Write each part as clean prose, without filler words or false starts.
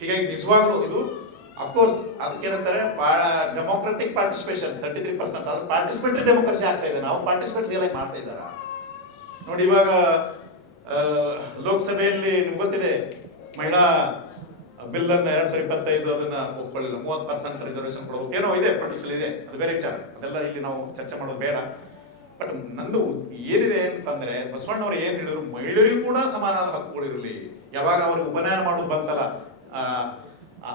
ಹೀಗಾಗಿ ನಿಜವಾಗ್ಲೂ ಇದು ಅಫ್ಕೋರ್ಸ್ ಅದಕ್ಕೇನಂತಾರೆ ಬಹಳ ಡೆಮೋಕ್ರೆಟಿಕ್ ಪಾರ್ಟಿಸಿಪೇಷನ್ 33%, ಅದ್ರ ಪಾರ್ಟಿಸಿಪೇಟರಿ ಡೆಮೋಕ್ರಸಿ ಆಗ್ತಾ ಇದೆ. ನಾವು ಪಾರ್ಟಿಸಿಪೇಟ್ ರಿಯಲ್ ಆಗಿ ಮಾಡ್ತಾ ಇದ್ದಾರ ನೋಡಿ. ಇವಾಗ ಲೋಕಸಭೆಯಲ್ಲಿ ನಿಮ್ಗೆ ಗೊತ್ತಿದೆ, ಮಹಿಳಾ ಬಿಲ್ ಅನ್ನ 2025 ಅದನ್ನ ಒಪ್ಕೊಳ್ಳಿಲ್ಲ. 30% ರಿಸರ್ವೇಶನ್ ಕೊಡಬೇಕು ಏನೋ ಇದೆ, ಪೊಲಿಟಿಕ್ಸ್ ಇದೆ, ಅದು ಬೇರೆ ವಿಚಾರ. ಅದೆಲ್ಲ ಇಲ್ಲಿ ನಾವು ಚರ್ಚೆ ಮಾಡೋದು ಬೇಡ. ಬಟ್ ನಂದು ಏನಿದೆ ಅಂತಂದ್ರೆ, ಬಸವಣ್ಣವ್ರು ಏನ್ ಹೇಳಿದ್ರು, ಮಹಿಳೆಯರಿಗೂ ಕೂಡ ಸಮಾನವಾದ ಹಕ್ಕುಗಳಿರಲಿ. ಯಾವಾಗ ಅವ್ರಿಗೆ ಉಪನಯನ ಮಾಡೋದು ಬಂತಲ್ಲ,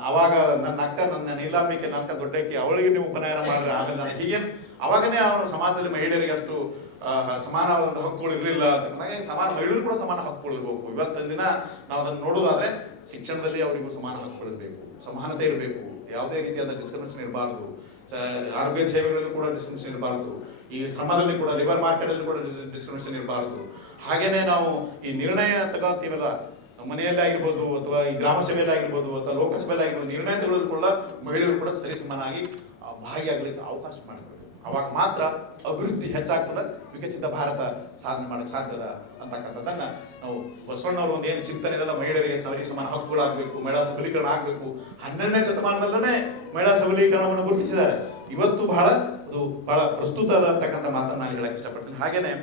ಅವಾಗ ನನ್ನ ಅಕ್ಕ, ನನ್ನ ನೀಲಾಂಬಿಕೆ, ನನ್ನ ಅಕ್ಕ ದೊಡ್ಡಕ್ಕೆ, ಅವಳಿಗೆ ನೀವು ಉಪನಯನ ಮಾಡಿದ್ರೆ ಆಮೇಲೆ ನಾನು ಹೀಗೇನು, ಅವಾಗನೇ ಅವನು ಸಮಾಜದಲ್ಲಿ ಮಹಿಳೆಯರಿಗೆ ಅಷ್ಟು ಸಮಾನವಾದ ಹಕ್ಕುಗಳು ಇರಲಿಲ್ಲ ಅಂತಂದಾಗ, ಮಹಿಳೆಯರು ಕೂಡ ಸಮಾನ ಹಕ್ಕುಗಳು ಇರಬೇಕು. ಇವತ್ತಿನ ದಿನ ನಾವು ಅದನ್ನು ನೋಡೋದಾದ್ರೆ ಶಿಕ್ಷಣದಲ್ಲಿ ಅವರಿಗೂ ಸಮಾನ ಹಕ್ಕುಗಳು ಇರಬೇಕು, ಸಮಾನತೆ ಇರಬೇಕು, ಯಾವುದೇ ರೀತಿಯಾದ ಡಿಸ್ಕ್ರಿಮಿನೇಷನ್ ಇರಬಾರದು. ಆರೋಗ್ಯ ಸೇವೆಗಳಲ್ಲಿ ಕೂಡ ಡಿಸ್ಕ್ರಿಮಿನೇಷನ್ ಇರಬಾರದು. ಈ ಶ್ರಮದಲ್ಲಿ ಕೂಡ, ಲೇಬರ್ ಮಾರ್ಕೆಟ್ ಅಲ್ಲಿ ಕೂಡ ಡಿಸ್ಕ್ರಿಮಿನೇಷನ್ ಇರಬಾರದು. ಹಾಗೇನೆ ನಾವು ಈ ನಿರ್ಣಯ ತಗೋತೀವಲ್ಲ, ಮನೆಯಲ್ಲಿ ಆಗಿರ್ಬೋದು ಅಥವಾ ಈ ಗ್ರಾಮ ಸಭೆಯಲ್ಲಿ ಆಗಿರ್ಬೋದು ಅಥವಾ ಲೋಕಸಭೆಯಲ್ಲಿ ಆಗಿರ್ಬೋದು, ನಿರ್ಣಯ ತೆಗೆದುಕೊಳ್ಳ ಮಹಿಳೆಯರು ಕೂಡ ಸರಿಸಮಾನಾಗಿ ಭಾಗಿಯಾಗಲಿಕ್ಕೆ ಅವಕಾಶ ಮಾಡಬೇಕು. ಅವಾಗ ಮಾತ್ರ ಅಭಿವೃದ್ಧಿ ಹೆಚ್ಚಾಗ್ತದೆ, ವಿಕಸಿತ ಭಾರತ ಸಾಧನೆ ಮಾಡಕ್ಕೆ ಸಾಧ್ಯದ ಅಂತಕ್ಕಂಥದ್ದನ್ನ ನಾವು ಬಸವಣ್ಣವರು ಒಂದು ಏನು ಚಿಂತನೆ ಇದೆಲ್ಲ, ಮಹಿಳೆಯರಿಗೆ ಸರಿ ಸಮಾನ ಹಕ್ಕುಗಳಾಗಬೇಕು, ಮಹಿಳಾ ಸಬಲೀಕರಣ ಆಗಬೇಕು. 12ನೇ ಶತಮಾನದಲ್ಲೇ ಮಹಿಳಾ ಸಬಲೀಕರಣವನ್ನು ಗುರುತಿಸಿದ್ದಾರೆ. ಇವತ್ತು ಅದು ಬಹಳ ಪ್ರಸ್ತುತ ಅಂತಕ್ಕಂಥ ಮಾತನ್ನ ನಾನು ಹೇಳಕ್ ಇಷ್ಟಪಡ್ತೀನಿ. ಹಾಗೇನೆ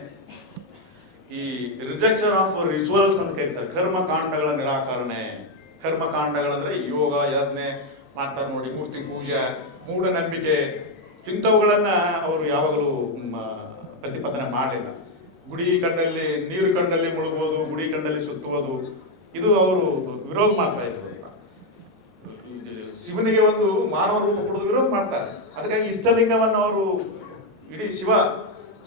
ಈ ರಿಜೆಕ್ಷನ್ ಆಫ್ ರಿಚುವಲ್ಸ್ ಅಂತ ಕರೀತಾರೆ, ಕರ್ಮಕಾಂಡಗಳ ನಿರಾಕರಣೆ. ಕರ್ಮಕಾಂಡಗಳಂದ್ರೆ ಯೋಗ, ಯಜ್ಞೆ ಮಾಡ್ತಾರೆ ನೋಡಿ, ಮೂರ್ತಿ ಪೂಜೆ, ಮೂಢನಂಬಿಕೆ, ಇಂಥವುಗಳನ್ನ ಅವರು ಯಾವಾಗಲೂ ಪ್ರತಿಪಾದನೆ ಮಾಡಲಿಲ್ಲ. ಗುಡಿ ಕಂಡಲ್ಲಿ ನೀರು ಕಂಡಲ್ಲಿ ಮುಳುಗುವುದು, ಗುಡಿ ಕಂಡಲ್ಲಿ ಸುತ್ತುವುದು, ಇದು ಅವರು ವಿರೋಧ ಮಾಡ್ತಾ ಇದ್ರು ಅಂತ. ಶಿವನಿಗೆ ಒಂದು ಮಾನವ ರೂಪ ಕೊಡೋದು ವಿರೋಧ ಮಾಡ್ತಾರೆ. ಅದಕ್ಕಾಗಿ ಇಷ್ಟಲಿಂಗವನ್ನು ಅವರು ಇಡೀ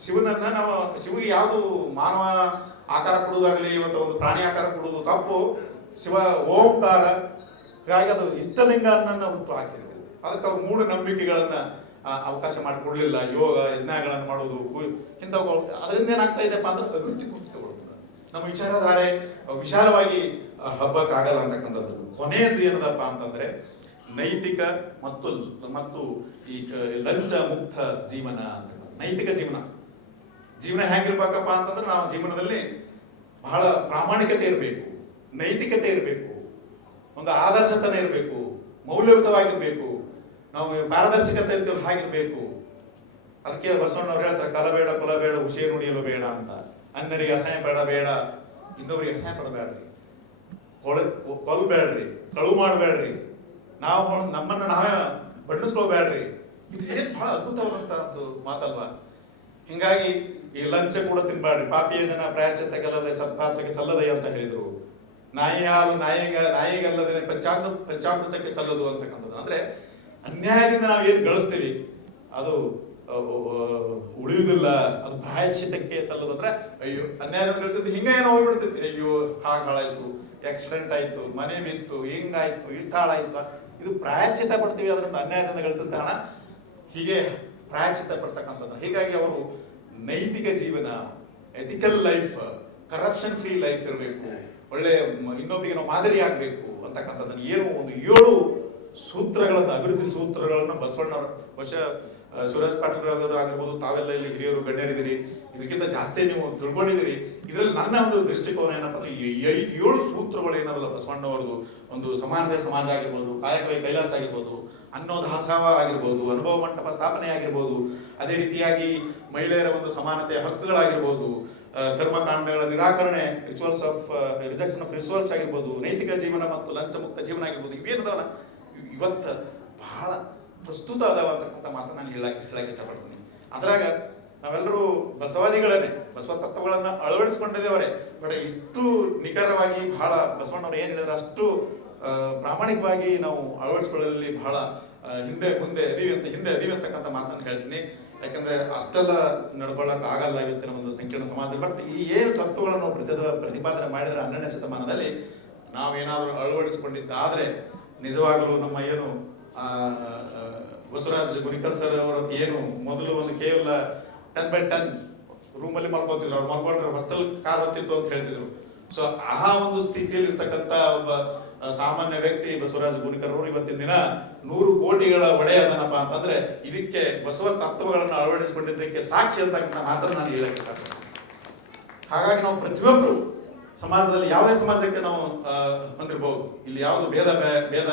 ಶಿವನನ್ನ ನಾವು ಶಿವಿಗೆ ಯಾವುದು ಮಾನವ ಆಕಾರ ಕೊಡುವುದಾಗಲಿ ಅಥವಾ ಒಂದು ಪ್ರಾಣಿ ಆಕಾರ ಕೊಡುವುದು ತಪ್ಪು. ಶಿವ ಓಂಕಾರ, ಹೀಗಾಗಿ ಅದು ಇಷ್ಟಲಿಂಗ ಅನ್ನ ಹುಟ್ಟು ಹಾಕಿದ್ರು. ಅದಕ್ಕೆ ಅವ್ರು ಮೂಢನಂಬಿಕೆಗಳನ್ನ ಅವಕಾಶ ಮಾಡಿಕೊಡ್ಲಿಲ್ಲ. ಯೋಗ ಯಜ್ಞಗಳನ್ನು ಮಾಡೋದು ಇಂಥವು, ಅದರಿಂದ ಏನಾಗ್ತಾ ಇದೆಪ್ಪ ಅಂದ್ರೆ ಅಭಿವೃದ್ಧಿ ಕುಂಠಿತಗೊಳ್ತದೆ. ನಮ್ಮ ವಿಚಾರಧಾರೆ ವಿಶಾಲವಾಗಿ ಹಬ್ಬಕ್ಕಾಗಲ್ಲ ಅಂತಕ್ಕಂಥದ್ದು. ಕೊನೆಯದ್ದು ಏನದಪ್ಪ ಅಂತಂದ್ರೆ ನೈತಿಕ ಮತ್ತು ಈ ಲಂಚ ಮುಕ್ತ ಜೀವನ ಅಂತ. ನೈತಿಕ ಜೀವನ ಹೇಗಿರ್ಬೇಕಪ್ಪ ಅಂತಂದ್ರೆ, ನಾವು ಜೀವನದಲ್ಲಿ ಬಹಳ ಪ್ರಾಮಾಣಿಕತೆ ಇರಬೇಕು, ನೈತಿಕತೆ ಇರಬೇಕು, ಒಂದು ಆದರ್ಶತನ ಇರಬೇಕು, ಮೌಲ್ಯಯುತವಾಗಿರ್ಬೇಕು, ನಾವು ಪಾರದರ್ಶಕತೆ ಹಾಗಿರ್ಬೇಕು. ಅದಕ್ಕೆ ಬಸವಣ್ಣವ್ರು ಹೇಳ್ತಾರೆ, ಕಲಬೇಡ ಕುಲಬೇಡ ಹುಷೇ ನುಡಿಯಲು ಬೇಡ ಅಂತ. ಅನ್ನರಿಗೆ ಅಸಹ್ಯ ಬೇಡ, ಇನ್ನೊಬ್ರಿಗೆ ಅಸಹ್ಯ ಪಡಬೇಡ್ರಿ, ಕೊಲ್ಬೇಡ್ರಿ, ಕಳು ಮಾಡಬೇಡ್ರಿ, ನಾವು ನಮ್ಮನ್ನ ನಾವೇ ಬಣ್ಣಿಸ್ಕೊಳ್ಬೇಡ್ರಿ. ಇದು ಏನ್ ಬಹಳ ಅದ್ಭುತವಾದಂತಹದ್ದು ಮಾತಲ್ವಾ? ಹಿಂಗಾಗಿ ಈ ಲಂಚ ಕೂಡ ತಿನ್ಬೇಡ್ರಿ, ಪಾಪಿಯದನ್ನ ಪ್ರಾಯಶ್ಚಿತ್ತ ಗೆಲ್ಲದೆ ಸತ್ಪಾತ್ರಕ್ಕೆ ಸಲ್ಲದೆ ಅಂತ ಹೇಳಿದ್ರು. ನಾಯಿ ಹಾಲು ನಾಯಿಗಲ್ಲದೆ ಪಂಚಾಮೃತಕ್ಕೆ ಸಲ್ಲದು ಅಂತಕ್ಕಂಥದ್ದು. ಅಂದ್ರೆ ಅನ್ಯಾಯದಿಂದ ನಾವು ಏನು ಗಳಿಸ್ತೀವಿ ಅದು ಉಳಿಯುವುದಿಲ್ಲ, ಅದು ಪ್ರಾಯಶ್ಚಿತ್ತಕ್ಕೆ ಸಲ್ಲದು. ಅಂದ್ರೆ ಅಯ್ಯೋ ಅನ್ಯಾಯದಿಂದ ಗಳಿಸಿದ್ದು ಹಿಂಗೆ ಏನೋ ಹೋಗ್ಬಿಡ್ತೈತಿ, ಅಯ್ಯೋ ಹಾಳಾಯ್ತು, ಆಕ್ಸಿಡೆಂಟ್ ಆಯ್ತು, ಮನೆ ಬಿತ್ತು, ಹಿಂಗಾಯ್ತು, ಇಷ್ಟ ಹಾಳಾಯ್ತು, ಇದು ಪ್ರಾಯಶ್ಚಿತ್ತ ಪಡ್ತೀವಿ ಅದರಿಂದ, ಅನ್ಯಾಯದಿಂದ ಗಳಿಸಿದ ಹಣ ಹೀಗೆ ಪ್ರಾಯಶ್ಚಿತ್ತ ಪಡ್ತಕ್ಕಂಥದ್ದು. ಹೀಗಾಗಿ ಅವರು ನೈತಿಕ ಜೀವನ, ethical life, corruption free life ಇರಬೇಕು, ಒಳ್ಳೆ ಇನ್ನೊಬ್ಬಿಗೆ ನಾವು ಮಾದರಿ ಆಗ್ಬೇಕು ಅಂತಕ್ಕಂಥದ್ದನ್ನು ಏನು ಒಂದು 7 ಸೂತ್ರಗಳನ್ನ, ಅಭಿವೃದ್ಧಿ ಸೂತ್ರಗಳನ್ನ ಬಸವಣ್ಣವರು, ಬಹುಶಃ ಶಿವರಾಜ್ ಪಾಟೀಲ್ ಆಗಿರ್ಬೋದು, ತಾವೆಲ್ಲ ಇಲ್ಲಿ ಹಿರಿಯರು ಗಣ್ಯರಿದ್ದೀರಿ, ಇದಕ್ಕಿಂತ ಜಾಸ್ತಿ ನೀವು ತಿಳ್ಕೊಂಡಿದ್ದೀರಿ. ಇದರಲ್ಲಿ ನನ್ನ ಒಂದು ದೃಷ್ಟಿಕೋನ ಏನಪ್ಪ ಅಂದ್ರೆ, 7 ಸೂತ್ರಗಳು ಏನಲ್ಲ ಬಸವಣ್ಣವ್ರದ್ದು, ಒಂದು ಸಮಾನತೆ ಸಮಾಜ ಆಗಿರ್ಬೋದು, ಕಾಯಕವೇ ಕೈಲಾಸ ಆಗಿರ್ಬೋದು, ಅನ್ನೋದಾಸವ ಆಗಿರ್ಬೋದು, ಅನುಭವ ಮಂಟಪ ಸ್ಥಾಪನೆ ಆಗಿರ್ಬೋದು, ಅದೇ ರೀತಿಯಾಗಿ ಮಹಿಳೆಯರ ಒಂದು ಸಮಾನತೆ ಹಕ್ಕುಗಳಾಗಿರ್ಬೋದು, ಕರ್ಮಕಾಂಡಗಳ ನಿರಾಕರಣೆ, ರಿಜೆಕ್ಷನ್ ಆಫ್ ರಿಚುವಲ್ಸ್ ಆಗಿರ್ಬೋದು, ನೈತಿಕ ಜೀವನ ಮತ್ತು ಲಂಚ ಮುಕ್ತ ಜೀವನ ಆಗಿರ್ಬೋದು, ಇವೇನದವಲ್ಲ ಇವತ್ತು ಬಹಳ ಪ್ರಸ್ತುತ ಅದಾವ ಅಂತಕ್ಕಂಥ ಮಾತನ್ನ ನಾನು ಹೇಳಕ್ ಇಷ್ಟಪಡ್ತೀನಿ. ಅದ್ರಾಗ ನಾವೆಲ್ಲರೂ ಬಸವಾದಿಗಳನ್ನೇ, ಬಸವ ತತ್ವಗಳನ್ನ ಅಳವಡಿಸ್ಕೊಂಡಿದ್ದೇವರೇ, ಬಟ್ ಇಷ್ಟು ನಿಖರವಾಗಿ ಬಹಳ ಬಸವಣ್ಣವ್ರು ಏನ್ ಹೇಳಿದ್ರೆ ಅಷ್ಟು ಪ್ರಾಮಾಣಿಕವಾಗಿ ನಾವು ಅಳವಡಿಸ್ಕೊಳ್ಳಲ್ಲಿ ಬಹಳ ಹಿಂದೆ ಅದೀವಿ ಅಂತಕ್ಕಂಥ ಮಾತನ್ನು ಹೇಳ್ತೀನಿ. ಯಾಕಂದ್ರೆ ಅಷ್ಟೆಲ್ಲ ನಡ್ಕೊಳ್ಳಕ್ ಆಗಲ್ಲ ಇವತ್ತಿನ ಒಂದು ಸಂಕೀರ್ಣ ಸಮಾಜದಲ್ಲಿ. ಬಟ್ ಈ ಏನು ತತ್ವಗಳನ್ನು ಪ್ರತಿಪಾದನೆ ಮಾಡಿದ್ರೆ 12ನೇ ಶತಮಾನದಲ್ಲಿ ನಾವೇನಾದ್ರೂ ಅಳವಡಿಸಿಕೊಂಡಿದ್ದಾದ್ರೆ ನಿಜವಾಗಲೂ ನಮ್ಮ ಏನು ಬಸವರಾಜ್ ಗುರಿಕರ್ ಸರ್ ಅವರ ಏನು ಮೊದಲು ಒಂದು ಕೇವಲ 10x10 ರೂಮಲ್ಲಿ ಮಲ್ಕೋತಿದ್ರು, ಅವ್ರು ಮಲ್ಕೊಂಡ್ರೆ ಹೊಸ್ತಲ್ ಕಾರ್ ಹೊತ್ತಿತ್ತು ಅಂತ ಹೇಳ್ತಿದ್ರು. ಸೊ ಆ ಒಂದು ಸ್ಥಿತಿಯಲ್ಲಿ ಇರ್ತಕ್ಕಂಥ ಒಬ್ಬ ಸಾಮಾನ್ಯ ವ್ಯಕ್ತಿ ಬಸವರಾಜ ಗುರಿಕರ್ ಅವರು ಇವತ್ತಿನ ದಿನ 100 ಕೋಟಿಗಳ ಒಡೆಯದನಪ್ಪ ಅಂತಂದ್ರೆ ಇದಕ್ಕೆ ಬಸವ ತತ್ವಗಳನ್ನು ಅಳವಡಿಸಿಕೊಂಡಿದ್ದಕ್ಕೆ ಸಾಕ್ಷಿ ಅಂತಕ್ಕಂಥ ಮಾತನ್ನು ನಾನು ಹೇಳಕ್ಕೆ. ಹಾಗಾಗಿ ನಾವು ಪ್ರತಿಯೊಬ್ಬರು ಸಮಾಜದಲ್ಲಿ ಯಾವುದೇ ಸಮಾಜಕ್ಕೆ ನಾವು ಹೊಂದಿರಬಹುದು. ಇಲ್ಲಿ ಯಾವುದು ಭೇದ ಬೇಡ, ಭೇದ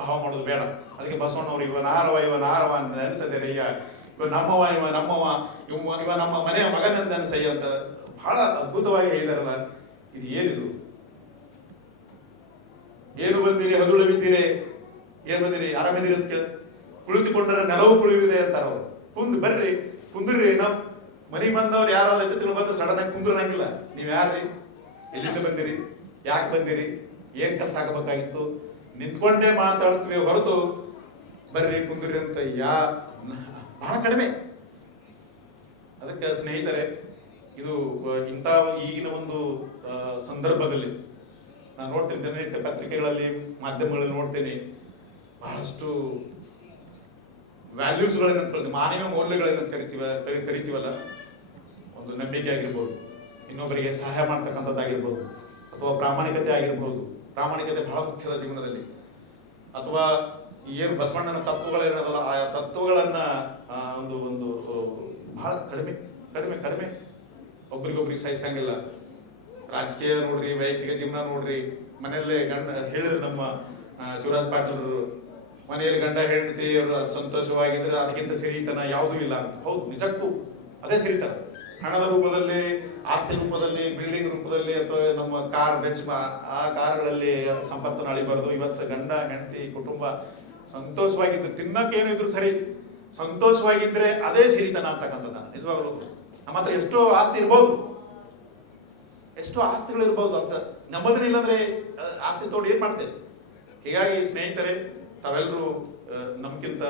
ಭಾವ ಮಾಡೋದು ಬೇಡ. ಅದಕ್ಕೆ ಬಸವಣ್ಣವರು ಇವನ ಆರವ ಅಂತ ಅನಿಸದೇರಯ್ಯ, ಇವ ನಮ್ಮವ ಇವ ನಮ್ಮ ಮನೆಯ ಮಗನೆಂದ ಅನಿಸಯ್ಯ ಅಂತ ಬಹಳ ಅದ್ಭುತವಾಗಿ ಹೇಳಿದಾರಲ್ಲ. ಇದು ಏನಿದು? ಏನು ಬಂದಿರಿ ಹದುಳು ಬಿದ್ದಿರಿ, ಏನ್ ಬಂದಿರಿ ಆರಾಮಿದ್ದೀರಿ ಅಂತ ಕೇಳ, ಕುಳಿತುಕೊಂಡರೆ ನೆಲವು ಕುಳಿಯುವುದೇ ಅಂತಾರ ಅವ್ರು. ಬರ್ರಿ ಕುಂದ್ರಿ. ನಾವು ಮನೆಗೆ ಬಂದವ್ರು ಯಾರಾದ್ರೂ ಎತ್ತಿನ ಬಂದು ಸಡನ್ ಆಗಿ ಕುಂದ್ರಂಗಿಲ್ಲ. ನೀವ್ ಯಾರ್ರಿ, ಎಲ್ಲಿಂದ ಬಂದಿರಿ, ಯಾಕೆ ಬಂದಿರಿ, ಏನ್ ಕೆಲಸ ಆಗಬೇಕಾಗಿತ್ತು, ನಿಂತ್ಕೊಂಡೇ ಮಾತಾಡಿಸ್ತೀವಿ ಹೊರತು ಬರ್ರಿ ಕುಂದ್ರಿ ಅಂತ ಬಹಳ ಕಡಿಮೆ. ಅದಕ್ಕೆ ಸ್ನೇಹಿತರೆ, ಇದು ಇಂಥ ಈಗಿನ ಒಂದು ಸಂದರ್ಭದಲ್ಲಿ ನಾನು ನೋಡ್ತೀನಿ, ದಿನನಿತ್ಯ ಪತ್ರಿಕೆಗಳಲ್ಲಿ ಮಾಧ್ಯಮಗಳಲ್ಲಿ ನೋಡ್ತೇನೆ, ಬಹಳಷ್ಟು ವ್ಯಾಲ್ಯೂಸ್ಗಳೇನಂತ ಮಾನವ ಮೌಲ್ಯಗಳೇನಂತ ಕರಿತೀವಲ್ಲ, ಒಂದು ನಂಬಿಕೆ ಆಗಿರ್ಬೋದು, ಇನ್ನೊಬ್ಬರಿಗೆ ಸಹಾಯ ಮಾಡ್ತಕ್ಕಂಥದ್ದಾಗಿರ್ಬೋದು, ಅಥವಾ ಪ್ರಾಮಾಣಿಕತೆ ಆಗಿರ್ಬೋದು. ಪ್ರಾಮಾಣಿಕತೆ ಬಹಳ ಮುಖ್ಯದ ಜೀವನದಲ್ಲಿ. ಅಥವಾ ಏನು ಬಸವಣ್ಣನ ತತ್ವಗಳೇನದಲ್ಲ, ಆ ತತ್ವಗಳನ್ನ ಒಂದು ಒಂದು ಬಹಳ ಕಡಿಮೆ ಕಡಿಮೆ ಕಡಿಮೆ ಒಬ್ರಿಗೊಬ್ರಿಗೆ ಸಹಿಸಂಗಿಲ್ಲ. ರಾಜಕೀಯ ನೋಡ್ರಿ, ವೈಯಕ್ತಿಕ ಜೀವನ ನೋಡ್ರಿ, ಮನೆಯಲ್ಲೇ ಹೇಳಿದ್ರು ನಮ್ಮ ಶಿವರಾಜ್ ಪಾಟೀಲ್ರು, ಮನೆಯಲ್ಲಿ ಗಂಡ ಹೆಂಡತಿ ಸಂತೋಷವಾಗಿದ್ರೆ ಅದಕ್ಕಿಂತ ಸಿರಿತನ ಯಾವುದೂ ಇಲ್ಲ ಅಂತ. ಹೌದು, ನಿಜಕ್ಕೂ ಅದೇ ಸಿರಿತನ. ಹಣದ ರೂಪದಲ್ಲಿ, ಆಸ್ತಿ ರೂಪದಲ್ಲಿ, ಬಿಲ್ಡಿಂಗ್ ರೂಪದಲ್ಲಿ, ಅಥವಾ ನಮ್ಮ ಕಾರ್ ಬೆಂಚ್ ಆ ಕಾರ್ಗಳಲ್ಲಿ ಸಂಪತ್ತನ್ನು ಅಳಿಬಾರ್ದು. ಇವತ್ತು ಗಂಡ ಹೆಂಡತಿ ಕುಟುಂಬ ಸಂತೋಷವಾಗಿದ್ದು, ತಿನ್ನಕ್ಕೆ ಏನಿದ್ರು ಸರಿ, ಸಂತೋಷವಾಗಿದ್ರೆ ಅದೇ ಸಿರಿತನ ಅಂತಕ್ಕಂಥದ್ದು. ನಿಜವಾಗ್ಲು ನಮ್ಮ ಹತ್ರ ಎಷ್ಟೋ ಆಸ್ತಿ ಇರ್ಬೋದು, ಎಷ್ಟೋ ಆಸ್ತಿಗಳು ಇರ್ಬೋದು, ಅಂತ ನಮ್ಮದ್ರೆ ಇಲ್ಲಾಂದ್ರೆ ಆಸ್ತಿ ತೋಡಿ ಏನ್ ಮಾಡ್ತೇವೆ. ಹೀಗಾಗಿ ಸ್ನೇಹಿತರೆ, ತಾವೆಲ್ಲರೂ ನಮ್ಗಿಂತ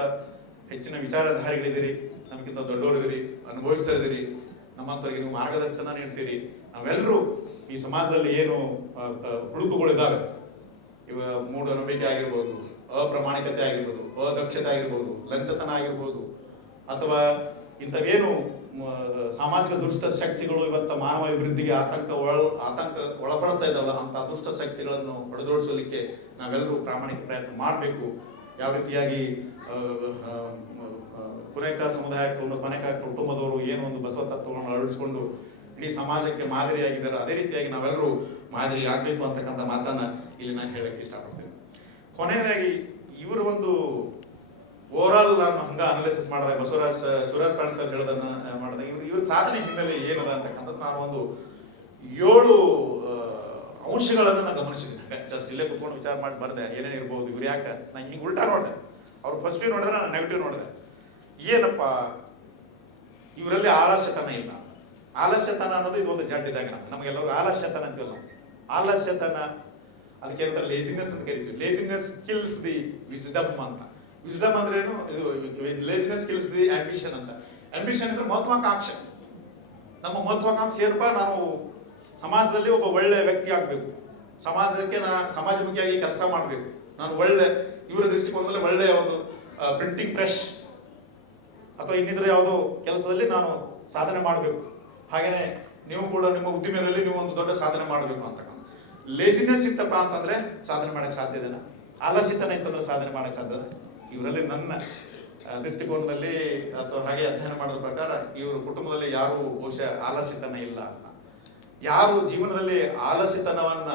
ಹೆಚ್ಚಿನ ವಿಚಾರಧಾರಿಗಳಿದ್ದೀರಿ, ನಮ್ಗಿಂತ ದೊಡ್ಡವರಿದ್ದೀರಿ, ಅನುಭವಿಸ್ತಾ ಇದ್ದೀರಿ, ನಮ್ಮಂತವರಿಗೆ ನೀವು ಮಾರ್ಗದರ್ಶನ ನೀಡ್ತೀರಿ. ನಾವೆಲ್ಲರೂ ಈ ಸಮಾಜದಲ್ಲಿ ಏನು ಹುಡುಕುಗಳಿದ್ದಾವೆ, ಇವ ಮೂಢನಂಬಿಕೆ ಆಗಿರ್ಬೋದು, ಅಪ್ರಾಮಾಣಿಕತೆ ಆಗಿರ್ಬೋದು, ಅದಕ್ಷತೆ ಆಗಿರ್ಬೋದು, ಲಂಚತನ ಆಗಿರ್ಬೋದು, ಅಥವಾ ಇಂಥವೇನು ಸಾಮಾಜಿಕ ದುಷ್ಟ ಶಕ್ತಿಗಳು ಇವತ್ತು ಮಾನವ ಅಭಿವೃದ್ಧಿಗೆ ಆತಂಕ ಒಳಪಡಿಸ್ತಾ ಇದ್ದಾವಲ್ಲ, ಅಂತ ದುಷ್ಟ ಶಕ್ತಿಗಳನ್ನು ಹೊಡೆದೋಡಿಸಲಿಕ್ಕೆ ನಾವೆಲ್ಲರೂ ಪ್ರಾಮಾಣಿಕ ಪ್ರಯತ್ನ ಮಾಡಬೇಕು. ಯಾವ ರೀತಿಯಾಗಿ ಕುನೇಕ ಸಮುದಾಯಕ್ಕೆ, ಕೊನೆಕ ಕುಟುಂಬದವರು ಏನು ಒಂದು ಬಸವ ತತ್ವಗಳನ್ನು ಅಳವಡಿಸಿಕೊಂಡು ಇಡೀ ಸಮಾಜಕ್ಕೆ ಮಾದರಿಯಾಗಿದ್ದಾರೆ, ಅದೇ ರೀತಿಯಾಗಿ ನಾವೆಲ್ಲರೂ ಮಾದರಿ ಆಗಬೇಕು ಅಂತಕ್ಕಂಥ ಮಾತನ್ನ ಇಲ್ಲಿ ನಾನು ಹೇಳಕ್ಕೆ ಇಷ್ಟಪಡ್ತೇನೆ. ಕೊನೆಯದಾಗಿ ಇವರು ಒಂದು ಓವರಾಲ್ ನಾನು ಹಂಗ ಅನಾಲಿಸಿಸ್ ಮಾಡಿದಾಗ, ಶಿವರಾಜ್ ಪಾಟೀಲ್ ಸರ್ ಹೇಳೋದನ್ನ ಮಾಡಿದಾಗ ಇವ್ರ ಸಾಧನೆ ಹಿನ್ನೆಲೆ ಏನದ ಅಂತಕ್ಕಂಥದ್ದು ನಾನು ಒಂದು 7 ಅಂಶಗಳನ್ನು ನಾನು ಗಮನಿಸಿದ್ದೀನಿ. ಜಸ್ಟ್ ಇಲ್ಲೇ ಕುತ್ಕೊಂಡು ವಿಚಾರ ಮಾಡಿ ಬರ್ದೆ ಏನೇನು ಇರ್ಬೋದು, ಇವ್ರು ಯಾಕೆ ನಾನು ಹಿಂಗೆ ಉಲ್ಟಾ ನೋಡಿದೆ. ಅವ್ರು ಪಾಸಿಟಿವ್ ನೋಡಿದ್ರೆ ನಾನು ನೆಗೆಟಿವ್ ನೋಡಿದೆ. ಏನಪ್ಪ ಇವರಲ್ಲಿ ಆಲಸ್ಯತನ ಇಲ್ಲ. ಆಲಸ್ಯತನ ಅನ್ನೋದು ಇದು ಒಂದು ಜಡ್ ಇದ್ದಾಗ ನಮಗೆಲ್ಲರೂ ಆಲಸ್ಯತನ ಅಂತೀವಿ ನಾವು. ಆಲಸ್ಯತನ ಅದಕ್ಕೆ ಏನಂತಾರೆ, ಲೇಜಿನೆಸ್ ಅಂತ ಕರಿತೀವಿ. ಲೇಜಿನೆಸ್ ಕಿಲ್ಸ್ ದಿ ವಿಸ್ಡಮ್ ಅಂತ. ವಿಸ್ಡಮ್ ಅಂದ್ರೆ ಏನು, ಇದು ಲೇಜಿನೆಸ್ ಕಿಲ್ಸ್ ದಿ ಆಂಬಿಷನ್ ಅಂತ. ಆಂಬಿಷನ್ ಅಂದ್ರೆ ಮಹತ್ವಾಕಾಂಕ್ಷೆ. ನಮ್ಮ ಮಹತ್ವಾಕಾಂಕ್ಷೆ ಏನಪ್ಪಾ, ನಾವು ಸಮಾಜದಲ್ಲಿ ಒಬ್ಬ ಒಳ್ಳೆ ವ್ಯಕ್ತಿ ಆಗ್ಬೇಕು, ಸಮಾಜಕ್ಕೆ ಸಮಾಜಮುಖಿಯಾಗಿ ಕೆಲಸ ಮಾಡಬೇಕು, ನಾನು ಒಳ್ಳೆ ಇವರ ದೃಷ್ಟಿಕೋನದಲ್ಲಿ ಒಳ್ಳೆಯ ಒಂದು ಪ್ರಿಂಟಿಂಗ್ ಪ್ರೆಸ್ ಅಥವಾ ಇನ್ನಿತರ ಯಾವುದೋ ಕೆಲಸದಲ್ಲಿ ನಾನು ಸಾಧನೆ ಮಾಡಬೇಕು. ಹಾಗೇನೆ ನೀವು ಕೂಡ ನಿಮ್ಮ ಉದ್ದಿಮೆಯಲ್ಲಿ ನೀವು ಒಂದು ದೊಡ್ಡ ಸಾಧನೆ ಮಾಡಬೇಕು ಅಂತ. ಲೇಜಿನೆಸ್ ಇತ್ತಪ್ಪ ಅಂತಂದ್ರೆ ಸಾಧನೆ ಮಾಡಕ್ ಸಾಧ್ಯ ಇದೆನಾ? ಆಲಸ್ಯತನ ಇತ್ತಂದ್ರೆ ಸಾಧನೆ ಮಾಡಕ್ ಸಾಧ್ಯ? ಇವರಲ್ಲಿ ನನ್ನ ದೃಷ್ಟಿಕೋನದಲ್ಲಿ ಅಥವಾ ಹಾಗೆ ಅಧ್ಯಯನ ಮಾಡೋದ್ರ ಪ್ರಕಾರ ಇವರು ಕುಟುಂಬದಲ್ಲಿ ಯಾರು ಬಹುಶಃ ಆಲಸ್ಯತನ ಇಲ್ಲ ಅಂತ. ಯಾರು ಜೀವನದಲ್ಲಿ ಆಲಸ್ಯತನವನ್ನ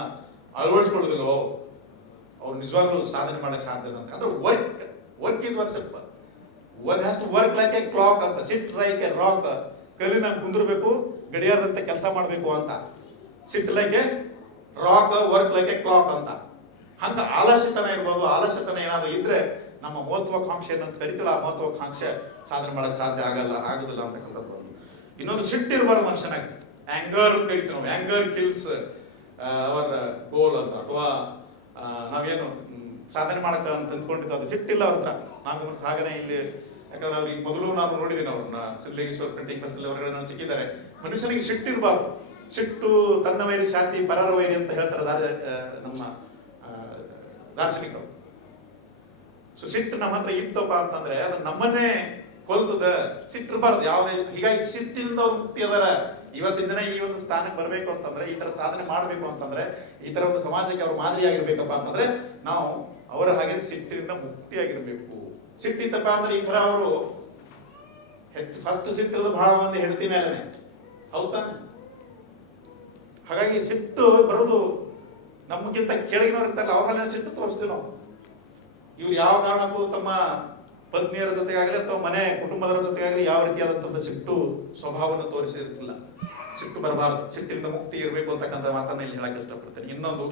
ಅಳವಡಿಸ್ಕೊಳ್ಳೋದಿಲ್ವೋ ಅವ್ರು ನಿಜವಾಗ್ಲೂ ಸಾಧನೆ ಮಾಡಕ್ ಸಾಧ್ಯ ಅಂತ. ಅಂದ್ರೆ work is work simple. One has to work like a clock ಅಂತ. Sit like a rock. ಕಲ್ಲಿನ ಕುಂದಿರ್ಬೇಕು, ಗಡಿಯಾರದಂತೆ ಕೆಲಸ ಮಾಡಬೇಕು ಅಂತ. Sit like a rock, work like a clock ಅಂತ. ಹಂಗ ಆಲಸ್ಯತನ ಇರ್ಬೋದು. ಆಲಸ್ಯತನ ಏನಾದ್ರು ಇದ್ರೆ ನಮ್ಮ ಮಹತ್ವಾಕಾಂಕ್ಷೆ ಏನಂತ ಕರಿತೀವಲ್ಲ, ಆ ಮಹತ್ವಾಕಾಂಕ್ಷೆ ಸಾಧನೆ ಮಾಡಕ್ ಸಾಧ್ಯ ಆಗುದಿಲ್ಲ ಅಂತಕ್ಕಂಥದ್ದು. ಇನ್ನೊಂದು ಸಿಟ್ಟು ಇರಬಾರ್ದು ಮನುಷ್ಯನಾಗ. ಆಂಗರ್ ಕರಿತೀವಿ ನಾವು. ಆಂಗರ್ ಕಿಲ್ಸ್ ಅವರ್ ಗೋಲ್ ಅಂತ. ಅಥವಾ ನಾವೇನು ಸಾಧನೆ ಮಾಡಕ ಅಂತ ಅಂದ್ಕೊಂಡಿದ್ದು ಅದು ಸಿಟ್ಟಿಲ್ಲ ಅವ್ರ ಹತ್ರ. ನಾವು ಸಾಗನೆ ಇಲ್ಲಿ, ಯಾಕಂದ್ರೆ ಅವ್ರಿಗೆ ಮೊದಲು ನಾನು ನೋಡಿದ್ದೀನಿ ಅವ್ರನ್ನ ಸಿದ್ಧಲಿಂಗೇಶ್ವರ ಪ್ರಿಂಟಿಂಗ್ ಪ್ರೆಸ್ ಹೊರಗಡೆ ನಾನು ಸಿಕ್ಕಿದ್ದಾರೆ. ಮನುಷ್ಯನಿಗೆ ಸಿಟ್ಟಿರ್ಬಾರ್ದು. ಸಿಟ್ಟು ತನ್ನ ವೈರಿ ಶಾಂತಿ ಪರರ ವೈರಿ ಅಂತ ಹೇಳ್ತಾರೆ ನಮ್ಮ ದಾರ್ಶನಿಕರು. ಸೊ ಸಿಟ್ಟು ನಮ್ಮ ಹತ್ರ ಇತ್ತಪ್ಪ ಅಂತಂದ್ರೆ ಅದು ನಮ್ಮನ್ನೇ ಕೊಲ್ತದ. ಸಿಟ್ಟಿರ್ಬಾರ್ದು ಯಾವುದೇ. ಹೀಗಾಗಿ ಸಿಟ್ಟಿನಿಂದ ಅವ್ರು ಮುಕ್ತಿ ಅದಾರ. ಇವತ್ತಿನ ದಿನ ಈ ಒಂದು ಸ್ಥಾನಕ್ಕೆ ಬರಬೇಕು ಅಂತಂದ್ರೆ, ಈ ತರ ಸಾಧನೆ ಮಾಡಬೇಕು ಅಂತಂದ್ರೆ, ಈ ತರ ಒಂದು ಸಮಾಜಕ್ಕೆ ಅವ್ರು ಮಾದರಿ ಆಗಿರ್ಬೇಕಪ್ಪ ಅಂತಂದ್ರೆ ನಾವು ಅವರ ಹಾಗೆ ಸಿಟ್ಟಿನಿಂದ ಮುಕ್ತಿಯಾಗಿರ್ಬೇಕು. ಸಿಟ್ಟಿತ್ತಪ್ಪ ಅಂದ್ರೆ ಈ ತರ ಅವರು ಫಸ್ಟ್ ಸಿಟ್ಟಿರೋದು ಬಹಳ ಮಂದಿ ಹೆಂಡತಿ ಮೇಲೆನೆ. ಹೌದಾನೆ? ಹಾಗಾಗಿ ಸಿಟ್ಟು ಬರೋದು ನಮಗಿಂತ ಕೆಳಗಿನವ್ರು ಇರ್ತಾರಲ್ಲ ಅವ್ರ ಮೇಲೆ ಸಿಟ್ಟು ತೋರಿಸ್ತೀವಿ ನಾವು. ಇವ್ರು ಯಾವ ಕಾರಣಕ್ಕೂ ತಮ್ಮ ಪತ್ನಿಯರ ಜೊತೆಗಾಗಲಿ ಅಥವಾ ಮನೆ ಕುಟುಂಬದವರ ಜೊತೆಗಾಗಲಿ ಯಾವ ರೀತಿಯಾದಂಥದ್ದು ಸಿಟ್ಟು ಸ್ವಭಾವವನ್ನು ತೋರಿಸಿರ್ತಿಲ್ಲ. ಸಿಟ್ಟು ಬರಬಾರದು, ಸಿಟ್ಟಿನಿಂದ ಮುಕ್ತಿ ಇರಬೇಕು ಅಂತಕ್ಕಂಥ ಮಾತನ್ನ ಇಲ್ಲಿ ಹೇಳಕ್ಕೆ ಇಷ್ಟಪಡ್ತೇನೆ. ಇನ್ನೊಂದು,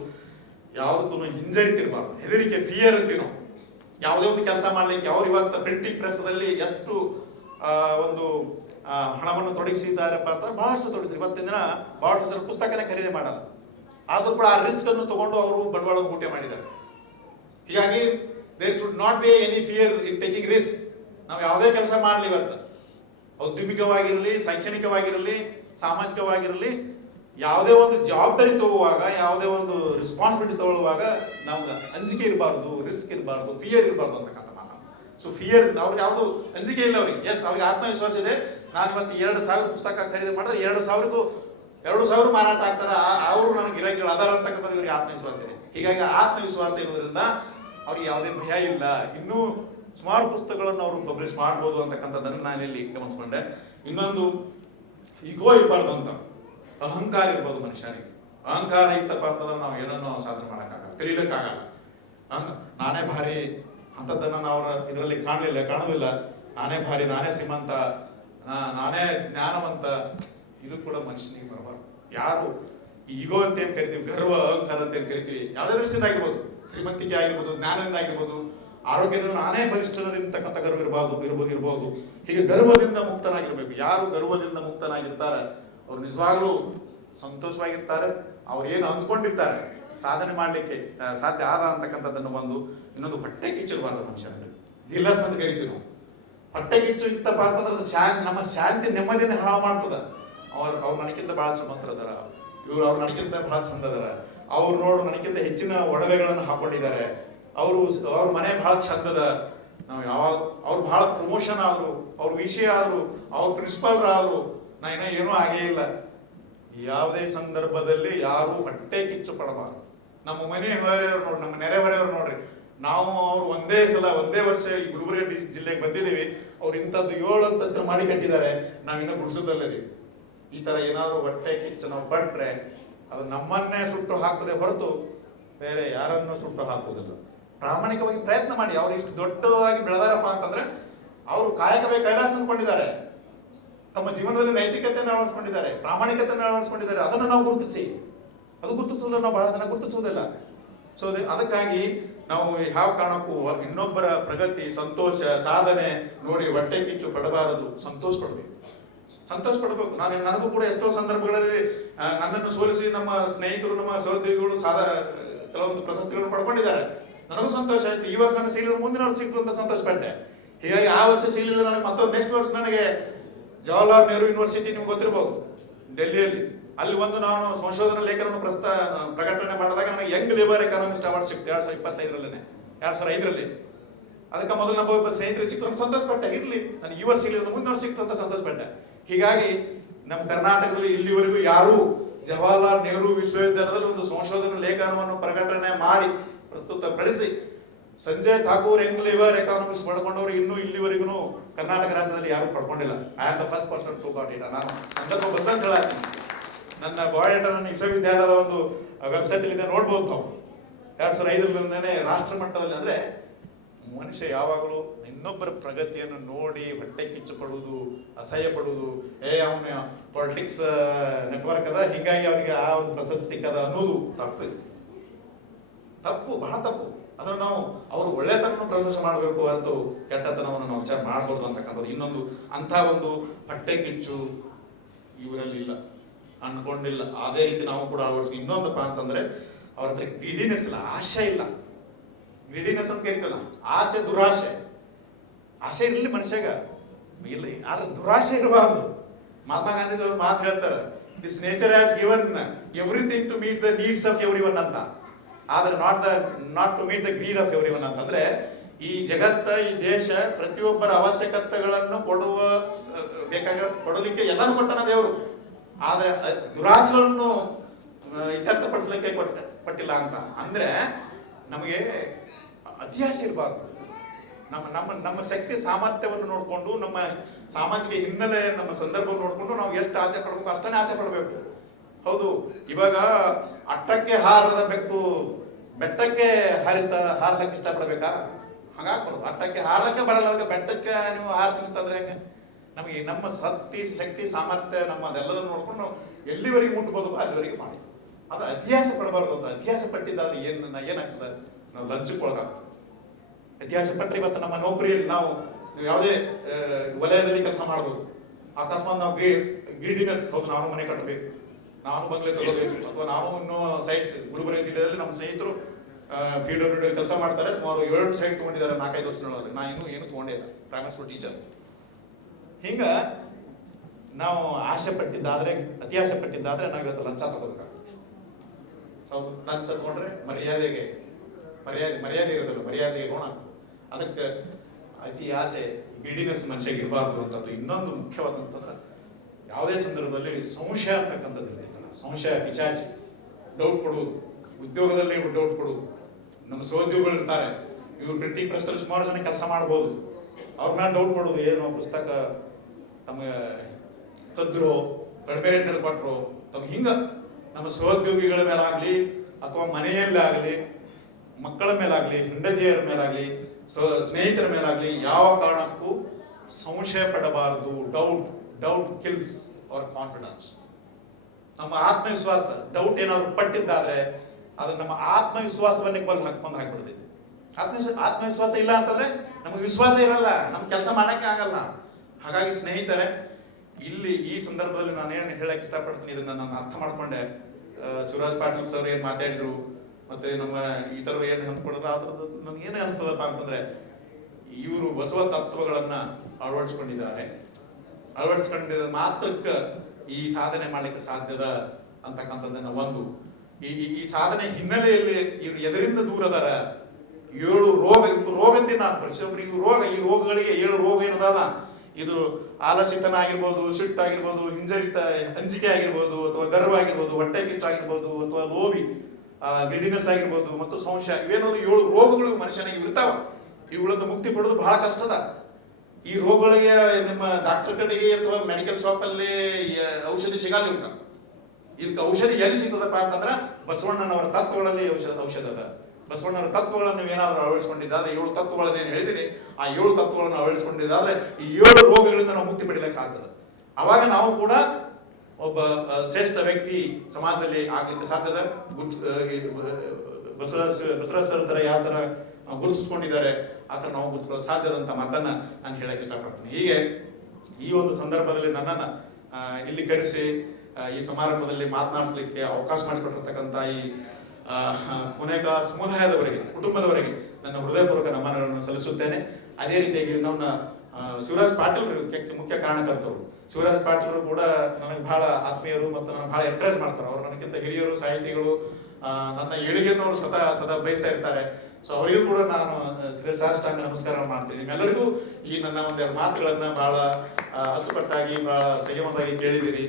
ಯಾವುದಕ್ಕೂ ಹಿಂಜರಿತಿರ್ಬಾರ್ದು, ಹೆದರಿಕೆ, ಫಿಯರ್ ಅಂತೀವಿ ನಾವು. ಯಾವುದೇ ಒಂದು ಕೆಲಸ ಮಾಡ್ಲಿಕ್ಕೆ ಅವ್ರು ಇವತ್ತು ಪ್ರಿಂಟಿಂಗ್ ಪ್ರೆಸ್ದಲ್ಲಿ ಎಷ್ಟು ಒಂದು ಹಣವನ್ನು ತೊಡಗಿಸಿದ್ದಾರಪ್ಪ ಅಂತ ಬಹಳಷ್ಟು ತೊಡಗಿಸಿದ್ರು. ಇವತ್ತಿನ ದಿನ ಬಹಳಷ್ಟು ಜನ ಪುಸ್ತಕನೇ ಖರೀದಿ ಮಾಡಲ್ಲ, ಆದ್ರೂ ಕೂಡ ಆ ರಿಸ್ಕ್ ಅನ್ನು ತಗೊಂಡು ಅವರು ಬಂಡವಾಳ ಹೂಟೆ ಮಾಡಿದ್ದಾರೆ. ಹೀಗಾಗಿ there should not be any fear in taking risk. ನಾವು ಯಾವುದೇ ಕೆಲಸ ಮಾಡಲಿ ಇವತ್ತು, ಔದ್ಯೋಗಿಕವಾಗಿರಲಿ, ಶೈಕ್ಷಣಿಕವಾಗಿರಲಿ, ಸಾಮಾಜಿಕವಾಗಿರಲಿ, ಯಾವುದೇ ಒಂದು ಜವಾಬ್ದಾರಿ ತಗೋವಾಗ, ಯಾವುದೇ ಒಂದು ರೆಸ್ಪಾನ್ಸಿಬಿಲಿಟಿ ತಗೊಳ್ಳುವಾಗ ನಮ್ಗೆ ಅಂಜಿಕೆ ಇರಬಾರ್ದು, ರಿಸ್ಕ್ ಇರಬಾರ್ದು, ಫಿಯರ್ ಇರಬಾರ್ದು ಅಂತಕ್ಕಂಥ ಮಾತು. ಸೊ ಫಿಯರ್, ಅವ್ರಿಗೆ ಯಾವುದು ಅಂಜಿಕೆ ಇಲ್ಲ ಅವ್ರಿಗೆ. ಎಸ್, ಅವ್ರಿಗೆ ಆತ್ಮವಿಶ್ವಾಸ ಇದೆ. ನಾನು ಇವತ್ತು 2,000 ಪುಸ್ತಕ ಖರೀದಿ ಮಾಡಿದ್ರೆ 2,000 ಮಾರಾಟ ಆಗ್ತಾರೆ, ಅವರು ನನಗೆ ಗಿರಾಕಿಗಳು ಅದಾರ ಅಂತಕ್ಕಂಥದ್ದು ಇವರಿಗೆ ಆತ್ಮವಿಶ್ವಾಸ ಇದೆ. ಹೀಗಾಗಿ ಆತ್ಮವಿಶ್ವಾಸ ಇರೋದ್ರಿಂದ ಅವ್ರಿಗೆ ಯಾವುದೇ ಭಯ ಇಲ್ಲ. ಇನ್ನೂ ಸುಮಾರು ಪುಸ್ತಕಗಳನ್ನು ಅವರು ಪಬ್ಲಿಷ್ ಮಾಡ್ಬೋದು ಅಂತಕ್ಕಂಥದ್ದನ್ನು ನಾನು ಇಲ್ಲಿ ಗಮನಿಸ್ಕೊಂಡೆ. ಇನ್ನೊಂದು, ಈಗೋ ಇರಬಾರ್ದು ಅಂತ, ಅಹಂಕಾರ ಇರ್ಬೋದು ಮನುಷ್ಯನಿಗೆ. ಅಹಂಕಾರ ಇತ್ತಪ್ಪ ಅಂತಂದ್ರೆ ನಾವು ಏನನ್ನೋ ಸಾಧನೆ ಮಾಡೋಕ್ಕಾಗಲ್ಲ, ಕಲೀಲಿಕ್ಕಾಗಲ್ಲ. ನಾನೇ ಭಾರಿ ಅಂಥದ್ದನ್ನ ನಾವು ಇದರಲ್ಲಿ ಕಾಣುವುದಿಲ್ಲ. ನಾನೇ ಭಾರಿ, ನಾನೇ ಶ್ರೀಮಂತ, ನಾನೇ ಜ್ಞಾನವಂತ, ಇದು ಕೂಡ ಮನುಷ್ಯನಿಗೆ ಬರಬಾರ್ದು. ಯಾರು ಈಗೋ ಅಂತ ಏನ್ ಕರಿತೀವಿ, ಗರ್ವ, ಅಹಂಕಾರ ಅಂತ ಏನ್ ಕರಿತೀವಿ, ಯಾವುದೇ ದೃಷ್ಟಿಯಿಂದ ಆಗಿರ್ಬೋದು, ಶ್ರೀಮಂತಿಕೆ ಆಗಿರ್ಬೋದು, ಜ್ಞಾನದಿಂದ ಆಗಿರ್ಬೋದು, ಆರೋಗ್ಯದಿಂದ ನಾನೇ ಬಲಿಷ್ಠರಿರ್ತಕ್ಕಂಥ ಗರ್ವ ಇರಬಹುದು. ಹೀಗೆ ಗರ್ವದಿಂದ ಮುಕ್ತನಾಗಿರ್ಬೇಕು. ಯಾರು ಗರ್ವದಿಂದ ಮುಕ್ತನಾಗಿರ್ತಾರೆ ಅವ್ರು ನಿಜವಾಗ್ಲೂ ಸಂತೋಷವಾಗಿರ್ತಾರೆ. ಅವ್ರು ಏನು ಅಂದ್ಕೊಂಡಿರ್ತಾರೆ ಸಾಧನೆ ಮಾಡ್ಲಿಕ್ಕೆ ಸಾಧ್ಯ ಆದ ಅಂತಕ್ಕಂಥದ್ದನ್ನು ಒಂದು. ಇನ್ನೊಂದು, ಹೊಟ್ಟೆ ಕಿಚ್ಚಿರಬಾರ್ದು ಮನುಷ್ಯನಿಗೆ. ಜಿಲ್ಲಸ್ ಅಂತ ಕರಿತೀವಿ ನಾವು. ಹೊಟ್ಟೆ ಕಿಚ್ಚು ಇತ್ತಪ್ಪ ಅಂತಂದ್ರೆ ನಮ್ಮ ಶಾಂತಿ, ನೆಮ್ಮದಿನ ಹಾಳು ಮಾಡ್ತದ. ಅವ್ರು ನನಗಿಂತ ಬಹಳ ಶ್ರೀಮಂತರ ಅದಾರ, ಇವ್ರು ಅವ್ರು ನನಗಿಂತ ಬಹಳ ಚಂದ ಅದಾರ, ಅವ್ರು ನೋಡು ನನಗಿಂತ ಹೆಚ್ಚಿನ ಒಡವೆಗಳನ್ನು ಹಾಕೊಂಡಿದ್ದಾರೆ, ಅವ್ರ ಮನೆ ಬಹಳ ಚಂದದ, ನಾವು ಯಾವಾಗ ಅವ್ರು ಬಹಳ ಪ್ರಮೋಷನ್ ಆದ್ರು, ಅವ್ರ ವಿಷಯ ಆದ್ರು, ಅವ್ರ ಪ್ರಿನ್ಸಿಪಾಲ್ ಆದ್ರು, ನಾ ಏನೂ ಆಗೇ ಇಲ್ಲ. ಯಾವುದೇ ಸಂದರ್ಭದಲ್ಲಿ ಯಾರು ಹೊಟ್ಟೆ ಕಿಚ್ಚು ಪಡಬಾರ್ದು. ನಮ್ಮ ಮನೆ ಹೊರೆಯವ್ರು ನೋಡ್ರಿ, ನಮ್ಮ ನೆರೆ ಹೊರೆಯವ್ರು ನೋಡ್ರಿ, ನಾವು ಅವ್ರು ಒಂದೇ ವರ್ಷ ಈ ಗುಲ್ಬರ್ಗ ಜಿಲ್ಲೆಗೆ ಬಂದಿದ್ದೀವಿ, ಅವ್ರು ಇಂಥದ್ದು 7 ಅಂತಸ್ತು ಮಾಡಿ ಕಟ್ಟಿದ್ದಾರೆ, ನಾವಿನ್ನೂ ಗುಡಿಸೋದಲ್ಲಿದ್ದೀವಿ. ಈ ತರ ಏನಾದ್ರು ಹೊಟ್ಟೆ ಕಿಚ್ಚು ನಾವು ಪಟ್ರೆ ಅದು ನಮ್ಮನ್ನೇ ಸುಟ್ಟು ಹಾಕದೆ ಹೊರತು ಬೇರೆ ಯಾರನ್ನು ಸುಟ್ಟು ಹಾಕುವುದಿಲ್ಲ. ಪ್ರಾಮಾಣಿಕವಾಗಿ ಪ್ರಯತ್ನ ಮಾಡಿ. ಅವ್ರು ಇಷ್ಟು ದೊಡ್ಡದಾಗಿ ಬೆಳೆದಾರಪ್ಪ ಅಂತಂದ್ರೆ ಅವರು ಕಾಯಕವೇ ಕೈಲಾಸ ಅನ್ಕೊಂಡಿದ್ದಾರೆ, ತಮ್ಮ ಜೀವನದಲ್ಲಿ ನೈತಿಕತೆಯನ್ನು ಅಳವಡಿಸ್ಕೊಂಡಿದ್ದಾರೆ, ಪ್ರಾಮಾಣಿಕತೆಯನ್ನು ಅಳವಡಿಸ್ಕೊಂಡಿದ್ದಾರೆ. ಅದನ್ನು ನಾವು ಗುರುತಿಸಿ, ಅದು ಗುರುತಿಸೋದು ನಾವು ಬಹಳ ಜನ ಗುರುತಿಸುವುದಿಲ್ಲ. ಸೊ ಅದಕ್ಕಾಗಿ ನಾವು ಯಾವ ಕಾರಣಕ್ಕೂ ಇನ್ನೊಬ್ಬರ ಪ್ರಗತಿ, ಸಂತೋಷ, ಸಾಧನೆ ನೋಡಿ ಹೊಟ್ಟೆ ಕಿಚ್ಚು ಪಡಬಾರದು. ಸಂತೋಷ ಪಡಬೇಕು. ನನಗೂ ಕೂಡ ಎಷ್ಟೋ ಸಂದರ್ಭಗಳಲ್ಲಿ ನನ್ನನ್ನು ಸೋಲಿಸಿ ನಮ್ಮ ಸ್ನೇಹಿತರು, ನಮ್ಮ ಸಹೋದ್ಯೋಗಿಗಳು ಕೆಲವೊಂದು ಪ್ರಶಸ್ತಿಗಳನ್ನು ಪಡ್ಕೊಂಡಿದ್ದಾರೆ. ನನಗೂ ಸಂತೋಷ ಆಯ್ತು. ಈ ವರ್ಷ ನನಗೆ ಸಿಗಲಿಲ್ಲ, ಮುಂದಿನ ವರ್ಷ ಸಿಗ್ತು ಅಂತ ಸಂತೋಷ ಪಟ್ಟೆ. ಹೀಗಾಗಿ ಆ ವರ್ಷ ಸಿಗಲಿಲ್ಲ ನನಗೆ ಮತ್ತೊಂದು ನೆಕ್ಸ್ಟ್ ವರ್ಷ ನನಗೆ ಜವಾಹರ್ಲಾಲ್ ನೆಹರು ಯೂನಿವರ್ಸಿಟಿ, ನಿಮ್ಗೆ ಗೊತ್ತಿರ್ಬೋದು, ಡೆಲ್ಲಿಯಲ್ಲಿ, ಅಲ್ಲಿ ಒಂದು ನಾನು ಸಂಶೋಧನಾ ಲೇಖನವನ್ನು ಪ್ರಕಟಣೆ ಮಾಡಿದಾಗ ನನಗೆ ಯಂಗ್ ಲೇಬರ್ ಎಕಾನಮಿಸ್ಟ್ ಅವಾರ್ಡ್ ಸಿಕ್ತು 2025ರಲ್ಲಿ. ಅದಕ್ಕೆ ಮೊದಲು ನಮ್ಮ ಸ್ನೇಹಿತರಿಗೆ ಸಿಕ್ತು ಅಂತ ಸಂತೋಷ ಪಟ್ಟೆ. ಇರ್ಲಿ, ನಾನು ಈ ವರ್ಷ ಸಿಗಲಿಲ್ಲ, ಮುಂದಿನ ವರ್ಷ ಸಿಕ್ತು ಅಂತ ಸಂತೋಷ ಪಟ್ಟೆ. ಹೀಗಾಗಿ ನಮ್ಮ ಕರ್ನಾಟಕದಲ್ಲಿ ಇಲ್ಲಿವರೆಗೂ ಯಾರು ಜವಾಹರ್ಲಾಲ್ ನೆಹರು ವಿಶ್ವವಿದ್ಯಾಲಯದಲ್ಲಿ ಒಂದು ಸಂಶೋಧನಾ ಲೇಖನವನ್ನು ಪ್ರಕಟಣೆ ಮಾಡಿ ಪ್ರಸ್ತುತಪಡಿಸಿ Sanjay Thakur young labour economics ಪಡ್ಕೊಂಡವರು ಇನ್ನೂ ಇಲ್ಲಿವರೆಗೂ ಕರ್ನಾಟಕ ರಾಜ್ಯದಲ್ಲಿ ಯಾರು ಪಡ್ಕೊಂಡಿಲ್ಲ. I am the first person to got it. ನಾನು ಸಂದರ್ಭ ಬಂದಂತ ಹೇಳತ್ತೀನಿ. ನನ್ನ ಬಯೋಡೇಟಾ ನನ್ನ ವಿಶ್ವವಿದ್ಯಾಲಯದ ಒಂದು ವೆಬ್ಸೈಟ್ ಇದೆ, ನೋಡ್ಬೋದು ನಾವು. 2005ರಲ್ಲಿ ರಾಷ್ಟ್ರ ಮಟ್ಟದಲ್ಲಿ. ಅಂದ್ರೆ ಮನುಷ್ಯ ಯಾವಾಗಲೂ ಇನ್ನೊಬ್ಬರ ಪ್ರಗತಿಯನ್ನು ನೋಡಿ ಹೊಟ್ಟೆ ಕಿಚ್ಚು ಪಡುವುದು, ಅಸಹ್ಯ ಪಡುವುದು, ಅವನ ಪಾಲಿಟಿಕ್ಸ್ ನೆಟ್ವರ್ಕ್ ಅದ ಹೀಗಾಗಿ ಅವನಿಗೆ ಆ ಒಂದು ಪ್ರಶಸ್ತಿ ಸಿಕ್ಕದ ಅನ್ನೋದು ತಪ್ಪು, ಬಹಳ ತಪ್ಪು. ಅದನ್ನು ನಾವು ಅವರು ಒಳ್ಳೆತನವನ್ನು ಪ್ರಶಂಸೆ ಮಾಡಬೇಕು ಹೊರತು ಕೆಟ್ಟತನವನ್ನು ನಾವು ವಿಚಾರ ಮಾಡಬಾರ್ದು ಅಂತಕ್ಕಂಥದ್ದು. ಇನ್ನೊಂದು, ಅಂಥ ಒಂದು ಹೊಟ್ಟೆ ಕಿಚ್ಚು ಇವರಲ್ಲಿ ಇಲ್ಲ, ಅನ್ಕೊಂಡಿಲ್ಲ. ಅದೇ ರೀತಿ ನಾವು ಕೂಡ ಅಳವಡಿಸಿ. ಇನ್ನೊಂದಪ್ಪ ಅಂತಂದ್ರೆ ಅವ್ರ ಹತ್ರ ಗ್ರೀಡಿನೆಸ್ ಇಲ್ಲ, ಆಶೆ ಇಲ್ಲ. ಗ್ರೀಡಿನೆಸ್ ಅಂತ ಕರಿತಲ್ಲ, ಆಸೆ, ದುರಾಶೆ. ಆಸೆ ಇರಲಿ ಮನುಷ್ಯಾಗ, ಇಲ್ಲಿ ಆದ್ರೆ ದುರಾಶೆ ಇರಬಾರ್ದು. ಮಹಾತ್ಮ ಗಾಂಧೀಜಿ ಅವ್ರು ಮಾತು ಹೇಳ್ತಾರೆ, this nature has given everything to meet the needs of every one ಅಂತ, ಆದ್ರೆ not to meet the greed of every one ಅಂತಂದ್ರೆ ಈ ಜಗತ್ತ, ಈ ದೇಶ ಪ್ರತಿಯೊಬ್ಬರ ಅವಶ್ಯಕತೆಗಳನ್ನು ಕೊಡಲಿಕ್ಕೆ ಎಲ್ಲಾನು ಕೊಟ್ಟನ ದೇವರು. ಆದ್ರೆ ದುರಾಸೆಗಳನ್ನು ಇತ್ಯರ್ಥಪಡಿಸಲಿಕ್ಕೆ ಪಟ್ಟಿಲ್ಲ ಅಂತ. ಅಂದ್ರೆ ನಮಗೆ ಅತಿಯಾಸೆ ಇರಬಾರ್ದು. ನಮ್ಮ ಶಕ್ತಿ ಸಾಮರ್ಥ್ಯವನ್ನು ನೋಡಿಕೊಂಡು, ನಮ್ಮ ಸಾಮಾಜಿಕ ಹಿನ್ನೆಲೆ, ನಮ್ಮ ಸಂದರ್ಭವನ್ನು ನೋಡಿಕೊಂಡು ನಾವು ಎಷ್ಟು ಆಸೆ ಪಡಬೇಕು ಅಷ್ಟೇ ಆಸೆ ಪಡಬೇಕು. ಹೌದು, ಇವಾಗ ಅಟ್ಟಕ್ಕೆ ಹಾರದ ಬೆಕ್ಕು ಬೆಟ್ಟಕ್ಕೆ ಹಾರ್ಲಕ್ಕೆ ಇಷ್ಟಪಡಬೇಕಾ? ಹಾಗಾಗ್ಬಾರ್ದು. ಅಟ್ಟಕ್ಕೆ ಹಾರ್ಲಕ್ಕೆ ಬರಲ್ಲ, ಬೆಟ್ಟಕ್ಕೆ ನೀವು ಹಾರ್ತೀನಿ ಅಂತಂದ್ರೆ ಹೆಂಗೆ? ನಮಗೆ ನಮ್ಮ ಶಕ್ತಿ ಸಾಮರ್ಥ್ಯ ನಮ್ಮದೆಲ್ಲದನ್ನು ನೋಡ್ಕೊಂಡು ನಾವು ಎಲ್ಲಿವರೆಗೆ ಮುಟ್ಬೋದು ಅಲ್ಲಿವರೆಗೆ ಮಾಡಿ. ಅದು ಅಭ್ಯಾಸ ಪಡಬಾರ್ದು ಅಂತ. ಅಭ್ಯಾಸ ಪಟ್ಟಿದ್ದಾದ್ರೆ ಏನಾಗ್ತದೆ? ನಾವು ಲಂಚಕ್ಕೊಳಗಾಗ್ತದೆ. ಅಭ್ಯಾಸ ಪಟ್ಟರೆ ಇವತ್ತು ನಮ್ಮ ನೌಕರಿಯಲ್ಲಿ ನೀವು ಯಾವುದೇ ವಲಯದಲ್ಲಿ ಕೆಲಸ ಮಾಡ್ಬೋದು. ಅಕಸ್ಮಾತ್ ನಾವು ಗ್ರೀಡಿನೆಸ್, ಹೌದು ನಾನು ಮನೆ ಕಟ್ಟಬೇಕು, ನಾನು ಬಂಗ್ಲೆ ತಗೋಬೇಕು, ಅಥವಾ ನಾವು ಇನ್ನೂ ಸೈಟ್ಸ್ ಗುಲ್ಬರ್ಗ ಜಿಲ್ಲೆಯಲ್ಲಿ ನಮ್ಮ ಸ್ನೇಹಿತರು PWD ಕೆಲಸ ಮಾಡ್ತಾರೆ, ಸುಮಾರು 7 ಸೈಟ್ ತಗೊಂಡಿದ್ದಾರೆ 4-5 ವರ್ಷಗಳಲ್ಲಿ. ನಾನು ಇನ್ನೂ ಏನು ತಗೊಂಡೇ ಇಲ್ಲ, ಪ್ರೈಮರಿ ಸ್ಕೂಲ್ ಟೀಚರ್. ಹಿಂಗ ನಾವು ಆಸೆ ಪಟ್ಟಿದ್ದಾದ್ರೆ, ಅತಿ ಆಸೆ ಪಟ್ಟಿದ್ದಾದ್ರೆ ನಾವು ಇವತ್ತು ಲಂಚ ತಗೋಬೇಕಾಗ್ತದೆ. ಹೌದು, ಲಂಚ ತಗೊಂಡ್ರೆ ಮರ್ಯಾದೆ ಇರೋದಿಲ್ಲ, ಮರ್ಯಾದೆಗೆ ಋಣ. ಅದಕ್ಕೆ ಅತಿ ಆಸೆ, ಗ್ರೀಡಿನೆಸ್ ಮನುಷ್ಯಗೆ ಇರಬಾರ್ದು ಅಂತದ್ದು. ಇನ್ನೊಂದು ಮುಖ್ಯವಾದಂತಂದ್ರೆ ಯಾವುದೇ ಸಂದರ್ಭದಲ್ಲಿ ಸಂಶಯ ಅಂತಕ್ಕಂಥದ್ದು ಇರ್ತೈತಲ್ಲ, ಸಂಶಯ, ಪಿಚಾಚಿ, ಡೌಟ್ ಪಡುವುದು, ಉದ್ಯೋಗದಲ್ಲಿ ಡೌಟ್ ಪಡುವುದು. ನಮ್ಮ ಸಹೋದ್ಯೋಗಿಗಳು ಇರ್ತಾರೆ, ಇವ್ರು ಪ್ರಿಂಟಿಂಗ್ ಪ್ರೆಸ್ ಅಲ್ಲಿ ಸುಮಾರು ಜನ ಕೆಲಸ ಮಾಡ್ಬೋದು, ಅವ್ರ ಮೇಲೆ ಡೌಟ್ ಪಡುವುದು. ಏನು ಪುಸ್ತಕ ತಮ್ಮ ಕದ್ರು, ಕಡಿಮೆ ರೇಟಲ್ಲಿ ಕೊಟ್ಟರು, ಹಿಂಗ ನಮ್ಮ ಸಹೋದ್ಯೋಗಿಗಳ ಮೇಲಾಗ್ಲಿ, ಅಥವಾ ಮನೆಯಲ್ಲೇ ಆಗಲಿ, ಮಕ್ಕಳ ಮೇಲಾಗ್ಲಿ, ಹೆಂಡತಿಯರ ಮೇಲಾಗ್ಲಿ, ಸ್ನೇಹಿತರ ಮೇಲಾಗ್ಲಿ ಯಾವ ಕಾರಣಕ್ಕೂ ಸಂಶಯ ಪಡಬಾರದು. Doubt kills our confidence. ನಮ್ಮ ಆತ್ಮವಿಶ್ವಾಸ, ಡೌಟ್ ಏನಾದ್ರು ಪಟ್ಟಿದ್ದಾದ್ರೆ ಅದು ನಮ್ಮ ಆತ್ಮವಿಶ್ವಾಸವನ್ನೇ ಹಾಕ್ಬಿಡ್ತೈತಿ. ಆತ್ಮವಿಶ್ವಾಸ ಇಲ್ಲ ಅಂತಂದ್ರೆ ನಮಗೆ ವಿಶ್ವಾಸ ಇರಲ್ಲ, ನಮ್ ಕೆಲಸ ಮಾಡಕ್ಕೆ ಆಗಲ್ಲ. ಹಾಗಾಗಿ ಸ್ನೇಹಿತರೆ, ಇಲ್ಲಿ ಈ ಸಂದರ್ಭದಲ್ಲಿ ನಾನು ಏನು ಹೇಳಕ್ ಇಷ್ಟಪಡ್ತೀನಿ, ಇದನ್ನ ನಾನು ಅರ್ಥ ಮಾಡ್ಕೊಂಡೆ. ಶಿವರಾಜ್ ಪಾಟೀಲ್ ಸರ್ ಏನ್ ಮಾತಾಡಿದ್ರು, ಮತ್ತೆ ನಮ್ಮ ಇತರರು ಏನು ಅಂದ್ಕೊಂಡ್ರು, ಅದ್ರದ್ದು ನನ್ಗೆ ಏನೇ ಅನಿಸ್ತದಪ್ಪ ಅಂತಂದ್ರೆ, ಇವರು ಬಸವ ತತ್ವಗಳನ್ನ ಅಳವಡಿಸ್ಕೊಂಡಿದ್ದ ಮಾತ್ರಕ್ಕೆ ಈ ಸಾಧನೆ ಮಾಡ್ಲಿಕ್ಕೆ ಸಾಧ್ಯದ ಅಂತಕ್ಕಂಥದ್ದನ್ನ ಒಂದು. ಈ ಸಾಧನೆ ಹಿನ್ನೆಲೆಯಲ್ಲಿ ಇವ್ರು ಎದರಿಂದ ದೂರ ಅದಾರ. 7 ರೋಗದಿಂದ ಪ್ರತಿಯೊಬ್ಬರಿಗೆ ಈ ರೋಗಗಳಿಗೆ 7 ರೋಗ ಏನದಲ್ಲ. ಇದು ಆಲಸಿತನ ಆಗಿರ್ಬೋದು, ಸಿಟ್ಟಾಗಿರ್ಬೋದು, ಅಂಜಿಕೆ ಆಗಿರ್ಬೋದು, ಅಥವಾ ಗರ್ವ ಆಗಿರ್ಬೋದು, ಹೊಟ್ಟೆ ಕಿಚ್ಚಾಗಿರ್ಬೋದು, ಅಥವಾ ಲೋಭಿ, ಗ್ರೀಡಿನೆಸ್ ಆಗಿರ್ಬೋದು, ಮತ್ತು ಸಂಶಯ. ಇವೇನಾದ್ರು 7 ರೋಗಗಳು ಮನುಷ್ಯನಿಗೆ ಇರ್ತಾವ. ಇವುಗಳಿಂದ ಮುಕ್ತಿ ಪಡೋದು ಬಹಳ ಕಷ್ಟದ. ಈ ರೋಗಗಳಿಗೆ ನಿಮ್ಮ ಡಾಕ್ಟರ್ ಕಡೆಗೆ ಅಥವಾ ಮೆಡಿಕಲ್ ಶಾಪ್ ಅಲ್ಲಿ ಔಷಧಿ ಸಿಗಲ್ಲ. ಇದಕ್ಕೆ ಔಷಧಿ ಎಲ್ಲಿ ಸಿಗ್ತದಪ್ಪ ಅಂತಂದ್ರೆ ಬಸವಣ್ಣನವರ ತತ್ವಗಳಲ್ಲಿ ಔಷಧ ಅದ. ಬಸವಣ್ಣನ ತತ್ವಗಳನ್ನು ಏನಾದ್ರು ಅಳವಡಿಸ್ಕೊಂಡಿದ್ದಾದ್ರೆ, 7 ತತ್ವಗಳನ್ನ ಏನು ಹೇಳಿದಿರಿ, ಆ 7 ತತ್ವಗಳನ್ನು ಅಳವಡಿಸ್ಕೊಂಡಿದ್ದಾದ್ರೆ ಈ 7 ರೋಗಗಳಿಂದ ನಾವು ಮುಕ್ತಿ ಪಡಿಲಿಕ್ಕೆ ಸಾಧ್ಯದ. ಅವಾಗ ನಾವು ಕೂಡ ಒಬ್ಬ ಶ್ರೇಷ್ಠ ವ್ಯಕ್ತಿ ಸಮಾಜದಲ್ಲಿ ಆಗ್ಲಿಕ್ಕೆ ಸಾಧ್ಯದ. ಬಸವರಾಜ್ ಸರ್ ತರ ಯಾವ ತರ ಗುರುತಿಸ್ಕೊಂಡಿದ್ದಾರೆ ಆ ತರ ನಾವು ಗುರುತಿಸಲು ಸಾಧ್ಯದ ಅಂತ ಮಾತನ್ನ ನಾನು ಹೇಳಕ್ ಇಷ್ಟಪಡ್ತೀನಿ. ಹೀಗೆ ಈ ಒಂದು ಸಂದರ್ಭದಲ್ಲಿ ನನ್ನನ್ನ ಇಲ್ಲಿ ಕರೆಸಿ ಈ ಸಮಾರಂಭದಲ್ಲಿ ಮಾತನಾಡಿಸ್ಲಿಕ್ಕೆ ಅವಕಾಶ ಮಾಡಿಕೊಟ್ಟಿರ್ತಕ್ಕಂಥ ಈ ಪುಣೇಕಾರ್ ಸಮುದಾಯದವರಿಗೆ, ಕುಟುಂಬದವರಿಗೆ ನನ್ನ ಹೃದಯಪೂರ್ವಕ ನಮನಗಳನ್ನು ಸಲ್ಲಿಸುತ್ತೇನೆ. ಅದೇ ರೀತಿಯಾಗಿ ನಮ್ಮ ಶಿವರಾಜ್ ಪಾಟೀಲ್ ಮುಖ್ಯ ಕಾರಣಕರ್ತರು. ಶಿವರಾಜ್ ಪಾಟೀಲರು ಕೂಡ ನನಗೆ ಬಹಳ ಆತ್ಮೀಯರು ಮತ್ತು ನನಗೆ ಬಹಳ ಎನ್ಕರೇಜ್ ಮಾಡ್ತಾರೆ. ಅವರು ನನಗಿಂತ ಹಿರಿಯರು, ಸಾಹಿತಿಗಳು, ನನ್ನ ಏಳಿಗೆಯನ್ನು ಅವರು ಸದಾ ಬಯಸ್ತಾ ಇರ್ತಾರೆ. ಸೊ ಅವರಿಗೂ ಕೂಡ ನಾನು ಸಾಷ್ಟಾಂಗ ನಮಸ್ಕಾರ ಮಾಡ್ತೀನಿ. ನಿಮ್ಮೆಲ್ಲರಿಗೂ ಈ ನನ್ನ ಒಂದೆರಡು ಮಾತುಗಳನ್ನ ಬಹಳ ಅಚ್ಚುಕಟ್ಟಾಗಿ, ಬಹಳ ಸಂಯಮವಾಗಿ ಕೇಳಿದಿರಿ.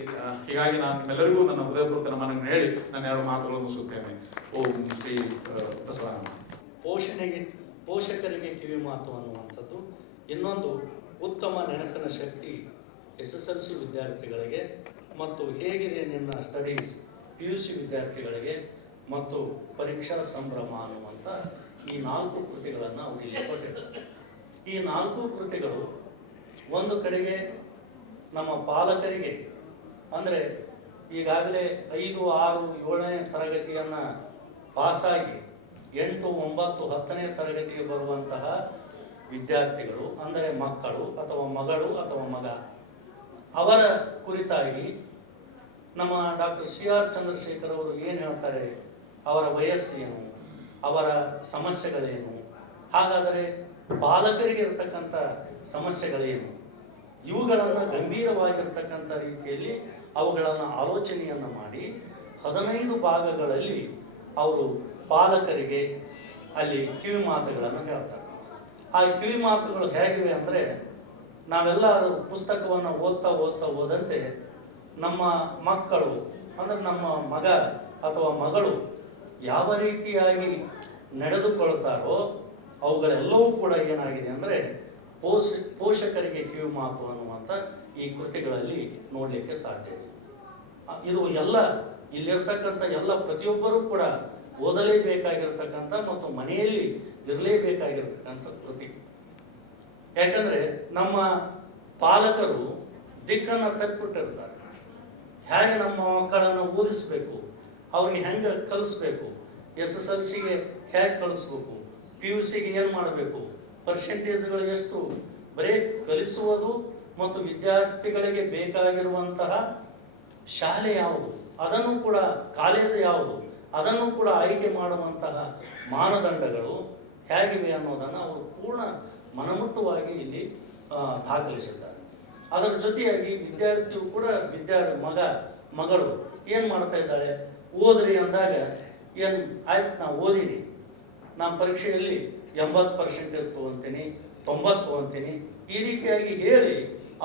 ಹೀಗಾಗಿ ನಾನು ನಿಮ್ಮೆಲ್ಲರಿಗೂ ನನ್ನ ಹೃದಯಪೂರ್ವಕ ನಮನನ್ನು ಹೇಳಿ ನನ್ನ 2 ಮಾತುಗಳನ್ನು ಮುಗಿಸುತ್ತೇನೆ. ಓಂ ಶ್ರೀ ಬಸವರಾಮ. ಪೋಷಕರಿಗೆ ಕಿವಿ ಮಾತು ಅನ್ನುವಂಥದ್ದು. ಇನ್ನೊಂದು, ಉತ್ತಮ ನೆನಪಿನ ಶಕ್ತಿ SSLC ವಿದ್ಯಾರ್ಥಿಗಳಿಗೆ, ಮತ್ತು ಹೇಗಿದೆ ನಿನ್ನ ಸ್ಟಡೀಸ್ PUC ವಿದ್ಯಾರ್ಥಿಗಳಿಗೆ, ಮತ್ತು ಪರೀಕ್ಷಾ ಸಂಭ್ರಮ ಅನ್ನುವಂಥ ಈ 4 ಕೃತಿಗಳನ್ನು ಅವರು ಇಲ್ಲಿ ಕೊಟ್ಟಿದ್ದಾರೆ. ಈ 4 ಕೃತಿಗಳು ಒಂದು ಕಡೆಗೆ ನಮ್ಮ ಪಾಲಕರಿಗೆ, ಅಂದರೆ ಈಗಾಗಲೇ 5, 6, 7ನೇ ತರಗತಿಯನ್ನು ಪಾಸಾಗಿ 8, 9, 10ನೇ ತರಗತಿಗೆ ಬರುವಂತಹ ವಿದ್ಯಾರ್ಥಿಗಳು, ಅಂದರೆ ಮಕ್ಕಳು ಅಥವಾ ಮಗಳು ಅಥವಾ ಮಗ, ಅವರ ಕುರಿತಾಗಿ ನಮ್ಮ ಡಾಕ್ಟರ್ CR ಚಂದ್ರಶೇಖರ್ ಅವರು ಏನು ಹೇಳ್ತಾರೆ, ಅವರ ವಯಸ್ಸೇನು, ಅವರ ಸಮಸ್ಯೆಗಳೇನು, ಹಾಗಾದರೆ ಬಾಲಕರಿಗೆ ಇರತಕ್ಕಂಥ ಸಮಸ್ಯೆಗಳೇನು, ಇವುಗಳನ್ನು ಗಂಭೀರವಾಗಿರ್ತಕ್ಕಂಥ ರೀತಿಯಲ್ಲಿ ಅವುಗಳನ್ನು ಆಲೋಚನೆಯನ್ನು ಮಾಡಿ 15 ಭಾಗಗಳಲ್ಲಿ ಅವರು ಪಾಲಕರಿಗೆ ಅಲ್ಲಿ ಕಿವಿ ಮಾತುಗಳನ್ನು ಹೇಳ್ತಾರೆ. ಆ ಕಿವಿ ಮಾತುಗಳು ಹೇಗಿವೆ ಅಂದರೆ, ನಾವೆಲ್ಲ ಪುಸ್ತಕವನ್ನು ಓದಂತೆ ನಮ್ಮ ಮಕ್ಕಳು, ಅಂದರೆ ನಮ್ಮ ಮಗ ಅಥವಾ ಮಗಳು ಯಾವ ರೀತಿಯಾಗಿ ನಡೆದುಕೊಳ್ತಾರೋ ಅವುಗಳೆಲ್ಲವೂ ಕೂಡ ಏನಾಗಿದೆ ಅಂದರೆ ಪೋಷಕರಿಗೆ ಕಿವಿ ಮಾತು ಅನ್ನುವಂಥ ಈ ಕೃತಿಗಳಲ್ಲಿ ನೋಡಲಿಕ್ಕೆ ಸಾಧ್ಯ ಇದೆ. ಇದು ಎಲ್ಲ ಇಲ್ಲಿರ್ತಕ್ಕಂಥ ಎಲ್ಲ ಪ್ರತಿಯೊಬ್ಬರೂ ಕೂಡ ಓದಲೇಬೇಕಾಗಿರ್ತಕ್ಕಂಥ ಮತ್ತು ಮನೆಯಲ್ಲಿ ಇರಲೇಬೇಕಾಗಿರ್ತಕ್ಕಂಥ ಕೃತಿ. ಯಾಕಂದ್ರೆ ನಮ್ಮ ಪಾಲಕರು ದಿಕ್ಕನ್ನು ತಪ್ಪಿಬಿಟ್ಟಿರ್ತಾರೆ. ಹೇಗೆ ನಮ್ಮ ಮಕ್ಕಳನ್ನು ಓದಿಸ್ಬೇಕು, ಅವ್ರಿಗೆ ಹೆಂಗೆ ಕಲಿಸ್ಬೇಕು, SSLCಗೆ ಹೇಗೆ ಕಳಿಸ್ಬೇಕು, PUCಗೆ ಏನು ಮಾಡಬೇಕು, ಪರ್ಸೆಂಟೇಜ್ಗಳು ಎಷ್ಟು, ಬರೀ ಕಲಿಸುವುದು ಮತ್ತು ವಿದ್ಯಾರ್ಥಿಗಳಿಗೆ ಬೇಕಾಗಿರುವಂತಹ ಶಾಲೆ ಯಾವುದು, ಅದನ್ನು ಕೂಡ ಕಾಲೇಜು ಯಾವುದು, ಅದನ್ನು ಕೂಡ ಆಯ್ಕೆ ಮಾಡುವಂತಹ ಮಾನದಂಡಗಳು ಹೇಗಿವೆ ಅನ್ನೋದನ್ನು ಅವರು ಪೂರ್ಣ ಮನಮುಟ್ಟವಾಗಿ ಇಲ್ಲಿ ದಾಖಲಿಸಿದ್ದಾರೆ. ಅದರ ಜೊತೆಯಾಗಿ ವಿದ್ಯಾರ್ಥಿಯು ಕೂಡ ಮಗಳು ಏನು ಮಾಡ್ತಾ ಇದ್ದಾಳೆ, ಓದ್ರಿ ಅಂದಾಗ ಏನು ಆಯ್ತು ನಾ ಓದಿನಿ, ನಾನು ಪರೀಕ್ಷೆಯಲ್ಲಿ 80% ತೊಗೊತೀನಿ, 90 ತೊಗೊತೀನಿ, ಈ ರೀತಿಯಾಗಿ ಹೇಳಿ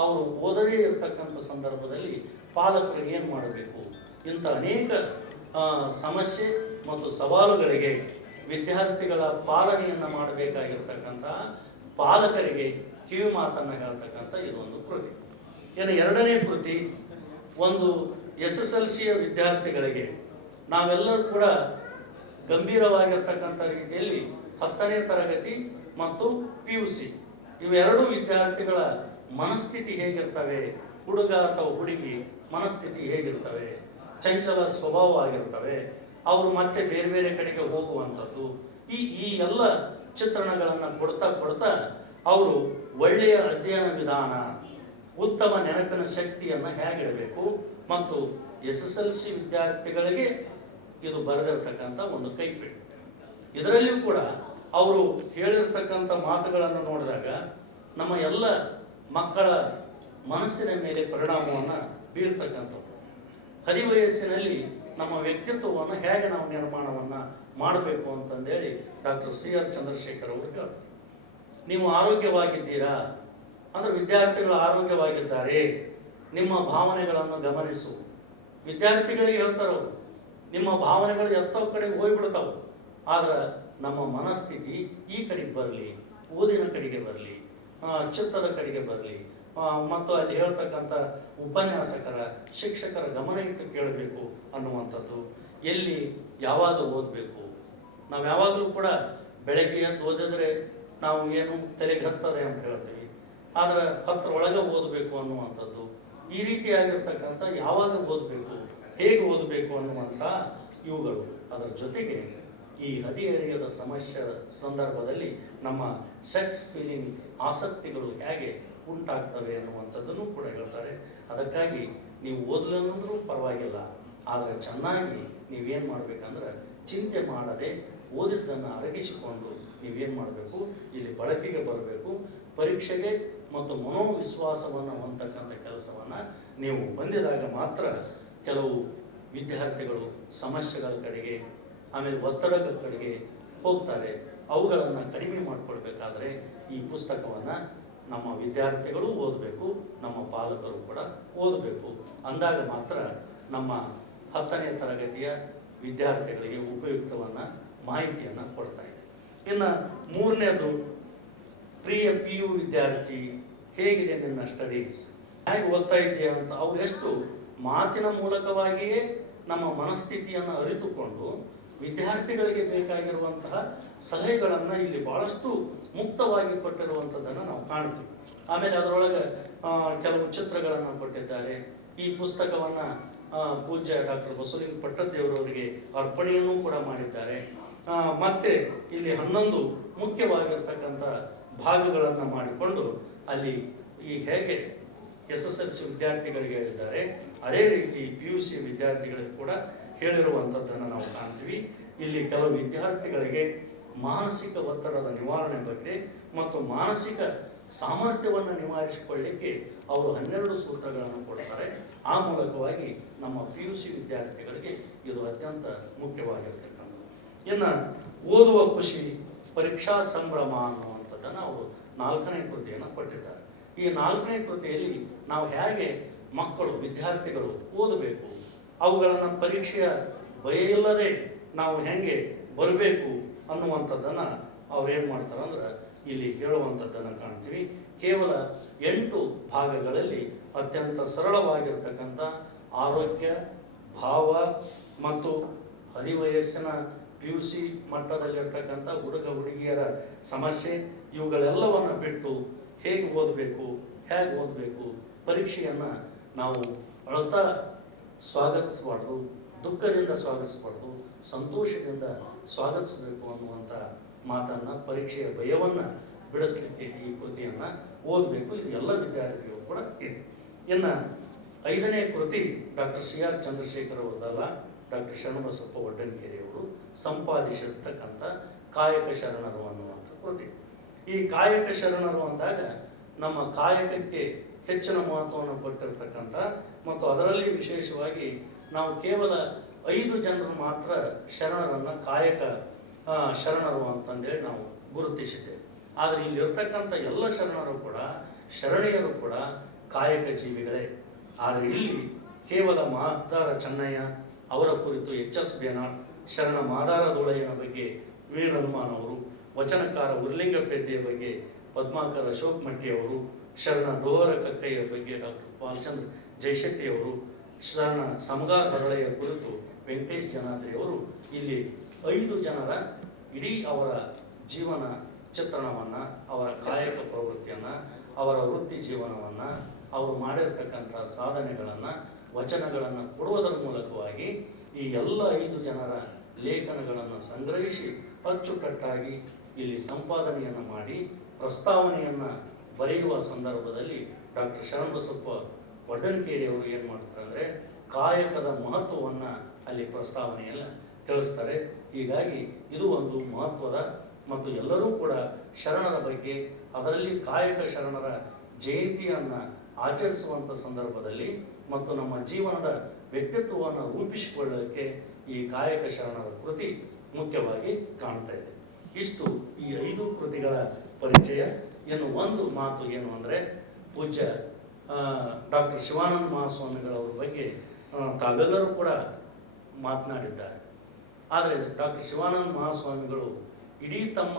ಅವರು ಓದದೇ ಇರತಕ್ಕಂಥ ಸಂದರ್ಭದಲ್ಲಿ ಪಾಲಕರು ಏನು ಮಾಡಬೇಕು, ಇಂಥ ಅನೇಕ ಸಮಸ್ಯೆ ಮತ್ತು ಸವಾಲುಗಳಿಗೆ ವಿದ್ಯಾರ್ಥಿಗಳ ಪಾಲನೆಯನ್ನು ಮಾಡಬೇಕಾಗಿರ್ತಕ್ಕಂಥ ಪಾಲಕರಿಗೆ ಕಿವಿ ಮಾತನ್ನು ಹೇಳ್ತಕ್ಕಂಥ ಇದೊಂದು ಕೃತಿ. ಇನ್ನು ಎರಡನೇ ಕೃತಿ ಒಂದು SSLCಯ ವಿದ್ಯಾರ್ಥಿಗಳಿಗೆ ನಾವೆಲ್ಲರೂ ಕೂಡ ಗಂಭೀರವಾಗಿರ್ತಕ್ಕಂಥ ರೀತಿಯಲ್ಲಿ 10ನೇ ತರಗತಿ ಮತ್ತು PUC ಇವೆರಡು ವಿದ್ಯಾರ್ಥಿಗಳ ಮನಸ್ಥಿತಿ ಹೇಗಿರ್ತವೆ, ಹುಡುಗ ಅಥವಾ ಹುಡುಗಿ ಮನಸ್ಥಿತಿ ಹೇಗಿರ್ತವೆ, ಚಂಚಲ ಸ್ವಭಾವ ಆಗಿರ್ತವೆ, ಅವರು ಮತ್ತೆ ಬೇರೆ ಬೇರೆ ಕಡೆಗೆ ಹೋಗುವಂಥದ್ದು, ಈ ಎಲ್ಲ ಚಿತ್ರಣಗಳನ್ನು ಕೊಡ್ತಾ ಅವರು ಒಳ್ಳೆಯ ಅಧ್ಯಯನ ವಿಧಾನ, ಉತ್ತಮ ನೆನಪಿನ ಶಕ್ತಿಯನ್ನು ಹೇಗಿಡಬೇಕು ಮತ್ತು SSLC ವಿದ್ಯಾರ್ಥಿಗಳಿಗೆ ಇದು ಬರೆದಿರ್ತಕ್ಕಂಥ ಒಂದು ಕೈಪಿಡಿ. ಇದರಲ್ಲಿಯೂ ಕೂಡ ಅವರು ಹೇಳಿರ್ತಕ್ಕಂಥ ಮಾತುಗಳನ್ನು ನೋಡಿದಾಗ ನಮ್ಮ ಎಲ್ಲ ಮಕ್ಕಳ ಮನಸ್ಸಿನ ಮೇಲೆ ಪರಿಣಾಮವನ್ನು ಬೀರ್ತಕ್ಕಂಥವು. ಹದಿವಯಸ್ಸಿನಲ್ಲಿ ನಮ್ಮ ವ್ಯಕ್ತಿತ್ವವನ್ನು ಹೇಗೆ ನಾವು ನಿರ್ಮಾಣವನ್ನು ಮಾಡಬೇಕು ಅಂತಂದೇಳಿ ಡಾಕ್ಟರ್ CR ಚಂದ್ರಶೇಖರ್ ಅವರು ಹೇಳ್ತಾರೆ. ನೀವು ಆರೋಗ್ಯವಾಗಿದ್ದೀರಾ ಅಂದ್ರೆ ವಿದ್ಯಾರ್ಥಿಗಳು ಆರೋಗ್ಯವಾಗಿದ್ದಾರೆ, ನಿಮ್ಮ ಭಾವನೆಗಳನ್ನು ಗಮನಿಸು. ವಿದ್ಯಾರ್ಥಿಗಳಿಗೆ ಹೇಳ್ತಾರೋ ನಿಮ್ಮ ಭಾವನೆಗಳು ಎತ್ತೋ ಕಡೆಗೆ ಹೋಗ್ಬಿಡ್ತಾವೆ, ಆದ್ರೆ ನಮ್ಮ ಮನಸ್ಥಿತಿ ಈ ಕಡೆಗೆ ಬರಲಿ, ಓದಿನ ಕಡೆಗೆ ಬರಲಿ, ಚಿತ್ತದ ಕಡೆಗೆ ಬರಲಿ, ಮತ್ತು ಅಲ್ಲಿ ಹೇಳ್ತಕ್ಕಂಥ ಉಪನ್ಯಾಸಕರ ಶಿಕ್ಷಕರ ಗಮನ ಇಟ್ಟು ಕೇಳಬೇಕು ಅನ್ನುವಂಥದ್ದು. ಎಲ್ಲಿ ಯಾವಾಗ ಓದಬೇಕು, ನಾವು ಯಾವಾಗಲೂ ಕೂಡ ಬೆಳಗ್ಗೆ ಎದ್ದು ಓದಿದ್ರೆ ನಾವು ಏನು ತಲೆಗೆ ಹತ್ತದೆ ಅಂತ ಹೇಳ್ತೀವಿ, ಆದ್ರೆ 10ರೊಳಗೆ ಓದಬೇಕು ಅನ್ನುವಂಥದ್ದು. ಈ ರೀತಿಯಾಗಿರ್ತಕ್ಕಂಥ ಯಾವಾಗ ಓದಬೇಕು, ಹೇಗೆ ಓದಬೇಕು ಅನ್ನುವಂಥ ಇವುಗಳು. ಅದರ ಜೊತೆಗೆ ಈ ಹದಿಹರೆಯದ ಸಮಸ್ಯೆ ಸಂದರ್ಭದಲ್ಲಿ ನಮ್ಮ ಸೆಕ್ಸ್ ಫೀಲಿಂಗ್ ಆಸಕ್ತಿಗಳು ಹೇಗೆ ಉಂಟಾಗ್ತವೆ ಅನ್ನುವಂಥದ್ದನ್ನು ಕೂಡ ಹೇಳ್ತಾರೆ. ಅದಕ್ಕಾಗಿ ನೀವು ಓದಲಂದ್ರೂ ಪರವಾಗಿಲ್ಲ, ಆದರೆ ಚೆನ್ನಾಗಿ ನೀವೇನು ಮಾಡಬೇಕಂದ್ರೆ ಚಿಂತೆ ಮಾಡದೆ ಓದಿದ್ದನ್ನು ಅರಗಿಸಿಕೊಂಡು ನೀವೇನು ಮಾಡಬೇಕು, ಇಲ್ಲಿ ಬಳಕೆಗೆ ಬರಬೇಕು. ಪರೀಕ್ಷೆಗೆ ಮತ್ತು ಮನೋವಿಶ್ವಾಸವನ್ನು ಹೊಂದತಕ್ಕಂಥ ಕೆಲಸವನ್ನು ನೀವು ಹೊಂದಿದಾಗ ಮಾತ್ರ ಕೆಲವು ವಿದ್ಯಾರ್ಥಿಗಳು ಸಮಸ್ಯೆಗಳ ಕಡೆಗೆ ಆಮೇಲೆ ಒತ್ತಡಗಳ ಕಡೆಗೆ ಹೋಗ್ತಾರೆ. ಅವುಗಳನ್ನು ಕಡಿಮೆ ಮಾಡಿಕೊಳ್ಬೇಕಾದ್ರೆ ಈ ಪುಸ್ತಕವನ್ನು ನಮ್ಮ ವಿದ್ಯಾರ್ಥಿಗಳು ಓದಬೇಕು, ನಮ್ಮ ಪಾಲಕರು ಕೂಡ ಓದಬೇಕು. ಅಂದಾಗ ಮಾತ್ರ ನಮ್ಮ 10ನೇ ತರಗತಿಯ ವಿದ್ಯಾರ್ಥಿಗಳಿಗೆ ಉಪಯುಕ್ತವನ್ನು ಮಾಹಿತಿಯನ್ನು ಕೊಡ್ತಾ ಇದೆ. ಇನ್ನು ಮೂರನೇದು, ಪ್ರಿಯ PU ವಿದ್ಯಾರ್ಥಿ, ಹೇಗಿದೆ ನಿನ್ನ ಸ್ಟಡೀಸ್, ಹೇಗೆ ಓದ್ತಾ ಇದೆಯಾ ಅಂತ ಅವರೆಷ್ಟು ಮಾತಿನ ಮೂಲಕವಾಗಿಯೇ ನಮ್ಮ ಮನಸ್ಥಿತಿಯನ್ನು ಅರಿತುಕೊಂಡು ವಿದ್ಯಾರ್ಥಿಗಳಿಗೆ ಬೇಕಾಗಿರುವಂತಹ ಸಲಹೆಗಳನ್ನು ಇಲ್ಲಿ ಬಹಳಷ್ಟು ಮುಕ್ತವಾಗಿ ಕೊಟ್ಟಿರುವಂಥದ್ದನ್ನು ನಾವು ಕಾಣ್ತೀವಿ. ಆಮೇಲೆ ಅದರೊಳಗೆ ಕೆಲವು ಚಿತ್ರಗಳನ್ನು ಕೊಟ್ಟಿದ್ದಾರೆ. ಈ ಪುಸ್ತಕವನ್ನು ಪೂಜ್ಯ ಡಾಕ್ಟರ್ ಬಸವಲಿಂಗ ಪಟ್ಟದೇವರವರಿಗೆ ಅರ್ಪಣೆಯನ್ನು ಕೂಡ ಮಾಡಿದ್ದಾರೆ. ಮತ್ತೆ ಇಲ್ಲಿ 11 ಮುಖ್ಯವಾಗಿರ್ತಕ್ಕಂಥ ಭಾಗಗಳನ್ನು ಮಾಡಿಕೊಂಡು ಅಲ್ಲಿ ಈ ಹೇಗೆ SSLC ವಿದ್ಯಾರ್ಥಿಗಳಿಗೆ ಹೇಳಿದ್ದಾರೆ, ಅದೇ ರೀತಿ PUC ವಿದ್ಯಾರ್ಥಿಗಳಿಗೆ ಕೂಡ ಹೇಳಿರುವಂಥದ್ದನ್ನು ನಾವು ಕಾಣ್ತೀವಿ. ಇಲ್ಲಿ ಕೆಲವು ವಿದ್ಯಾರ್ಥಿಗಳಿಗೆ ಮಾನಸಿಕ ಒತ್ತಡದ ನಿವಾರಣೆ ಬಗ್ಗೆ ಮತ್ತು ಮಾನಸಿಕ ಸಾಮರ್ಥ್ಯವನ್ನು ನಿವಾರಿಸಿಕೊಳ್ಳಿಕ್ಕೆ ಅವರು 12 ಸೂತ್ರಗಳನ್ನು ಕೊಡ್ತಾರೆ. ಆ ಮೂಲಕವಾಗಿ ನಮ್ಮ PUC ವಿದ್ಯಾರ್ಥಿಗಳಿಗೆ ಇದು ಅತ್ಯಂತ ಮುಖ್ಯವಾಗಿರ್ತಕ್ಕಂಥದ್ದು. ಇನ್ನು ಓದುವ ಖುಷಿ, ಪರೀಕ್ಷಾ ಸಂಭ್ರಮ ಅನ್ನುವಂಥದ್ದನ್ನು ಅವರು 4ನೇ ಕೃತಿಯನ್ನು ಕೊಟ್ಟಿದ್ದಾರೆ. ಈ 4ನೇ ಕೃತಿಯಲ್ಲಿ ನಾವು ಹೇಗೆ ಮಕ್ಕಳು ವಿದ್ಯಾರ್ಥಿಗಳು ಓದಬೇಕು, ಅವುಗಳನ್ನು ಪರೀಕ್ಷೆಯ ಭಯ ಇಲ್ಲದೆ ನಾವು ಹೆಂಗೆ ಬರಬೇಕು ಅನ್ನುವಂಥದ್ದನ್ನು ಅವ್ರೇನು ಮಾಡ್ತಾರೆ ಅಂದ್ರೆ ಇಲ್ಲಿ ಹೇಳುವಂಥದ್ದನ್ನು ಕಾಣ್ತೀವಿ. ಕೇವಲ 8 ಭಾಗಗಳಲ್ಲಿ ಅತ್ಯಂತ ಸರಳವಾಗಿರ್ತಕ್ಕಂಥ ಆರೋಗ್ಯ, ಭಾವ ಮತ್ತು ಹದಿವಯಸ್ಸಿನ PUC ಮಟ್ಟದಲ್ಲಿರ್ತಕ್ಕಂಥ ಹುಡುಗ ಹುಡುಗಿಯರ ಸಮಸ್ಯೆ ಇವುಗಳೆಲ್ಲವನ್ನು ಬಿಟ್ಟು ಹೇಗೆ ಓದಬೇಕು ಪರೀಕ್ಷೆಯನ್ನು ನಾವು ಅಳ್ತಾ ಸ್ವಾಗತಿಸಬಾರ್ದು, ದುಃಖದಿಂದ ಸ್ವಾಗತಿಸಬಾರ್ದು, ಸಂತೋಷದಿಂದ ಸ್ವಾಗತಿಸಬೇಕು ಅನ್ನುವಂಥ ಮಾತನ್ನು, ಪರೀಕ್ಷೆಯ ಭಯವನ್ನು ಬಿಡಿಸ್ಲಿಕ್ಕೆ ಈ ಕೃತಿಯನ್ನು ಓದಬೇಕು. ಇದು ಎಲ್ಲ ವಿದ್ಯಾರ್ಥಿಗಳು ಕೂಡ ಇದೆ. ಇನ್ನು 5ನೇ ಕೃತಿ ಡಾಕ್ಟರ್ CR ಚಂದ್ರಶೇಖರ್ ಅವರದಲ್ಲ, ಡಾಕ್ಟರ್ ಶರಣಬಸಪ್ಪ ವಡ್ಡನಕೇರಿ ಅವರು ಸಂಪಾದಿಸಿರ್ತಕ್ಕಂಥ ಕಾಯಕ ಶರಣರು ಅನ್ನುವಂಥ ಕೃತಿ. ಈ ಕಾಯಕ ಶರಣರು ಅಂದಾಗ ನಮ್ಮ ಕಾಯಕಕ್ಕೆ ಹೆಚ್ಚಿನ ಮಹತ್ವವನ್ನು ಕೊಟ್ಟಿರ್ತಕ್ಕಂಥ ಮತ್ತು ಅದರಲ್ಲಿ ವಿಶೇಷವಾಗಿ ನಾವು ಕೇವಲ 5 ಜನರು ಮಾತ್ರ ಶರಣರನ್ನು ಕಾಯಕ ಶರಣರು ಅಂತಂದೇಳಿ ನಾವು ಗುರುತಿಸಿದ್ದೇವೆ. ಆದರೆ ಇಲ್ಲಿರ್ತಕ್ಕಂಥ ಎಲ್ಲ ಶರಣರು ಕೂಡ, ಶರಣೆಯರು ಕೂಡ ಕಾಯಕ ಜೀವಿಗಳೇ. ಆದರೆ ಇಲ್ಲಿ ಕೇವಲ ಮಾದಾರ ಚೆನ್ನಯ್ಯ ಅವರ ಕುರಿತು HS ಬೇನಾಳ್, ಶರಣ ಮಾದಾರ ದೊಳೆಯನ ಬಗ್ಗೆ ವೀರ ಹನುಮಾನ್ ಅವರು, ವಚನಕಾರ ಉರ್ಲಿಂಗ ಪೆದ್ದೆಯ ಬಗ್ಗೆ ಪದ್ಮಾಕರ್ ಅಶೋಕ್ ಮಟ್ಟಿ ಅವರು, ಶರಣ ಡೋಹರ ಕಕ್ಕಯ್ಯ ಬಗ್ಗೆ ಡಾಕ್ಟರ್ ಪಾಲ್ಚಂದ್ರ ಜಯಶೆಟ್ಟಿ ಅವರು, ಶರಣ ಸಮಗಾರ್ ಹೊರಳೆಯ ಕುರಿತು ವೆಂಕಟೇಶ್ ಜನಾದ್ರಿ ಅವರು ಇಲ್ಲಿ 5 ಜನರ ಇಡೀ ಅವರ ಜೀವನ ಚಿತ್ರಣವನ್ನು, ಅವರ ಕಾಯಕ ಪ್ರವೃತ್ತಿಯನ್ನು, ಅವರ ವೃತ್ತಿ ಜೀವನವನ್ನು, ಅವರು ಮಾಡಿರ್ತಕ್ಕಂಥ ಸಾಧನೆಗಳನ್ನು, ವಚನಗಳನ್ನು ಕೊಡುವುದರ ಮೂಲಕವಾಗಿ ಈ ಎಲ್ಲ 5 ಜನರ ಲೇಖನಗಳನ್ನು ಸಂಗ್ರಹಿಸಿ ಅಚ್ಚುಕಟ್ಟಾಗಿ ಇಲ್ಲಿ ಸಂಪಾದನೆಯನ್ನು ಮಾಡಿ ಪ್ರಸ್ತಾವನೆಯನ್ನು ಬರೆಯುವ ಸಂದರ್ಭದಲ್ಲಿ ಡಾಕ್ಟರ್ ಶರಣಬಸಪ್ಪ ವಡ್ಡನಕೇರಿ ಅವರು ಏನು ಮಾಡ್ತಾರೆ ಅಂದರೆ ಕಾಯಕದ ಮಹತ್ವವನ್ನು ಅಲ್ಲಿ ಪ್ರಸ್ತಾವನೆಯಲ್ಲಿ ತಿಳಿಸ್ತಾರೆ. ಹೀಗಾಗಿ ಇದು ಒಂದು ಮಹತ್ವದ ಮತ್ತು ಎಲ್ಲರೂ ಕೂಡ ಶರಣರ ಬಗ್ಗೆ, ಅದರಲ್ಲಿ ಕಾಯಕ ಶರಣರ ಜಯಂತಿಯನ್ನು ಆಚರಿಸುವಂಥ ಸಂದರ್ಭದಲ್ಲಿ ಮತ್ತು ನಮ್ಮ ಜೀವನದ ವ್ಯಕ್ತಿತ್ವವನ್ನು ರೂಪಿಸಿಕೊಳ್ಳೋಕ್ಕೆ ಈ ಕಾಯಕ ಶರಣರ ಕೃತಿ ಮುಖ್ಯವಾಗಿ ಕಾಣ್ತಾ ಇದೆ. ಇಷ್ಟು ಈ 5 ಕೃತಿಗಳ ಪರಿಚಯ. ಏನು ಒಂದು ಮಾತು ಏನು ಅಂದರೆ, ಪೂಜ್ಯ ಡಾಕ್ಟರ್ ಶಿವಾನಂದ ಮಹಾಸ್ವಾಮಿಗಳವ್ರ ಬಗ್ಗೆ ತಾವೆಲ್ಲರೂ ಕೂಡ ಮಾತನಾಡಿದ್ದಾರೆ. ಆದರೆ ಡಾಕ್ಟರ್ ಶಿವಾನಂದ ಮಹಾಸ್ವಾಮಿಗಳು ಇಡೀ ತಮ್ಮ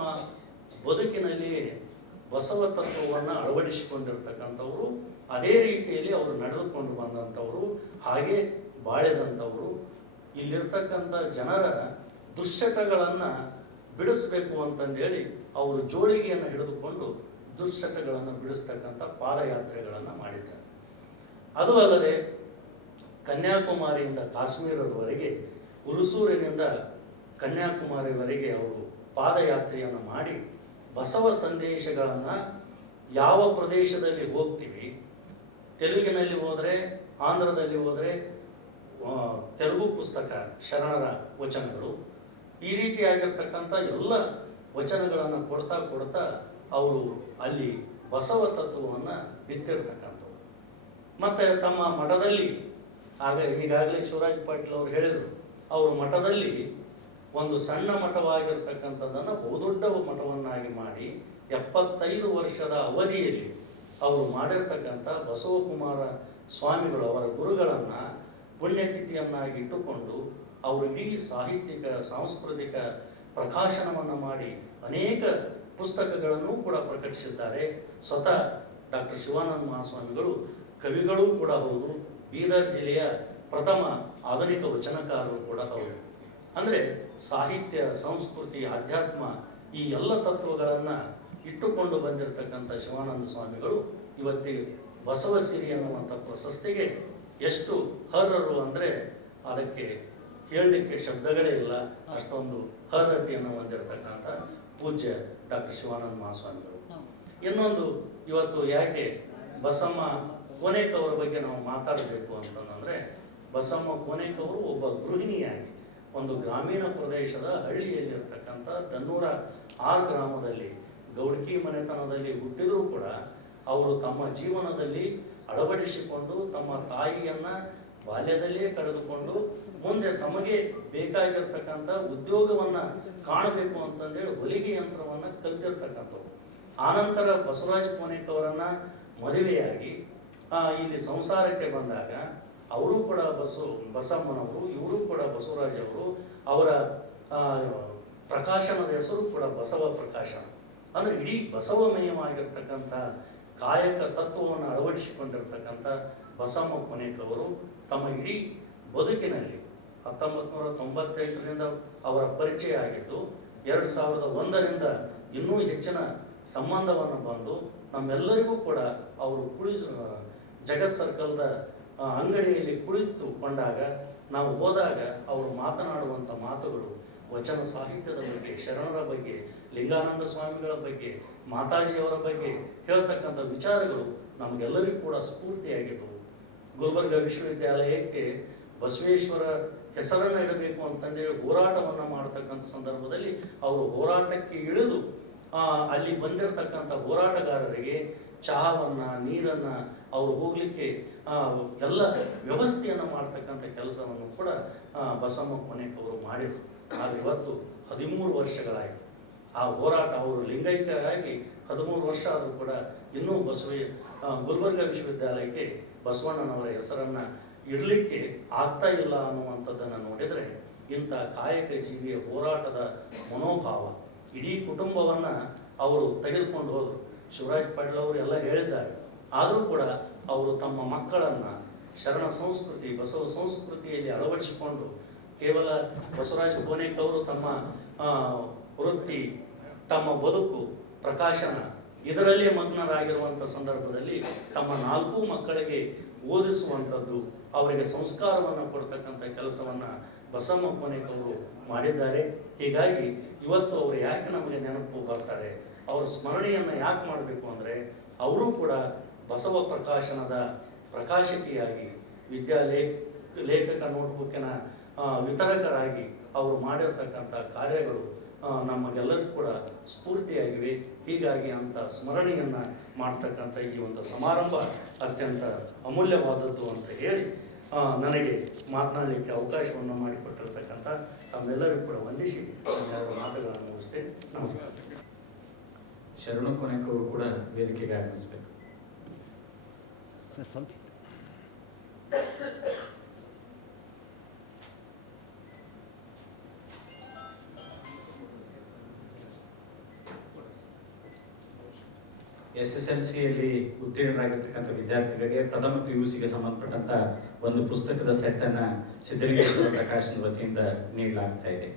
ಬದುಕಿನಲ್ಲಿ ಬಸವ ತತ್ವವನ್ನು ಅಳವಡಿಸಿಕೊಂಡಿರ್ತಕ್ಕಂಥವ್ರು, ಅದೇ ರೀತಿಯಲ್ಲಿ ಅವರು ನಡೆದುಕೊಂಡು ಬಂದಂಥವರು, ಹಾಗೆ ಬಾಳಿದಂಥವರು. ಇಲ್ಲಿರ್ತಕ್ಕಂಥ ಜನರ ದುಶ್ಚಟಗಳನ್ನು ಬಿಡಿಸ್ಬೇಕು ಅಂತಂದೇಳಿ ಅವರು ಜೋಳಿಗೆಯನ್ನು ಹಿಡಿದುಕೊಂಡು ದುಶ್ಚಟಗಳನ್ನು ಬಿಡಿಸ್ತಕ್ಕಂಥ ಪಾದಯಾತ್ರೆಗಳನ್ನು ಮಾಡಿದ್ದಾರೆ. ಅದು ಅಲ್ಲದೆ ಕನ್ಯಾಕುಮಾರಿಯಿಂದ ಕಾಶ್ಮೀರದವರೆಗೆ, ಹುಲಸೂರಿನಿಂದ ಕನ್ಯಾಕುಮಾರಿವರೆಗೆ ಅವರು ಪಾದಯಾತ್ರೆಯನ್ನು ಮಾಡಿ ಬಸವ ಸಂದೇಶಗಳನ್ನು ಯಾವ ಪ್ರದೇಶದಲ್ಲಿ ಹೋಗ್ತೀವಿ, ತೆಲುಗಿನಲ್ಲಿ ಹೋದರೆ, ಆಂಧ್ರದಲ್ಲಿ ಹೋದರೆ ತೆಲುಗು ಪುಸ್ತಕ ಶರಣರ ವಚನಗಳು, ಈ ರೀತಿಯಾಗಿರ್ತಕ್ಕಂಥ ಎಲ್ಲ ವಚನಗಳನ್ನು ಕೊಡ್ತಾ ಅವರು ಅಲ್ಲಿ ಬಸವ ತತ್ವವನ್ನು ಬಿತ್ತಿರ್ತಕ್ಕಂಥವ್ರು. ಮತ್ತು ತಮ್ಮ ಮಠದಲ್ಲಿ ಈಗಾಗಲೇ ಶಿವರಾಜ್ ಪಾಟೀಲ್ ಅವರು ಹೇಳಿದರು, ಅವರು ಮಠದಲ್ಲಿ ಒಂದು ಸಣ್ಣ ಮಠವಾಗಿರ್ತಕ್ಕಂಥದ್ದನ್ನು ಬಹುದೊಡ್ಡ ಮಠವನ್ನಾಗಿ ಮಾಡಿ 75 ವರ್ಷದ ಅವಧಿಯಲ್ಲಿ ಅವರು ಮಾಡಿರ್ತಕ್ಕಂಥ ಬಸವಕುಮಾರ ಸ್ವಾಮಿಗಳು ಅವರ ಗುರುಗಳನ್ನು ಪುಣ್ಯತಿಥಿಯನ್ನಾಗಿ ಇಟ್ಟುಕೊಂಡು ಅವರು ಇಡೀ ಸಾಹಿತ್ಯಿಕ ಸಾಂಸ್ಕೃತಿಕ ಪ್ರಕಾಶನವನ್ನು ಮಾಡಿ ಅನೇಕ ಪುಸ್ತಕಗಳನ್ನು ಕೂಡ ಪ್ರಕಟಿಸಿದ್ದಾರೆ. ಸ್ವತಃ ಡಾಕ್ಟರ್ ಶಿವಾನಂದ ಮಹಾಸ್ವಾಮಿಗಳು ಕವಿಗಳೂ ಕೂಡ ಹೌದು, ಬೀದರ್ ಜಿಲ್ಲೆಯ ಪ್ರಥಮ ಆಧುನಿಕ ವಚನಕಾರರು ಕೂಡ ಹೌದು. ಅಂದರೆ ಸಾಹಿತ್ಯ, ಸಂಸ್ಕೃತಿ, ಆಧ್ಯಾತ್ಮ ಈ ಎಲ್ಲ ತತ್ವಗಳನ್ನು ಇಟ್ಟುಕೊಂಡು ಬಂದಿರತಕ್ಕಂಥ ಶಿವಾನಂದ ಸ್ವಾಮಿಗಳು ಇವತ್ತಿಗೆ ಬಸವಸಿರಿ ಅನ್ನುವಂಥ ಪ್ರಶಸ್ತಿಗೆ ಎಷ್ಟು ಅರ್ಹರು ಅಂದರೆ ಅದಕ್ಕೆ ಹೇಳಲಿಕ್ಕೆ ಶಬ್ದಗಳೇ ಇಲ್ಲ. ಅಷ್ಟೊಂದು ಅರ್ಹತೆಯನ್ನು ಹೊಂದಿರತಕ್ಕಂಥ ಪೂಜ್ಯ ಡಾಕ್ಟರ್ ಶಿವಾನಂದ ಮಹಾಸ್ವಾಮಿಗಳು. ಇನ್ನೊಂದು, ಇವತ್ತು ಯಾಕೆ ಬಸಮ್ಮ ಕೋನೇಕ್ ಅವರ ಬಗ್ಗೆ ನಾವು ಮಾತಾಡಬೇಕು ಅಂತಂದರೆ, ಬಸಮ್ಮ ಕೋನೇಕ್ ಅವರು ಒಬ್ಬ ಗೃಹಿಣಿಯಾಗಿ ಒಂದು ಗ್ರಾಮೀಣ ಪ್ರದೇಶದ ಹಳ್ಳಿಯಲ್ಲಿರ್ತಕ್ಕಂಥ ದನ್ನೂರ 6 ಗ್ರಾಮದಲ್ಲಿ ಗೌಡ್ಕಿ ಮನೆತನದಲ್ಲಿ ಹುಟ್ಟಿದರೂ ಕೂಡ ಅವರು ತಮ್ಮ ಜೀವನದಲ್ಲಿ ಅಳವಡಿಸಿಕೊಂಡು ತಮ್ಮ ತಾಯಿಯನ್ನು ಬಾಲ್ಯದಲ್ಲೇ ಕಳೆದುಕೊಂಡು ಮುಂದೆ ತಮಗೆ ಬೇಕಾಗಿರ್ತಕ್ಕಂಥ ಉದ್ಯೋಗವನ್ನು ಕಾಣಬೇಕು ಅಂತಂದೇಳಿ ಹೊಲಿಗೆ ಯಂತ್ರವನ್ನು ಕಲಿತಿರ್ತಕ್ಕಂಥವ್ರು. ಆನಂತರ ಬಸವರಾಜ ಕೋನೇಕ್ ಅವರನ್ನು ಮದುವೆಯಾಗಿ ಇಲ್ಲಿ ಸಂಸಾರಕ್ಕೆ ಬಂದಾಗ ಅವರು ಕೂಡ ಬಸಮ್ಮನವರು, ಇವರು ಕೂಡ ಬಸವರಾಜ್ ಅವರು. ಅವರ ಪ್ರಕಾಶನದ ಹೆಸರು ಕೂಡ ಬಸವ ಪ್ರಕಾಶನ. ಅಂದರೆ ಇಡೀ ಬಸವಮಯವಾಗಿರ್ತಕ್ಕಂಥ ಕಾಯಕ ತತ್ವವನ್ನು ಅಳವಡಿಸಿಕೊಂಡಿರ್ತಕ್ಕಂಥ ಬಸಮ್ಮ ಕೋನೇಕ್ ಅವರು ತಮ್ಮ ಇಡೀ ಬದುಕಿನಲ್ಲಿ 1998ರಿಂದ ಅವರ ಪರಿಚಯ ಆಗಿದ್ದು 2001ರಿಂದ ಇನ್ನೂ ಹೆಚ್ಚಿನ ಸಂಬಂಧವನ್ನು ಬಂದು ನಮ್ಮೆಲ್ಲರಿಗೂ ಕೂಡ ಅವರು ಜಗತ್ ಸರ್ಕಲ್ದ ಅಂಗಡಿಯಲ್ಲಿ ಕುಳಿತುಕೊಂಡಾಗ ನಾವು ಹೋದಾಗ ಅವರು ಮಾತನಾಡುವಂಥ ಮಾತುಗಳು ವಚನ ಸಾಹಿತ್ಯದ ಬಗ್ಗೆ, ಶರಣರ ಬಗ್ಗೆ, ಲಿಂಗಾನಂದ ಸ್ವಾಮಿಗಳ ಬಗ್ಗೆ, ಮಾತಾಜಿಯವರ ಬಗ್ಗೆ ಹೇಳ್ತಕ್ಕಂಥ ವಿಚಾರಗಳು ನಮಗೆಲ್ಲರಿಗೂ ಕೂಡ ಸ್ಫೂರ್ತಿಯಾಗಿದ್ದವು. ಗುಲ್ಬರ್ಗ ವಿಶ್ವವಿದ್ಯಾಲಯಕ್ಕೆ ಬಸವೇಶ್ವರ ಹೆಸರನ್ನು ಇಡಬೇಕು ಅಂತಂದೇಳಿ ಹೋರಾಟವನ್ನು ಮಾಡತಕ್ಕಂಥ ಸಂದರ್ಭದಲ್ಲಿ ಅವರು ಹೋರಾಟಕ್ಕೆ ಇಳಿದು ಅಲ್ಲಿ ಬಂದಿರತಕ್ಕಂಥ ಹೋರಾಟಗಾರರಿಗೆ ಚಹಾವನ್ನ, ನೀರನ್ನ ಅವರು ಹೋಗ್ಲಿಕ್ಕೆ ಎಲ್ಲ ವ್ಯವಸ್ಥೆಯನ್ನು ಮಾಡ್ತಕ್ಕಂಥ ಕೆಲಸವನ್ನು ಕೂಡ ಬಸಮ್ಮ ಕೊನೆಕ್ ಅವರು ಮಾಡಿದರು. ಆದರೆ ಇವತ್ತು 13 ವರ್ಷಗಳಾಯಿತು ಆ ಹೋರಾಟ. ಅವರು ಲಿಂಗೈಕ್ಯರಾಗಿ 13 ವರ್ಷ ಆದರೂ ಕೂಡ ಇನ್ನೂ ಗುಲ್ಬರ್ಗ ವಿಶ್ವವಿದ್ಯಾಲಯಕ್ಕೆ ಬಸವಣ್ಣನವರ ಹೆಸರನ್ನ ಇಡಲಿಕ್ಕೆ ಆಗ್ತಾ ಇಲ್ಲ ಅನ್ನುವಂಥದ್ದನ್ನು ನೋಡಿದರೆ ಇಂಥ ಕಾಯಕ ಜೀವಿಯ ಹೋರಾಟದ ಮನೋಭಾವ ಇಡೀ ಕುಟುಂಬವನ್ನ ಅವರು ತೆಗೆದುಕೊಂಡು ಹೋದರು. ಶಿವರಾಜ್ ಪಾಟೀಲ್ ಅವರು ಎಲ್ಲ ಹೇಳಿದ್ದಾರೆ. ಆದರೂ ಕೂಡ ಅವರು ತಮ್ಮ ಮಕ್ಕಳನ್ನ ಶರಣ ಸಂಸ್ಕೃತಿ, ಬಸವ ಸಂಸ್ಕೃತಿಯಲ್ಲಿ ಅಳವಡಿಸಿಕೊಂಡು ಕೇವಲ ಬಸವರಾಜ ಕೋನೇಕ್ ಅವರು ತಮ್ಮ ವೃತ್ತಿ, ತಮ್ಮ ಬದುಕು, ಪ್ರಕಾಶನ ಇದರಲ್ಲೇ ಮಗ್ನರಾಗಿರುವಂಥ ಸಂದರ್ಭದಲ್ಲಿ ತಮ್ಮ 4 ಮಕ್ಕಳಿಗೆ ಓದಿಸುವಂಥದ್ದು, ಅವರಿಗೆ ಸಂಸ್ಕಾರವನ್ನು ಕೊಡ್ತಕ್ಕಂಥ ಕೆಲಸವನ್ನ ಬಸಮ್ಮ ಕೊನೆಕ್ ಅವರು ಮಾಡಿದ್ದಾರೆ. ಹೀಗಾಗಿ ಇವತ್ತು ಅವರು ಯಾಕೆ ನಮಗೆ ನೆನಪು ಬರ್ತಾರೆ, ಅವ್ರ ಸ್ಮರಣೆಯನ್ನ ಯಾಕೆ ಮಾಡಬೇಕು ಅಂದರೆ ಅವರು ಕೂಡ ಬಸವ ಪ್ರಕಾಶನದ ಪ್ರಕಾಶಕಿಯಾಗಿ, ಲೇಖಕ ನೋಟ್ಬುಕ್ಕಿನ ವಿತರಕರಾಗಿ ಅವರು ಮಾಡಿರ್ತಕ್ಕಂಥ ಕಾರ್ಯಗಳು ನಮಗೆಲ್ಲರಿಗೂ ಕೂಡ ಸ್ಫೂರ್ತಿಯಾಗಿವೆ. ಹೀಗಾಗಿ ಅಂತ ಸ್ಮರಣೆಯನ್ನ ಮಾಡ್ತಕ್ಕಂಥ ಈ ಒಂದು ಸಮಾರಂಭ ಅತ್ಯಂತ ಅಮೂಲ್ಯವಾದದ್ದು ಅಂತ ಹೇಳಿ ನನಗೆ ಮಾತನಾಡಲಿಕ್ಕೆ ಅವಕಾಶವನ್ನು ಮಾಡಿಕೊಟ್ಟಿರ್ತಕ್ಕಂಥ ತಮ್ಮೆಲ್ಲರಿಗೂ ಕೂಡ ವಂದಿಸಿ ಎರಡು ಮಾತುಗಳನ್ನು ಮುಗಿಸ್ತೇನೆ. ನಮಸ್ಕಾರ. ಶರಣ ಕೊನೆಕ್ ಅವರು ಕೂಡ ವೇದಿಕೆಗೆ ಆಗಮಿಸಬೇಕು. SSLCಯಲ್ಲಿ ಉತ್ತೀರ್ಣರಾಗಿರ್ತಕ್ಕಂಥ ವಿದ್ಯಾರ್ಥಿಗಳಿಗೆ ಪ್ರಥಮ PUCಗೆ ಸಂಬಂಧಪಟ್ಟಂತ ಒಂದು ಪುಸ್ತಕದ ಸೆಟ್ ಅನ್ನ ಸಿದ್ಧಲಿಂಗೇಶ್ವರ ಪ್ರಕಾಶನ ವತಿಯಿಂದ ನೀಡಲಾಗ್ತಾ ಇದೆ.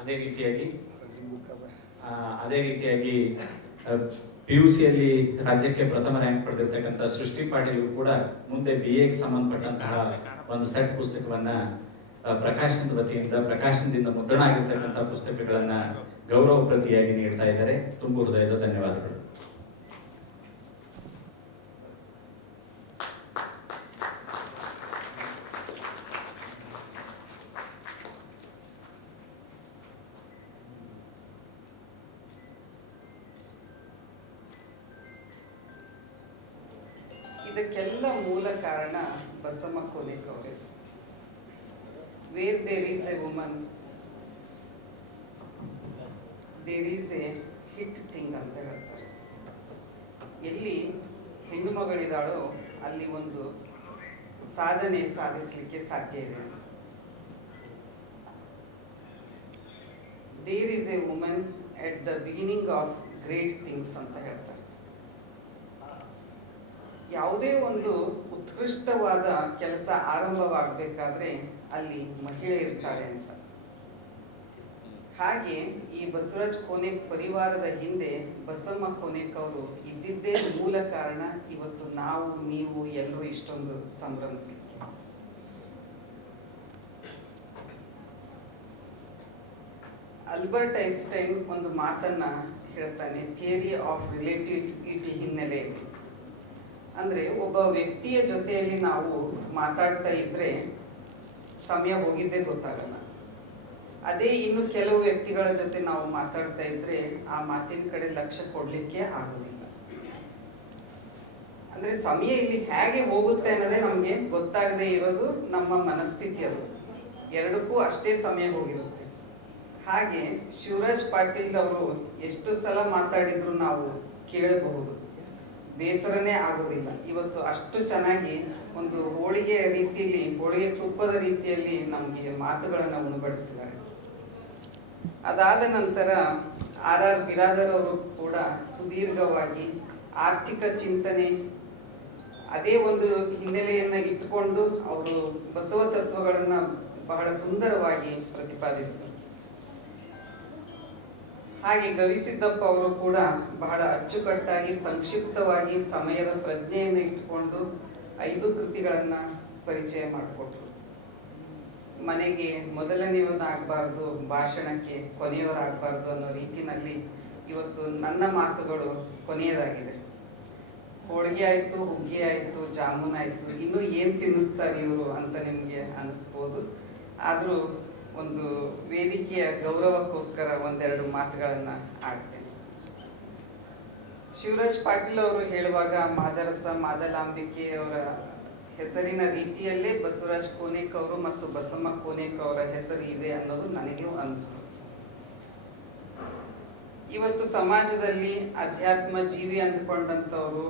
ಅದೇ ರೀತಿಯಾಗಿ PUCಯಲ್ಲಿ ರಾಜ್ಯಕ್ಕೆ ಪ್ರಥಮ ರ್ಯಾಂಕ್ ಪಡೆದಿರ್ತಕ್ಕಂಥ ಸೃಷ್ಟಿ ಪಾಟೀಲ್ ಕೂಡ ಮುಂದೆ BAಗೆ ಸಂಬಂಧಪಟ್ಟಂತಹ ಒಂದು ಸೆಟ್ ಪುಸ್ತಕವನ್ನ ಪ್ರಕಾಶನದ ವತಿಯಿಂದ, ಪ್ರಕಾಶನದಿಂದ ಮುದ್ರಣ ಆಗಿರ್ತಕ್ಕಂಥ ಪುಸ್ತಕಗಳನ್ನ ಗೌರವ ಪ್ರತಿಯಾಗಿ ನೀಡ್ತಾ ಇದ್ದಾರೆ. ತುಂಬು ಹೃದಯದ ಧನ್ಯವಾದಗಳು. ಇದಕ್ಕೆಲ್ಲ ಮೂಲ ಕಾರಣ ಬಸಮ್ಮ ಕೊನೆಕ್ ಅವರೇ. Where there is a woman there is a hit thing ಅಂತ ಹೇಳ್ತಾರೆ. ಎಲ್ಲಿ ಹೆಣ್ಣು ಮಗಳಿದಾಳೋ ಅಲ್ಲಿ ಒಂದು ಸಾಧನೆ ಸಾಧಿಸಲಿಕ್ಕೆ ಸಾಧ್ಯ ಇದೆ ಅಂತ. There is a woman at the beginning of great things ಅಂತ ಹೇಳ್ತಾರೆ. ಯಾವುದೇ ಒಂದು ಉತ್ಕೃಷ್ಟವಾದ ಕೆಲಸ ಆರಂಭವಾಗಬೇಕಾದ್ರೆ ಅಲ್ಲಿ ಮಹಿಳೆ ಇರ್ತಾಳೆ ಅಂತ. ಹಾಗೆ ಈ ಬಸವರಾಜ್ ಕೋನೇಕ್ ಪರಿವಾರದ ಹಿಂದೆ ಬಸಮ್ಮ ಕೋನೇಕ್ ಅವರು ಇದ್ದಿದ್ದೇ ಮೂಲ ಕಾರಣ ಇವತ್ತು ನಾವು ನೀವು ಎಲ್ಲರೂ ಇಷ್ಟೊಂದು ಸಂಭ್ರಮಿಸಲಿಕ್ಕೆ. ಆಲ್ಬರ್ಟ್ ಐನ್ಸ್ಟೈನ್ ಒಂದು ಮಾತನ್ನ ಹೇಳ್ತಾನೆ, ಥಿಯರಿ ಆಫ್ ರಿಲೇಟಿವಿಟಿ ಹಿನ್ನೆಲೆಯಲ್ಲಿ. ಅಂದ್ರೆ ಒಬ್ಬ ವ್ಯಕ್ತಿಯ ಜೊತೆಯಲ್ಲಿ ನಾವು ಮಾತಾಡ್ತಾ ಇದ್ರೆ ಸಮಯ ಹೋಗಿದ್ದೇ ಗೊತ್ತಾಗಲ್ಲ. ಅದೇ ಇನ್ನು ಕೆಲವು ವ್ಯಕ್ತಿಗಳ ಜೊತೆ ನಾವು ಮಾತಾಡ್ತಾ ಇದ್ರೆ ಆ ಮಾತಿನ ಕಡೆ ಲಕ್ಷ್ಯ ಕೊಡ್ಲಿಕ್ಕೆ ಆಗುದಿಲ್ಲ. ಅಂದ್ರೆ ಸಮಯ ಇಲ್ಲಿ ಹೇಗೆ ಹೋಗುತ್ತೆ ಅನ್ನೋದೇ ನಮ್ಗೆ ಗೊತ್ತಾಗದೆ ಇರೋದು ನಮ್ಮ ಮನಸ್ಥಿತಿ. ಅದು ಎರಡಕ್ಕೂ ಅಷ್ಟೇ ಸಮಯ ಹೋಗಿರುತ್ತೆ. ಹಾಗೆ ಶಿವರಾಜ್ ಪಾಟೀಲ್ ಅವರು ಎಷ್ಟು ಸಲ ಮಾತಾಡಿದ್ರು ನಾವು ಕೇಳಬಹುದು, ಬೇಸರನೇ ಆಗೋದಿಲ್ಲ. ಇವತ್ತು ಅಷ್ಟು ಚೆನ್ನಾಗಿ ಒಂದು ಹೋಳಿಗೆ ರೀತಿಯಲ್ಲಿ, ಹೋಳಿಗೆ ತುಪ್ಪದ ರೀತಿಯಲ್ಲಿ ನಮಗೆ ಮಾತುಗಳನ್ನು ಉಣಬಡಿಸಿದ್ದಾರೆ. ಅದಾದ ನಂತರ ಆರ್ ಬಿರಾದರ್ ಅವರು ಕೂಡ ಸುದೀರ್ಘವಾಗಿ ಆರ್ಥಿಕ ಚಿಂತನೆ ಅದೇ ಒಂದು ಹಿನ್ನೆಲೆಯನ್ನು ಇಟ್ಟುಕೊಂಡು ಅವರು ಬಸವ ತತ್ವಗಳನ್ನು ಬಹಳ ಸುಂದರವಾಗಿ ಪ್ರತಿಪಾದಿಸಿದರು. ಹಾಗೆ ಗವಿಸಿದ್ದಪ್ಪ ಅವರು ಕೂಡ ಬಹಳ ಅಚ್ಚುಕಟ್ಟಾಗಿ ಸಂಕ್ಷಿಪ್ತವಾಗಿ ಸಮಯದ ಪ್ರಜ್ಞೆಯನ್ನು ಇಟ್ಟುಕೊಂಡು 5 ಕೃತಿಗಳನ್ನು ಪರಿಚಯ ಮಾಡಿಕೊಟ್ರು. ಮನೆಗೆ ಮೊದಲನೆಯವನಾಗಬಾರ್ದು, ಭಾಷಣಕ್ಕೆ ಕೊನೆಯವರಾಗಬಾರ್ದು ಅನ್ನೋ ರೀತಿನಲ್ಲಿ ಇವತ್ತು ನನ್ನ ಮಾತುಗಳು ಕೊನೆಯದಾಗಿದೆ. ಹೋಳಿಗೆ ಆಯಿತು, ಹುಗ್ಗಿ ಆಯಿತು, ಜಾಮೂನ್ ಆಯಿತು, ಇನ್ನೂ ಏನು ತಿನ್ನಿಸ್ತಾರೆ ಇವರು ಅಂತ ನಿಮಗೆ ಅನಿಸ್ಬೋದು. ಆದರೂ ಒಂದು ವೇದಿಕೆಯ ಗೌರವಕ್ಕೋಸ್ಕರ ಒಂದೆರಡು ಮಾತುಗಳನ್ನು ಆಡ್ತೇನೆ. ಶಿವರಾಜ್ ಪಾಟೀಲ್ ಅವರು ಹೇಳುವಾಗ ಮಾದರಸ ಮಾದಲಾಂಬಿಕೆ ಅವರ ಹೆಸರಿನ ರೀತಿಯಲ್ಲೇ ಬಸವರಾಜ್ ಕೋನೇಕ್ ಅವರು ಮತ್ತು ಬಸಮ್ಮ ಕೋನೇಕ್ ಅವರ ಹೆಸರು ಇದೆ ಅನ್ನೋದು ನನಗೆ ಅನಿಸ್ತು. ಇವತ್ತು ಸಮಾಜದಲ್ಲಿ ಅಧ್ಯಾತ್ಮ ಜೀವಿ ಅಂದ್ಕೊಂಡಂಥವರು,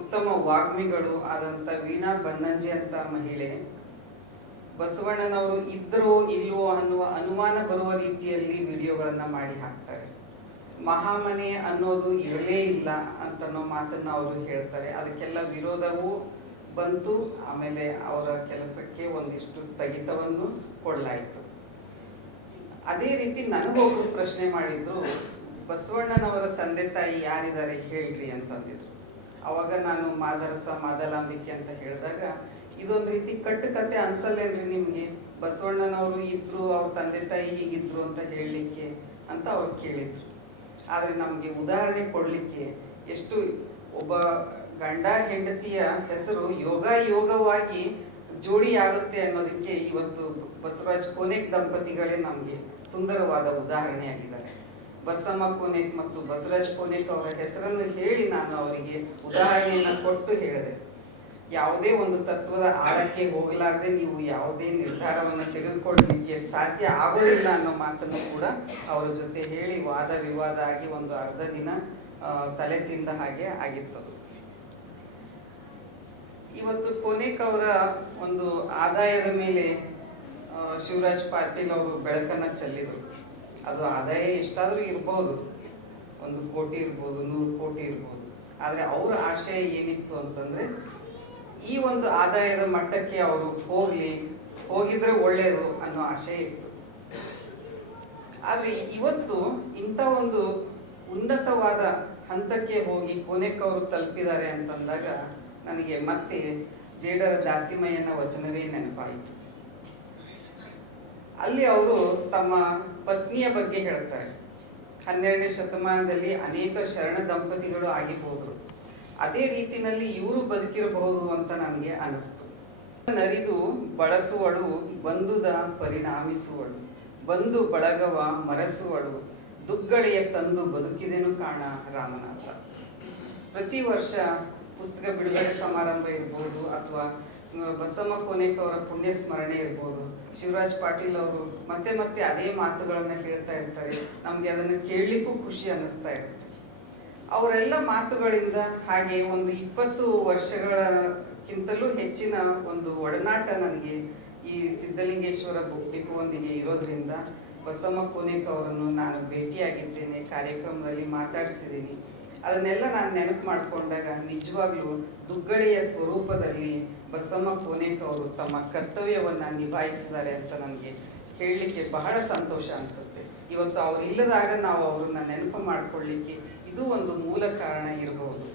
ಉತ್ತಮ ವಾಗ್ಮಿಗಳು ಆದಂಥ ವೀಣಾ ಬನ್ನಂಜೆ ಅಂತ ಮಹಿಳೆ ಬಸವಣ್ಣನವರು ಇದ್ರೋ ಇಲ್ವೋ ಅನ್ನುವ ಅನುಮಾನ ಬರುವ ರೀತಿಯಲ್ಲಿ ವಿಡಿಯೋಗಳನ್ನು ಮಾಡಿ ಹಾಕ್ತಾರೆ. ಮಹಾಮನೆ ಅನ್ನೋದು ಇರಲೇ ಇಲ್ಲ ಅಂತನೋ ಮಾತನ್ನ ಅವರು ಹೇಳ್ತಾರೆ. ಅದಕ್ಕೆಲ್ಲ ವಿರೋಧವೂ ಬಂತು. ಆಮೇಲೆ ಅವರ ಕೆಲಸಕ್ಕೆ ಒಂದಿಷ್ಟು ಸ್ಥಗಿತವನ್ನು ಕೊಡಲಾಯಿತು. ಅದೇ ರೀತಿ ನನಗೊಬ್ರು ಪ್ರಶ್ನೆ ಮಾಡಿದ್ರು, ಬಸವಣ್ಣನವರ ತಂದೆ ತಾಯಿ ಯಾರಿದ್ದಾರೆ ಹೇಳ್ರಿ ಅಂತಂದಿದ್ರು. ಅವಾಗ ನಾನು ಮಾದರಸ ಮಾದಲಾಂಬಿಕೆ ಅಂತ ಹೇಳಿದಾಗ, ಇದೊಂದು ರೀತಿ ಕಟ್ಟುಕತೆ ಅನ್ಸಲ್ಲೇನ್ರಿ ನಿಮ್ಗೆ, ಬಸವಣ್ಣನವರು ಇದ್ರು, ಅವ್ರ ತಂದೆ ತಾಯಿ ಹೀಗಿದ್ರು ಅಂತ ಹೇಳಲಿಕ್ಕೆ ಅಂತ ಅವ್ರು ಕೇಳಿದ್ರು. ಆದ್ರೆ ನಮ್ಗೆ ಉದಾಹರಣೆ ಕೊಡ್ಲಿಕ್ಕೆ ಎಷ್ಟು ಒಬ್ಬ ಗಂಡ ಹೆಂಡತಿಯ ಹೆಸರು ಯೋಗವಾಗಿ ಜೋಡಿ ಆಗುತ್ತೆ ಅನ್ನೋದಕ್ಕೆ ಇವತ್ತು ಬಸವರಾಜ್ ಕೋನೇಕ್ ದಂಪತಿಗಳೇ ನಮ್ಗೆ ಸುಂದರವಾದ ಉದಾಹರಣೆಯಾಗಿದ್ದಾರೆ. ಬಸಮ್ಮ ಕೋನೇಕ್ ಮತ್ತು ಬಸವರಾಜ್ ಕೋನೇಕ್ ಅವರ ಹೆಸರನ್ನು ಹೇಳಿ ನಾನು ಅವರಿಗೆ ಉದಾಹರಣೆಯನ್ನು ಕೊಟ್ಟು ಹೇಳಿದೆ. ಯಾವುದೇ ಒಂದು ತತ್ವದ ಆಳಕ್ಕೆ ಹೋಗಲಾರದೆ ನೀವು ಯಾವುದೇ ನಿರ್ಧಾರವನ್ನು ತೆಗೆದುಕೊಳ್ಳಲಿಕ್ಕೆ ಸಾಧ್ಯ ಆಗೋದಿಲ್ಲ ಅನ್ನೋ ಮಾತನ್ನು ಕೂಡ ಅವರ ಜೊತೆ ಹೇಳಿ ವಾದ ವಿವಾದ ಆಗಿ ಒಂದು ಅರ್ಧ ದಿನ ತಲೆ ತಿಂದ ಹಾಗೆ ಆಗಿತ್ತು. ಇವತ್ತು ಕೋನೇಕ್ ಅವರ ಒಂದು ಆದಾಯದ ಮೇಲೆ ಶಿವರಾಜ್ ಪಾಟೀಲ್ ಅವರು ಬೆಳಕನ್ನ ಚೆಲ್ಲಿದರು. ಅದು ಆದಾಯ ಎಷ್ಟಾದ್ರೂ ಇರ್ಬೋದು, 1 ಕೋಟಿ ಇರ್ಬೋದು, 100 ಕೋಟಿ ಇರ್ಬೋದು. ಆದ್ರೆ ಅವರ ಆಶಯ ಏನಿತ್ತು ಅಂತಂದ್ರೆ, ಈ ಒಂದು ಆದಾಯದ ಮಟ್ಟಕ್ಕೆ ಅವರು ಹೋಗಿದ್ರೆ ಒಳ್ಳೇದು ಅನ್ನೋ ಆಶಯ ಇತ್ತು. ಆದ್ರೆ ಇವತ್ತು ಇಂಥ ಒಂದು ಉನ್ನತವಾದ ಹಂತಕ್ಕೆ ಹೋಗಿ ಕೋನೇಕ್ ಅವರು ತಲುಪಿದ್ದಾರೆ ಅಂತಂದಾಗ ನನಗೆ ಮತ್ತೆ ಜೇಡರ ದಾಸಿಮಯ್ಯನ ವಚನವೇ ನೆನಪಾಯಿತು. ಅಲ್ಲಿ ಅವರು ತಮ್ಮ ಪತ್ನಿಯ ಬಗ್ಗೆ ಹೇಳ್ತಾರೆ. 12ನೇ ಶತಮಾನದಲ್ಲಿ ಅನೇಕ ಶರಣ ದಂಪತಿಗಳು ಆಗಿ ಹೋದ್ರು. ಅದೇ ರೀತಿನಲ್ಲಿ ಇವರು ಬದುಕಿರಬಹುದು ಅಂತ ನನಗೆ ಅನಿಸ್ತು. ನರಿದು ಬಳಸುವಳು, ಬಂದುದ ಪರಿಣಾಮಿಸುವಳು, ಬಂದು ಬಳಗವ ಮರೆಸುವಳು, ದುಗ್ಗಳೆಯ ತಂದು ಬದುಕಿದೆನು ಕಾಣ ರಾಮನಾಥ. ಪ್ರತಿ ವರ್ಷ ಪುಸ್ತಕ ಬಿಡುಗಡೆ ಸಮಾರಂಭ ಇರ್ಬೋದು, ಅಥವಾ ಬಸಮ್ಮ ಕೋನೇಕ್ ಅವರ ಪುಣ್ಯ ಸ್ಮರಣೆ ಇರ್ಬೋದು, ಶಿವರಾಜ್ ಪಾಟೀಲ್ ಅವರು ಮತ್ತೆ ಮತ್ತೆ ಅದೇ ಮಾತುಗಳನ್ನ ಹೇಳ್ತಾ ಇರ್ತಾರೆ. ನಮ್ಗೆ ಅದನ್ನು ಕೇಳಲಿಕ್ಕೂ ಖುಷಿ ಅನ್ನಿಸ್ತಾ ಇರುತ್ತೆ. ಅವರೆಲ್ಲ ಮಾತುಗಳಿಂದ ಹಾಗೆ ಒಂದು 20 ವರ್ಷಗಳಕ್ಕಿಂತಲೂ ಹೆಚ್ಚಿನ ಒಂದು ಒಡನಾಟ ನನಗೆ ಈ ಸಿದ್ಧಲಿಂಗೇಶ್ವರ ಡಿಪೋದೊಂದಿಗೆ ಇರೋದ್ರಿಂದ ಬಸಮ್ಮ ಕೋನೇಕ್ ಅವರನ್ನು ನಾನು ಭೇಟಿಯಾಗಿದ್ದೇನೆ, ಕಾರ್ಯಕ್ರಮದಲ್ಲಿ ಮಾತಾಡಿಸಿದ್ದೀನಿ. ಅದನ್ನೆಲ್ಲ ನಾನು ನೆನಪು ಮಾಡಿಕೊಂಡಾಗ ನಿಜವಾಗ್ಲೂ ದುಗ್ಗಳೆಯ ಸ್ವರೂಪದಲ್ಲಿ ಬಸಮ್ಮ ಕೋನೇಕ್ ಅವರು ತಮ್ಮ ಕರ್ತವ್ಯವನ್ನು ನಿಭಾಯಿಸಿದ್ದಾರೆ ಅಂತ ನನಗೆ ಹೇಳಲಿಕ್ಕೆ ಬಹಳ ಸಂತೋಷ ಅನಿಸುತ್ತೆ. ಇವತ್ತು ಅವ್ರು ಇಲ್ಲದಾಗ ನಾವು ಅವ್ರನ್ನ ನೆನಪು ಮಾಡ್ಕೊಳ್ಳಿಕ್ಕೆ ಇದು ಒಂದು ಮೂಲ ಕಾರಣ ಇರಬಹುದು.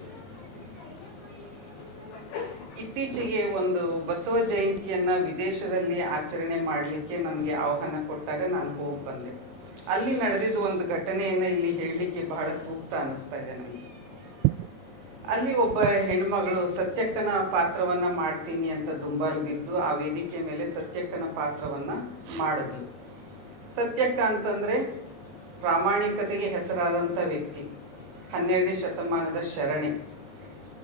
ಇತ್ತೀಚೆಗೆ ಒಂದು ಬಸವ ಜಯಂತಿಯನ್ನ ವಿದೇಶದಲ್ಲಿ ಆಚರಣೆ ಮಾಡಲಿಕ್ಕೆ ನನಗೆ ಆಹ್ವಾನ ಕೊಟ್ಟಾಗ ನಾನು ಹೋಗಿ ಬಂದೆ. ಅಲ್ಲಿ ನಡೆದಿದ್ದು ಒಂದು ಘಟನೆಯನ್ನ ಇಲ್ಲಿ ಹೇಳಲಿಕ್ಕೆ ಬಹಳ ಸೂಕ್ತ ಅನಿಸ್ತಾ ಇದೆ ನನಗೆ. ಅಲ್ಲಿ ಒಬ್ಬ ಹೆಣ್ಮಗಳು ಸತ್ಯಕ್ಕನ ಪಾತ್ರವನ್ನ ಮಾಡ್ತೀನಿ ಅಂತ ದುಂಬಾಲು ಬಿದ್ದು ಆ ವೇದಿಕೆ ಮೇಲೆ ಸತ್ಯಕ್ಕನ ಪಾತ್ರವನ್ನ ಮಾಡಿದ್ಲು. ಸತ್ಯಕ್ಕ ಅಂತಂದ್ರೆ ಪ್ರಾಮಾಣಿಕತೆಗೆ ಹೆಸರಾದಂಥ ವ್ಯಕ್ತಿ, 12ನೇ ಶತಮಾನದ ಶರಣೆ.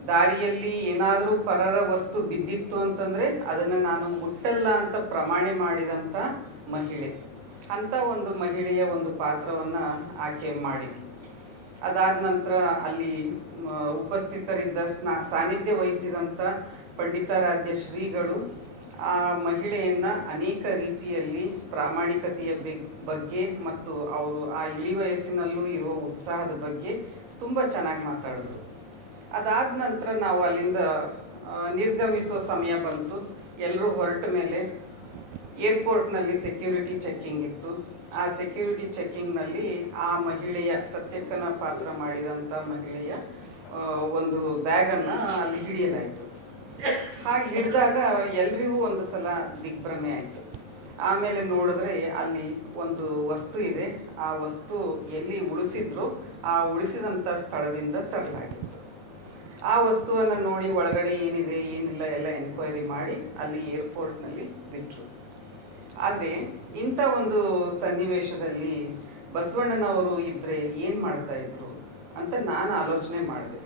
ದಾರಿಯಲ್ಲಿ ಏನಾದರೂ ಪರರ ವಸ್ತು ಬಿದ್ದಿತ್ತು ಅಂತಂದ್ರೆ ಅದನ್ನ ನಾನು ಮುಟ್ಟಲ್ಲ ಅಂತ ಪ್ರಮಾಣೆ ಮಾಡಿದಂಥ ಮಹಿಳೆ. ಅಂತ ಒಂದು ಮಹಿಳೆಯ ಒಂದು ಪಾತ್ರವನ್ನ ಆಕೆ ಮಾಡಿದ್ಲು. ಅದಾದ ನಂತರ ಅಲ್ಲಿ ಉಪಸ್ಥಿತರಿದ್ದ ಸಾನ್ನಿಧ್ಯ ವಹಿಸಿದಂಥ ಪಂಡಿತಾರಾಧ್ಯ ಶ್ರೀಗಳು ಆ ಮಹಿಳೆಯನ್ನ ಅನೇಕ ರೀತಿಯಲ್ಲಿ ಪ್ರಾಮಾಣಿಕತೆಯ ಬಗ್ಗೆ ಮತ್ತು ಅವರು ಆ ಇಳಿ ವಯಸ್ಸಿನಲ್ಲೂ ಇರುವ ಉತ್ಸಾಹದ ಬಗ್ಗೆ ತುಂಬ ಚೆನ್ನಾಗಿ ಮಾತಾಡಿದ್ರು. ಅದಾದ ನಂತರ ನಾವು ಅಲ್ಲಿಂದ ನಿರ್ಗಮಿಸುವ ಸಮಯ ಬಂತು. ಎಲ್ಲರೂ ಹೊರಟ ಮೇಲೆ ಏರ್ಪೋರ್ಟ್ನಲ್ಲಿ ಸೆಕ್ಯೂರಿಟಿ ಚೆಕ್ಕಿಂಗ್ ಇತ್ತು. ಆ ಸೆಕ್ಯೂರಿಟಿ ಚೆಕ್ಕಿಂಗ್ನಲ್ಲಿ ಆ ಮಹಿಳೆಯ ಸತ್ಯಕ್ಕನ ಪಾತ್ರ ಮಾಡಿದಂಥ ಮಹಿಳೆಯ ಒಂದು ಬ್ಯಾಗನ್ನು ಅಲ್ಲಿ ಹಿಡಿಯಲಾಯಿತು. ಹಾಗೆ ಹಿಡಿದಾಗ ಎಲ್ರಿಗೂ ಒಂದು ಸಲ ದಿಗ್ಭ್ರಮೆ ಆಯಿತು. ಆಮೇಲೆ ನೋಡಿದ್ರೆ ಅಲ್ಲಿ ಒಂದು ವಸ್ತು ಇದೆ. ಆ ವಸ್ತು ಎಲ್ಲಿ ಉಳಿಸಿದ್ರು ಆ ಉಳಿಸಿದಂಥ ಸ್ಥಳದಿಂದ ತರಲಾಗಿತ್ತು. ಆ ವಸ್ತುವನ್ನು ನೋಡಿ ಒಳಗಡೆ ಏನಿದೆ ಏನಿಲ್ಲ ಎಲ್ಲ ಎನ್ಕ್ವೈರಿ ಮಾಡಿ ಅಲ್ಲಿ ಏರ್ಪೋರ್ಟ್ನಲ್ಲಿ ಬಿಟ್ಟರು. ಆದರೆ ಇಂಥ ಒಂದು ಸನ್ನಿವೇಶದಲ್ಲಿ ಬಸವಣ್ಣನವರು ಇದ್ರೆ ಏನು ಮಾಡ್ತಾ ಇದ್ರು ಅಂತ ನಾನು ಆಲೋಚನೆ ಮಾಡಿದೆ.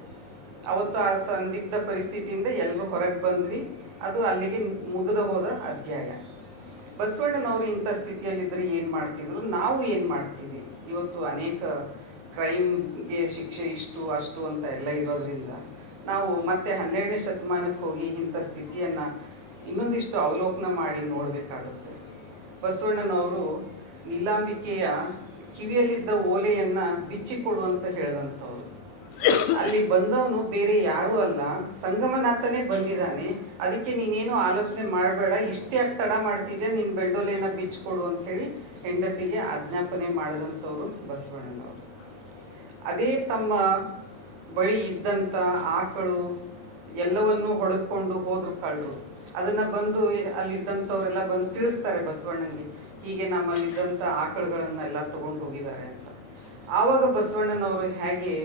ಅವತ್ತು ಆ ಸಂದಿಗ್ಧ ಪರಿಸ್ಥಿತಿಯಿಂದ ಎಲ್ಲರೂ ಹೊರಗೆ ಬಂದ್ವಿ. ಅದು ಅಲ್ಲಿಗೆ ಮುಗಿದ ಹೋದ ಅಧ್ಯಾಯ. ಬಸವಣ್ಣನವರು ಇಂಥ ಸ್ಥಿತಿಯಲ್ಲಿದ್ದರೆ ಏನು ಮಾಡ್ತಿದ್ರು, ನಾವು ಏನು ಮಾಡ್ತೀವಿ? ಇವತ್ತು ಅನೇಕ ಕ್ರೈಮ್ಗೆ ಶಿಕ್ಷೆ ಇಷ್ಟು ಅಷ್ಟು ಅಂತ ಎಲ್ಲ ಇರೋದ್ರಿಂದ ನಾವು ಮತ್ತೆ 12ನೇ ಶತಮಾನಕ್ಕೆ ಹೋಗಿ ಇಂಥ ಸ್ಥಿತಿಯನ್ನು ಇನ್ನೊಂದಿಷ್ಟು ಅವಲೋಕನ ಮಾಡಿ ನೋಡಬೇಕಾಗುತ್ತೆ. ಬಸವಣ್ಣನವರು ನೀಲಾಂಬಿಕೆಯ ಕಿವಿಯಲ್ಲಿದ್ದ ಓಲೆಯನ್ನ ಬಿಚ್ಚಿಕೊಡುವಂತ ಹೇಳಿದಂಥವ್ರು. ಅಲ್ಲಿ ಬಂದವನು ಬೇರೆ ಯಾರೂ ಅಲ್ಲ, ಸಂಗಮನಾಥನೇ ಬಂದಿದ್ದಾನೆ. ಅದಕ್ಕೆ ನೀನೇನು ಆಲೋಚನೆ ಮಾಡಬೇಡ, ಇಷ್ಟೇ ತಡ ಮಾಡ್ತಿದ್ದೆ, ನಿನ್ ಬೆಂಡೋಲೆಯನ್ನ ಬಿಚ್ಚಿಕೊಡು ಅಂತ ಹೇಳಿ ಹೆಂಡತಿಗೆ ಆಜ್ಞಾಪನೆ ಮಾಡಿದಂಥವ್ರು ಬಸವಣ್ಣನವರು. ಅದೇ ತಮ್ಮ ಬಳಿ ಇದ್ದಂಥ ಆಕಳು ಎಲ್ಲವನ್ನೂ ಹೊಡೆದುಕೊಂಡು ಹೋದ್ರು ಕಳ್ಳರು. ಅದನ್ನ ಬಂದು ಅಲ್ಲಿದ್ದಂಥವರೆಲ್ಲ ಬಂದು ತಿಳಿಸ್ತಾರೆ ಬಸವಣ್ಣನಿಗೆ, ಹೀಗೆ ನಮ್ಮಲ್ಲಿದ್ದಂಥ ಆಕಳುಗಳನ್ನೆಲ್ಲ ತಗೊಂಡು ಹೋಗಿದ್ದಾರೆ ಅಂತ. ಆವಾಗ ಬಸವಣ್ಣನವರು ಹೇಗೆ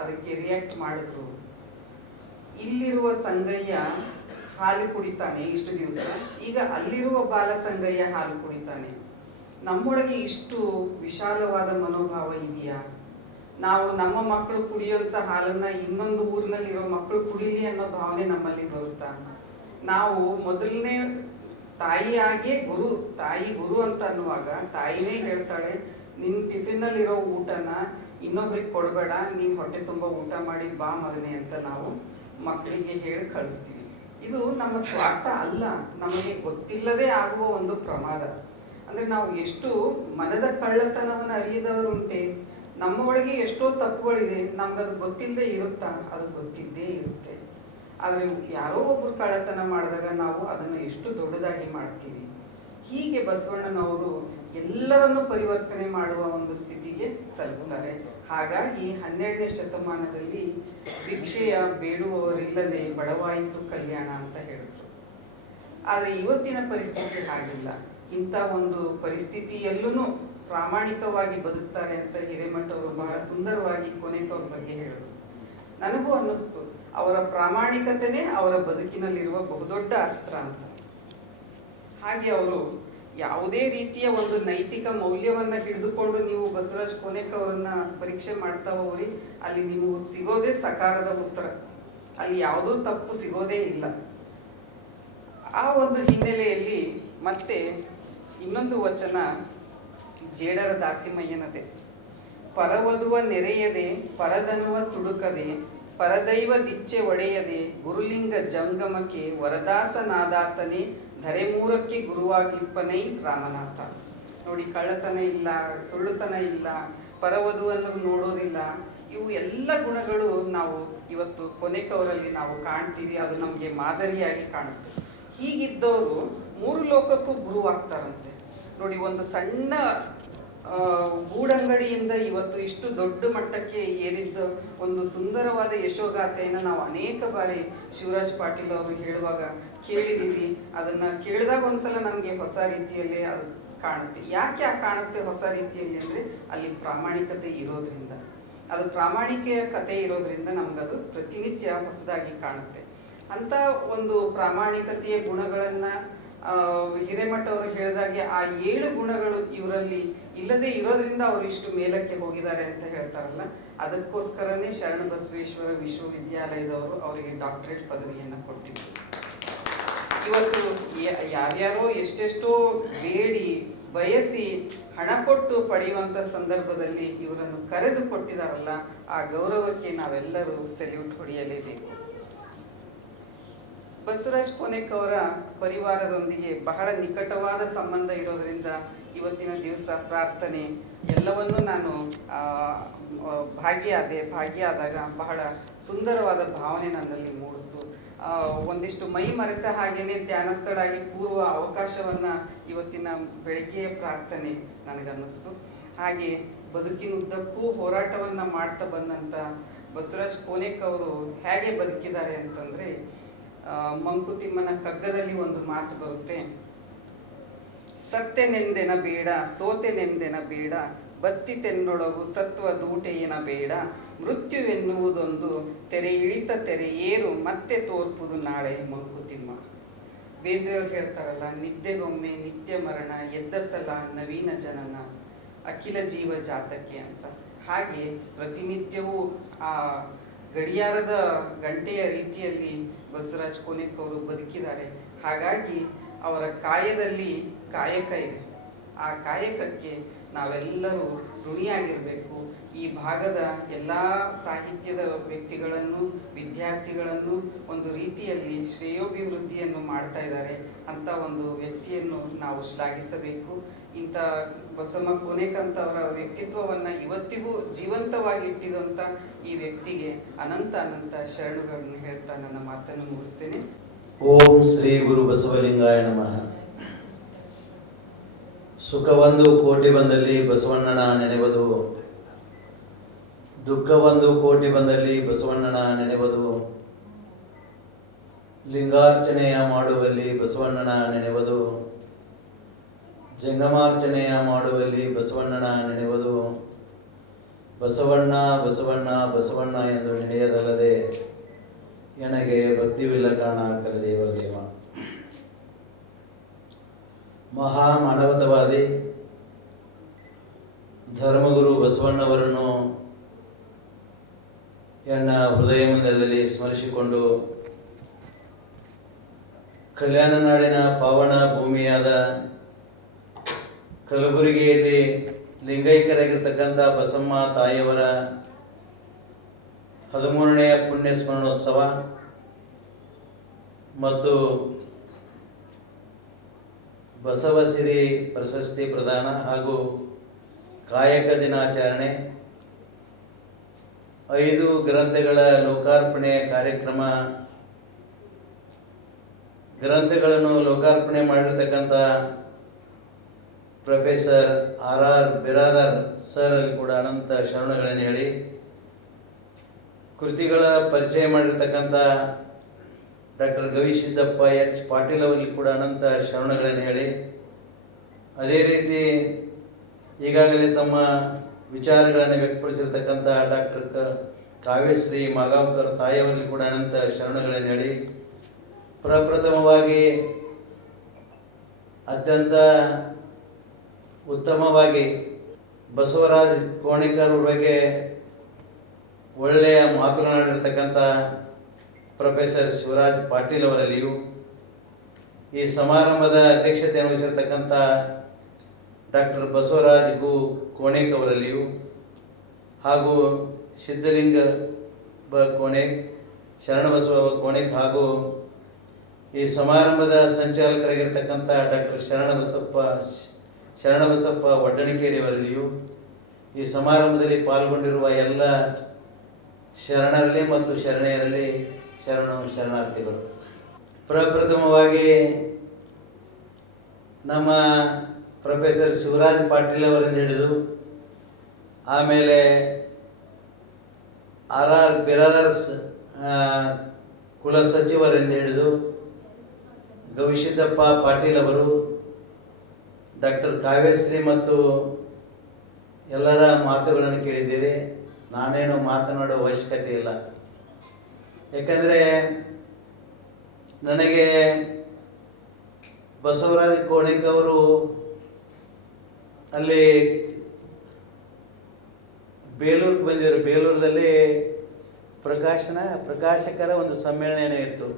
ಅದಕ್ಕೆ ರಿಯಾಕ್ಟ್ ಮಾಡಿದ್ರು, ಇಲ್ಲಿರುವ ಸಂಗಯ್ಯ ಹಾಲು ಕುಡಿತಾನೆ ಇಷ್ಟು ದಿವಸ, ಈಗ ಅಲ್ಲಿರುವ ಬಾಲ ಸಂಗಯ್ಯ ಹಾಲು ಕುಡಿತಾನೆ. ನಮ್ಮೊಳಗೆ ಇಷ್ಟು ವಿಶಾಲವಾದ ಮನೋಭಾವ ಇದೆಯಾ? ನಾವು ನಮ್ಮ ಮಕ್ಕಳು ಕುಡಿಯುವಂತ ಹಾಲನ್ನ ಇನ್ನೊಂದು ಊರಿನಲ್ಲಿರೋ ಮಕ್ಕಳು ಕುಡಿಲಿ ಅನ್ನೋ ಭಾವನೆ ನಮ್ಮಲ್ಲಿ ಬರುತ್ತಾ? ನಾವು ಮೊದಲನೇ ತಾಯಿಯಾಗಿಯೇ ತಾಯಿ ಗುರು ಅಂತ ಅನ್ನುವಾಗ ತಾಯಿನೇ ಹೇಳ್ತಾಳೆ, ನಿನ್ ಟಿಫಿನ್ನಲ್ಲಿರೋ ಊಟನ ಇನ್ನೊಬ್ರಿಗೆ ಕೊಡಬೇಡ, ನೀನ್ ಹೊಟ್ಟೆ ತುಂಬ ಊಟ ಮಾಡಿ ಬಾ ಮಗನೆ ಅಂತ ನಾವು ಮಕ್ಕಳಿಗೆ ಹೇಳಿ ಕಳಿಸ್ತೀವಿ. ಇದು ನಮ್ಮ ಸ್ವಾರ್ಥ ಅಲ್ಲ, ನಮಗೆ ಗೊತ್ತಿಲ್ಲದೆ ಆಗುವ ಒಂದು ಪ್ರಮಾದ. ಅಂದ್ರೆ ನಾವು ಎಷ್ಟು ಮನದ ಕಳ್ಳತನವನ್ನು ಅರಿಯದವರುಂಟೆ. ನಮ್ಮ ಒಳಗೆ ಎಷ್ಟೋ ತಪ್ಪುಗಳಿದೆ, ನಮ್ಗದು ಗೊತ್ತಿಲ್ಲದೆ ಇರುತ್ತಾ? ಅದು ಗೊತ್ತಿದ್ದೇ ಇರುತ್ತೆ. ಆದರೆ ಯಾರೋ ಒಬ್ರು ಕಳ್ಳತನ ಮಾಡಿದಾಗ ನಾವು ಅದನ್ನು ಎಷ್ಟು ದೊಡ್ಡದಾಗಿ ಮಾಡ್ತೀವಿ. ಹೀಗೆ ಬಸವಣ್ಣನವರು ಎಲ್ಲರನ್ನೂ ಪರಿವರ್ತನೆ ಮಾಡುವ ಒಂದು ಸ್ಥಿತಿಗೆ ತಲುಪುತ್ತಾರೆ. ಹಾಗಾಗಿ 12ನೇ ಶತಮಾನದಲ್ಲಿ ಭಿಕ್ಷೆಯ ಬೇಡುವವರಿಲ್ಲದೆ ಬಡವಾಯಿತು ಕಲ್ಯಾಣ ಅಂತ ಹೇಳಿದ್ರು. ಆದರೆ ಇವತ್ತಿನ ಪರಿಸ್ಥಿತಿ ಹಾಗಿಲ್ಲ. ಇಂಥ ಒಂದು ಪರಿಸ್ಥಿತಿಯಲ್ಲೂ ಪ್ರಾಮಾಣಿಕವಾಗಿ ಬದುಕ್ತಾರೆ ಅಂತ ಹಿರೇಮಠ ಅವರು ಬಹಳ ಸುಂದರವಾಗಿ ಕೊನೆಕವ್ರ ಬಗ್ಗೆ ಹೇಳಿದ್ರು. ನನಗೂ ಅನ್ನಿಸ್ತು, ಅವರ ಪ್ರಾಮಾಣಿಕತೆನೇ ಅವರ ಬದುಕಿನಲ್ಲಿರುವ ಬಹುದೊಡ್ಡ ಅಸ್ತ್ರ ಅಂತ. ಹಾಗೆ ಅವರು ಯಾವುದೇ ರೀತಿಯ ಒಂದು ನೈತಿಕ ಮೌಲ್ಯವನ್ನ ಹಿಡಿದುಕೊಂಡು ನೀವು ಬಸವರಾಜ್ ಕೊನೆಕವರನ್ನ ಪರೀಕ್ಷೆ ಮಾಡ್ತಾ ಹೋಗ್ರಿ, ಅಲ್ಲಿ ನೀವು ಸಿಗೋದೇ ಸಕಾರದ ಉತ್ತರ, ಅಲ್ಲಿ ಯಾವುದೂ ತಪ್ಪು ಸಿಗೋದೇ ಇಲ್ಲ. ಆ ಒಂದು ಹಿನ್ನೆಲೆಯಲ್ಲಿ ಮತ್ತೆ ಇನ್ನೊಂದು ವಚನ ಜೇಡರ ದಾಸಿಮಯ್ಯನದೆ. ಪರವದುವ ನೆರೆಯದೆ ಪರದನುವ ತುಡುಕದೆ ಪರದೈವ ದಿಚ್ಚೆ ಒಡೆಯದೆ ಗುರುಲಿಂಗ ಜಂಗಮಕ್ಕೆ ವರದಾಸನಾದಾತನೇ ಧರೆಮೂರಕ್ಕೆ ಗುರುವಾಗಿಪ್ಪನೈ ರಾಮನಾಥ. ನೋಡಿ, ಕಳ್ಳತನ ಇಲ್ಲ, ಸುಳ್ಳುತನ ಇಲ್ಲ, ಪರವಧುವನ್ನು ನೋಡೋದಿಲ್ಲ, ಇವು ಎಲ್ಲ ಗುಣಗಳು ನಾವು ಇವತ್ತು ಕೊನೆಕವರಲ್ಲಿ ನಾವು ಕಾಣ್ತೀವಿ. ಅದು ನಮಗೆ ಮಾದರಿಯಾಗಿ ಕಾಣುತ್ತೆ. ಹೀಗಿದ್ದವರು 3 ಲೋಕಕ್ಕೂ ಗುರುವಾಗ್ತಾರಂತೆ. ನೋಡಿ, ಒಂದು ಸಣ್ಣ ಗೂಡಂಗಡಿಯಿಂದ ಇವತ್ತು ಇಷ್ಟು ದೊಡ್ಡ ಮಟ್ಟಕ್ಕೆ ಏರಿದ್ದ ಒಂದು ಸುಂದರವಾದ ಯಶೋಗಾಥೆಯನ್ನು ನಾವು ಅನೇಕ ಬಾರಿ ಶಿವರಾಜ್ ಪಾಟೀಲ್ ಅವರು ಹೇಳುವಾಗ ಕೇಳಿದ್ದೀವಿ. ಅದನ್ನ ಕೇಳಿದಾಗ ಒಂದ್ಸಲ ನನಗೆ ಹೊಸ ರೀತಿಯಲ್ಲೇ ಅದು ಕಾಣುತ್ತೆ. ಯಾಕೆ ಕಾಣುತ್ತೆ ಹೊಸ ರೀತಿಯಲ್ಲಿ ಅಂದರೆ ಅಲ್ಲಿ ಪ್ರಾಮಾಣಿಕತೆ ಇರೋದ್ರಿಂದ, ಅದು ಪ್ರಾಮಾಣಿಕೆಯ ಕತೆ ಇರೋದ್ರಿಂದ ನಮ್ಗದು ಪ್ರತಿನಿತ್ಯ ಹೊಸದಾಗಿ ಕಾಣುತ್ತೆ. ಅಂತ ಒಂದು ಪ್ರಾಮಾಣಿಕತೆಯ ಗುಣಗಳನ್ನ ಹಿರೇಮಠ ಅವರು ಹೇಳಿದಾಗೆ ಆ 7 ಗುಣಗಳು ಇವರಲ್ಲಿ ಇಲ್ಲದೆ ಇರೋದ್ರಿಂದ ಅವರು ಇಷ್ಟು ಮೇಲಕ್ಕೆ ಹೋಗಿದ್ದಾರೆ ಅಂತ ಹೇಳ್ತಾರಲ್ಲ, ಅದಕ್ಕೋಸ್ಕರನೇ ಶರಣ ಬಸವೇಶ್ವರ ವಿಶ್ವವಿದ್ಯಾಲಯದವರು ಅವರಿಗೆ ಡಾಕ್ಟರೇಟ್ ಪದವಿಯನ್ನು ಕೊಟ್ಟಿದ್ರು. ಇವತ್ತು ಯಾರ್ಯಾರೋ ಎಷ್ಟೆಷ್ಟೋ ಬೇಡಿ ಬಯಸಿ ಹಣ ಕೊಟ್ಟು ಪಡೆಯುವಂತ ಸಂದರ್ಭದಲ್ಲಿ ಇವರನ್ನು ಕರೆದು ಕೊಟ್ಟಿದಾರಲ್ಲ, ಆ ಗೌರವಕ್ಕೆ ನಾವೆಲ್ಲರೂ ಸೆಲ್ಯೂಟ್ ಹೊಡೆಯಲೇಬೇಕು. ಬಸವರಾಜ್ ಕೋನೆಕ್ ಅವರ ಪರಿವಾರದೊಂದಿಗೆ ಬಹಳ ನಿಕಟವಾದ ಸಂಬಂಧ ಇರೋದ್ರಿಂದ ಇವತ್ತಿನ ದಿವಸ ಪ್ರಾರ್ಥನೆ ಎಲ್ಲವನ್ನೂ ನಾನು ಭಾಗಿಯಾದಾಗ ಬಹಳ ಸುಂದರವಾದ ಭಾವನೆ ನನ್ನಲ್ಲಿ ಮೂಡಿತು. ಒಂದಿಷ್ಟು ಮೈ ಮರೆತ ಹಾಗೇನೆ ಧ್ಯಾನಸ್ಥಳಾಗಿ ಕೂರುವ ಅವಕಾಶವನ್ನ ಇವತ್ತಿನ ಬೆಳಗ್ಗೆಯ ಪ್ರಾರ್ಥನೆ ನನಗನ್ನಿಸ್ತು. ಹಾಗೆ ಬದುಕಿನುದ್ದಕ್ಕೂ ಹೋರಾಟವನ್ನ ಮಾಡ್ತಾ ಬಂದಂತ ಬಸವರಾಜ್ ಕೋನೆಕ್ ಅವರು ಹೇಗೆ ಬದುಕಿದ್ದಾರೆ ಅಂತಂದ್ರೆ, ಮಂಕುತಿಮ್ಮನ ಕಗ್ಗದಲ್ಲಿ ಒಂದು ಮಾತು ಬರುತ್ತೆ, ಸತ್ಯನೆಂದೆನ ಬೇಡ ಸೋತೆನೆಂದೆನ ಬೇಡ ಬತ್ತಿತೆನ್ನೊಳಗು ಸತ್ವ ದೂಟೆಯನ ಬೇಡ ಮೃತ್ಯುವೆನ್ನುವುದೊಂದು ತೆರೆ ಇಳಿತ ತೆರೆ ಏರು ಮತ್ತೆ ತೋರ್ಪುದು ನಾಳೆ ಮಂಕುತಿಮ್ಮ. ಬೇಂದ್ರೆಯವ್ರು ಹೇಳ್ತಾರಲ್ಲ, ನಿದ್ದೆಗೊಮ್ಮೆ ನಿತ್ಯ ಮರಣ ಎದ್ದ ಸಲ ನವೀನ ಜನನ ಅಖಿಲ ಜೀವ ಜಾತಕ್ಕೆ ಅಂತ. ಹಾಗೆ ಪ್ರತಿನಿತ್ಯವೂ ಆ ಗಡಿಯಾರದ ಗಂಟೆಯ ರೀತಿಯಲ್ಲಿ ಬಸವರಾಜ್ ಕೋನೆಕ್ ಅವರು ಬದುಕಿದ್ದಾರೆ. ಹಾಗಾಗಿ ಅವರ ಕಾಯದಲ್ಲಿ ಕಾಯಕ ಇದೆ. ಆ ಕಾಯಕಕ್ಕೆ ನಾವೆಲ್ಲರೂ ಋಣಿಯಾಗಿರಬೇಕು. ಈ ಭಾಗದ ಎಲ್ಲ ಸಾಹಿತ್ಯದ ವ್ಯಕ್ತಿಗಳನ್ನು, ವಿದ್ಯಾರ್ಥಿಗಳನ್ನು ಒಂದು ರೀತಿಯಲ್ಲಿ ಶ್ರೇಯೋಭಿವೃದ್ಧಿಯನ್ನು ಮಾಡ್ತಾ ಇದ್ದಾರೆ. ಅಂತ ಒಂದು ವ್ಯಕ್ತಿಯನ್ನು ನಾವು ಶ್ಲಾಘಿಸಬೇಕು. ಇಂಥ ಬಸಮ್ಮ ಕೋನೆಕ್ ಅಂತವರ ವ್ಯಕ್ತಿತ್ವವನ್ನು ಇವತ್ತಿಗೂ ಜೀವಂತವಾಗಿ ಇಟ್ಟಿದಂಥ ಈ ವ್ಯಕ್ತಿಗೆ ಅನಂತ ಅನಂತ ಶರಣುಗಳನ್ನು ಹೇಳ್ತಾ ನನ್ನ ಮಾತನ್ನು ಮುಗಿಸ್ತೇನೆ. ಓಂ ಶ್ರೀ ಗುರು ಬಸವಲಿಂಗಾಯ ನಮಃ. ಸುಖವೊಂದು ಕೋಟಿ ಬಂದಲ್ಲಿ ಬಸವಣ್ಣನ ನೆನೆವುದು, ದುಃಖವೊಂದು ಕೋಟಿ ಬಂದಲ್ಲಿ ಬಸವಣ್ಣನ ನೆನೆವುದು, ಲಿಂಗಾರ್ಚನೆಯ ಮಾಡುವಲ್ಲಿ ಬಸವಣ್ಣನ ನೆನೆವುದು, ಜಂಗಮಾರ್ಚನೆಯ ಮಾಡುವಲ್ಲಿ ಬಸವಣ್ಣನ ನೆನೆವುದು, ಬಸವಣ್ಣ ಬಸವಣ್ಣ ಬಸವಣ್ಣ ಎಂದು ನೆನೆಯದಲ್ಲದೆ ಎನಗೆ ಭಕ್ತಿವಿಲ್ಲ ಕಾಣ ಕಲದೇವರ ದೇವ. ಮಹಾ ಮಾನವತಾವಾದಿ ಧರ್ಮಗುರು ಬಸವಣ್ಣವರನ್ನು ಎನ್ನ ಹೃದಯ ಮಂದಿರದಲ್ಲಿ ಸ್ಮರಿಸಿಕೊಂಡು, ಕಲ್ಯಾಣ ನಾಡಿನ ಪಾವನ ಭೂಮಿಯಾದ ಕಲಬುರಗಿಯಲ್ಲಿ ಲಿಂಗೈಕ್ಯರಾಗಿರ್ತಕ್ಕಂಥ ಬಸಮ್ಮ ತಾಯಿಯವರ 13ನೇ ಪುಣ್ಯ ಸ್ಮರಣೋತ್ಸವ ಮತ್ತು ಬಸವಸಿರಿ ಪ್ರಶಸ್ತಿ ಪ್ರದಾನ ಹಾಗೂ ಕಾಯಕ ದಿನಾಚರಣೆ, 5 ಗ್ರಂಥಗಳ ಲೋಕಾರ್ಪಣೆ ಕಾರ್ಯಕ್ರಮ, ಗ್ರಂಥಗಳನ್ನು ಲೋಕಾರ್ಪಣೆ ಮಾಡಿರ್ತಕ್ಕಂಥ ಪ್ರೊಫೆಸರ್ R.R. ಬಿರಾದರ್ ಸರ್ ಅಲ್ಲಿ ಕೂಡ ಅನಂತ ಶರಣಗಳನ್ನು ಹೇಳಿ, ಕೃತಿಗಳ ಪರಿಚಯ ಮಾಡಿರ್ತಕ್ಕಂಥ ಡಾಕ್ಟರ್ ಗವಿಸಿದ್ದಪ್ಪ H. ಪಾಟೀಲ್ ಅವರಿಗೆ ಕೂಡ ಅನಂತ ಶರಣಗಳನ್ನು ಹೇಳಿ, ಅದೇ ರೀತಿ ಈಗಾಗಲೇ ತಮ್ಮ ವಿಚಾರಗಳನ್ನು ವ್ಯಕ್ತಪಡಿಸಿರ್ತಕ್ಕಂಥ ಡಾಕ್ಟರ್ ಕಾವ್ಯಶ್ರೀ ಮಾಗಾವ್ಕರ್ ತಾಯಿಯವರಿಗೆ ಕೂಡ ಅನಂತ ಶರಣಗಳನ್ನು ಹೇಳಿ, ಪ್ರಪ್ರಥಮವಾಗಿ ಅತ್ಯಂತ ಉತ್ತಮವಾಗಿ ಬಸವರಾಜ್ ಕೋಣಿಕರ್ ಬಗ್ಗೆ ಒಳ್ಳೆಯ ಮಾತನಾಡಿರ್ತಕ್ಕಂಥ ಪ್ರೊಫೆಸರ್ ಶಿವರಾಜ್ ಪಾಟೀಲ್ ಅವರಲ್ಲಿಯೂ, ಈ ಸಮಾರಂಭದ ಅಧ್ಯಕ್ಷತೆಯನ್ನು ವಹಿಸಿರ್ತಕ್ಕಂಥ ಡಾಕ್ಟರ್ ಬಸವರಾಜ್ ಕೋಣಿಕ್ ಅವರಲ್ಲಿಯೂ, ಹಾಗೂ ಸಿದ್ಧಲಿಂಗ ಕೋಣಿಕ್, ಶರಣಬಸವ ಕೋಣಿಕ್, ಹಾಗೂ ಈ ಸಮಾರಂಭದ ಸಂಚಾಲಕರಾಗಿರ್ತಕ್ಕಂಥ ಡಾಕ್ಟರ್ ಶರಣಬಸಪ್ಪ ವಡ್ಡಣಿಕೇರಿಯವರಲ್ಲಿಯೂ, ಈ ಸಮಾರಂಭದಲ್ಲಿ ಪಾಲ್ಗೊಂಡಿರುವ ಎಲ್ಲ ಶರಣರಲ್ಲಿ ಮತ್ತು ಶರಣೆಯರಲ್ಲಿ ಶರಣಾರ್ಥಿಗಳು. ಪ್ರಪ್ರಥಮವಾಗಿ ನಮ್ಮ ಪ್ರೊಫೆಸರ್ ಶಿವರಾಜ್ ಪಾಟೀಲ್ ಅವರಿಂದ ಹಿಡಿದು ಆಮೇಲೆ R.R. ಬಿರಾದರ್ಸ್ ಕುಲಸಚಿವರಿಂದ ಹಿಡಿದು ಗವಿಸಿದ್ದಪ್ಪ ಪಾಟೀಲ್ ಅವರು, ಡಾಕ್ಟರ್ ಕಾವ್ಯಶ್ರೀ ಮತ್ತು ಎಲ್ಲರ ಮಾತುಗಳನ್ನು ಕೇಳಿದ್ದೀರಿ. ನಾನೇನು ಮಾತನಾಡುವ ಅವಶ್ಯಕತೆ ಇಲ್ಲ. ಯಾಕಂದರೆ ನನಗೆ ಬಸವರಾಜ್ ಕೋಣಿಕ್ ಅವರು ಅಲ್ಲಿ ಬೇಲೂರಿಗೆ ಬಂದಿದ್ದರು. ಬೇಲೂರಲ್ಲಿ ಪ್ರಕಾಶಕರ ಒಂದು ಸಮ್ಮೇಳನ ಇತ್ತು.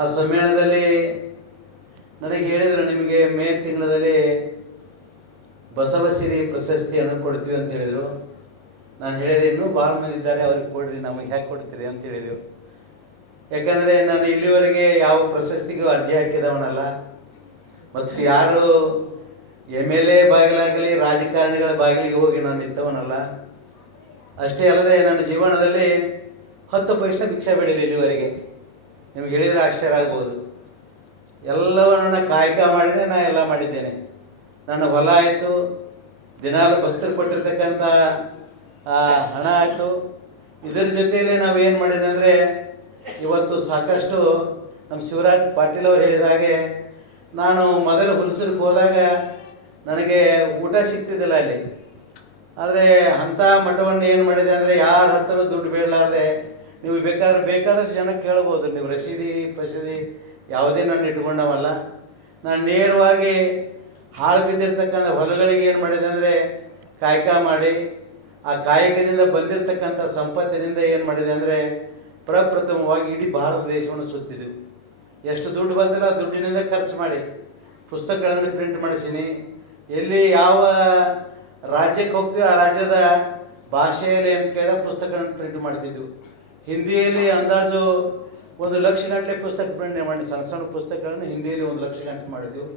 ಆ ಸಮ್ಮೇಳನದಲ್ಲಿ ನನಗೆ ಹೇಳಿದರು, ನಿಮಗೆ ಮೇ ತಿಂಗಳಲ್ಲಿ ಬಸವಸಿರಿ ಪ್ರಶಸ್ತಿಯನ್ನು ಕೊಡ್ತೀವಿ ಅಂತ ಹೇಳಿದರು. ನಾನು ಹೇಳಿದೆ, ಇನ್ನೂ ಭಾಳ ಮಂದಿ ಇದ್ದಾರೆ, ಅವ್ರಿಗೆ ಕೊಡ್ರಿ, ನಮಗೆ ಹೇಗೆ ಕೊಡ್ತೀರಿ ಅಂತ ಹೇಳಿದೆವು. ಯಾಕಂದರೆ ನಾನು ಇಲ್ಲಿವರೆಗೆ ಯಾವ ಪ್ರಶಸ್ತಿಗೂ ಅರ್ಜಿ ಹಾಕಿದವನಲ್ಲ, ಮತ್ತು ಯಾರು MLA ಬಾಗಿಲಾಗಲಿ ರಾಜಕಾರಣಿಗಳ ಬಾಗಿಲಿಗೆ ಹೋಗಿ ನಾನು ನಿಂತವನಲ್ಲ. ಅಷ್ಟೇ ಅಲ್ಲದೆ ನನ್ನ ಜೀವನದಲ್ಲಿ 10 ಪೈಸೆ ಭಿಕ್ಷೆ ಬೇಡಿಲ್ಲ ಇಲ್ಲಿವರೆಗೆ. ನಿಮ್ಗೆ ಹೇಳಿದರೆ ಆಶ್ಚರ್ಯ ಆಗ್ಬೋದು. ಎಲ್ಲವನ್ನು ಕಾಯಕ ಮಾಡಿದೆ, ನಾ ಎಲ್ಲ ಮಾಡಿದ್ದೇನೆ. ನನ್ನ ಹೊಲ ಆಯಿತು, ದಿನಾಲು ಭಕ್ತರು ಕೊಟ್ಟಿರ್ತಕ್ಕಂಥ ಹಣ ಆಯಿತು. ಇದರ ಜೊತೆಯಲ್ಲಿ ನಾವೇನು ಮಾಡಿದೆ ಅಂದರೆ, ಇವತ್ತು ಸಾಕಷ್ಟು ನಮ್ಮ ಶಿವರಾಜ್ ಪಾಟೀಲ್ ಅವರು ಹೇಳಿದ ಹಾಗೆ, ನಾನು ಮೊದಲು ಹುಲ್ಸೂರಿಗೆ ಹೋದಾಗ ನನಗೆ ಊಟ ಸಿಗ್ತಿದ್ದಿಲ್ಲ ಅಲ್ಲಿ. ಆದರೆ ಅಂಥ ಮಠವನ್ನು ಏನು ಮಾಡಿದೆ ಅಂದರೆ, ಯಾರ ಹತ್ತಿರ ದುಡ್ಡು ಬೇಡಲಾರ್ದೆ, ನೀವು ಬೇಕಾದಷ್ಟು ಜನಕ್ಕೆ ಕೇಳ್ಬೋದು, ನೀವು ರಸೀದಿ ಪಸೀದಿ ಯಾವುದೇ ನಾನು ಇಟ್ಕೊಂಡವಲ್ಲ. ನಾನು ನೇರವಾಗಿ ಹಾಳು ಬಿದ್ದಿರ್ತಕ್ಕಂಥ ಹೊಲಗಳಿಗೆ ಏನು ಮಾಡಿದೆ ಅಂದರೆ ಕಾಯಕ ಮಾಡಿ, ಆ ಕಾಯಕದಿಂದ ಬಂದಿರತಕ್ಕಂಥ ಸಂಪತ್ತಿನಿಂದ ಏನು ಮಾಡಿದೆ ಅಂದರೆ ಪ್ರಪ್ರಥಮವಾಗಿ ಇಡೀ ಭಾರತ ದೇಶವನ್ನು ಸುತ್ತಿದ್ದೆವು. ಎಷ್ಟು ದುಡ್ಡು ಬಂದಿಲ್ಲ ಆ ದುಡ್ಡಿನಿಂದ ಖರ್ಚು ಮಾಡಿ ಪುಸ್ತಕಗಳನ್ನು ಪ್ರಿಂಟ್ ಮಾಡಿಸೀನಿ. ಎಲ್ಲಿ ಯಾವ ರಾಜ್ಯಕ್ಕೆ ಹೋಗ್ತೀವಿ ಆ ರಾಜ್ಯದ ಭಾಷೆಯಲ್ಲಿ ಏನು ಕೇಳಿದ ಪುಸ್ತಕಗಳನ್ನು ಪ್ರಿಂಟ್ ಮಾಡ್ತಿದ್ವು. ಹಿಂದಿಯಲ್ಲಿ ಅಂದಾಜು 1 ಲಕ್ಷ ಗಂಟೆ ಪುಸ್ತಕ ಪ್ರಿಂಟ್ ಮಾಡಿ, ಸಣ್ಣ ಸಣ್ಣ ಪುಸ್ತಕಗಳನ್ನು ಹಿಂದಿಯಲ್ಲಿ 1 ಲಕ್ಷ ಗಂಟೆ ಮಾಡಿದೆವು.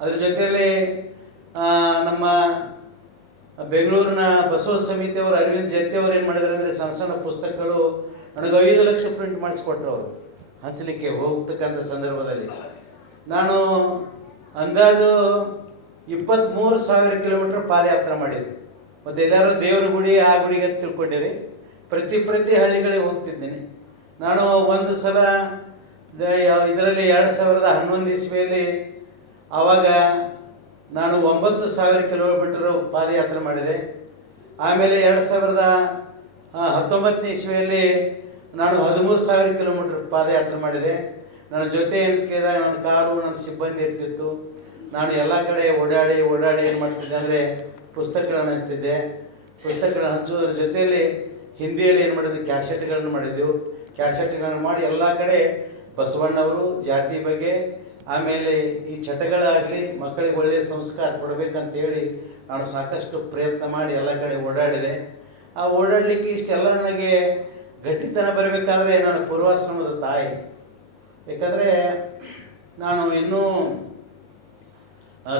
ಅದ್ರ ಜೊತೆಯಲ್ಲಿ ನಮ್ಮ ಬೆಂಗಳೂರಿನ ಬಸವ ಸಮಿತಿಯವರು ಅರವಿಂದ್ ಜತ್ತಿ ಅವರು ಏನು ಮಾಡಿದ್ದಾರೆ ಅಂದರೆ, ಸಣ್ಣ ಸಣ್ಣ ಪುಸ್ತಕಗಳು ನನಗೆ 5 ಲಕ್ಷ ಪ್ರಿಂಟ್ ಮಾಡಿಸ್ಕೊಟ್ರು ಅವರು ಹಂಚಲಿಕ್ಕೆ ಹೋಗ್ತಕ್ಕಂಥ ಸಂದರ್ಭದಲ್ಲಿ. ನಾನು ಅಂದಾಜು 23,000 ಕಿಲೋಮೀಟರ್ ಪಾದಯಾತ್ರೆ ಮಾಡೀವಿ. ಮತ್ತು ಎಲ್ಲರೂ ದೇವ್ರ ಗುಡಿ ಆ ಗುಡಿಗೆ ತಿಳ್ಕೊಂಡಿರಿ. ಪ್ರತಿ ಹಳ್ಳಿಗಳಿಗೆ ಹೋಗ್ತಿದ್ದೀನಿ. ನಾನು ಒಂದು ಸಲ ಇದರಲ್ಲಿ 2011 ಇಸ್ವಿಯಲ್ಲಿ ಆವಾಗ ನಾನು 9,000 ಕಿಲೋಮೀಟರ್ ಪಾದಯಾತ್ರೆ ಮಾಡಿದೆ. ಆಮೇಲೆ 2019 ಇಸ್ವಿಯಲ್ಲಿ ನಾನು 13,000 ಕಿಲೋಮೀಟರ್ ಪಾದಯಾತ್ರೆ ಮಾಡಿದೆ. ನನ್ನ ಜೊತೆ ಏನು ಕೇಳಿದಾಗ ನನ್ನ ಕಾರು, ನನ್ನ ಸಿಬ್ಬಂದಿ ಇರ್ತಿತ್ತು. ನಾನು ಎಲ್ಲ ಕಡೆ ಓಡಾಡಿ ಏನು ಮಾಡ್ತಿದ್ದೆ ಅಂದರೆ ಪುಸ್ತಕಗಳನ್ನು ಹಂಚ್ತಿದ್ದೆ. ಪುಸ್ತಕಗಳನ್ನು ಹಂಚೋದ್ರ ಜೊತೆಯಲ್ಲಿ ಹಿಂದಿಯಲ್ಲಿ ಏನು ಮಾಡಿದ್ವಿ, ಕ್ಯಾಸೆಟ್ಗಳನ್ನು ಮಾಡಿದ್ದೆವು. ಕ್ಯಾಸೆಟ್ಗಳನ್ನು ಮಾಡಿ ಎಲ್ಲ ಕಡೆ ಬಸವಣ್ಣವರು ಜಾತಿ ಬಗ್ಗೆ, ಆಮೇಲೆ ಈ ಚಟಗಳಾಗಲಿ ಮಕ್ಕಳಿಗೆ ಒಳ್ಳೆಯ ಸಂಸ್ಕಾರ ಕೊಡಬೇಕಂತೇಳಿ ನಾನು ಸಾಕಷ್ಟು ಪ್ರಯತ್ನ ಮಾಡಿ ಎಲ್ಲ ಕಡೆ ಓಡಾಡಿದೆ. ಆ ಓಡಾಡಲಿಕ್ಕೆ ಇಷ್ಟೆಲ್ಲ ನನಗೆ ಗಟ್ಟಿತನ ಬರಬೇಕಾದ್ರೆ ನಾನು ಪೂರ್ವಾಶ್ರಮದ ತಾಯಿ. ಯಾಕಂದರೆ ನಾನು ಇನ್ನೂ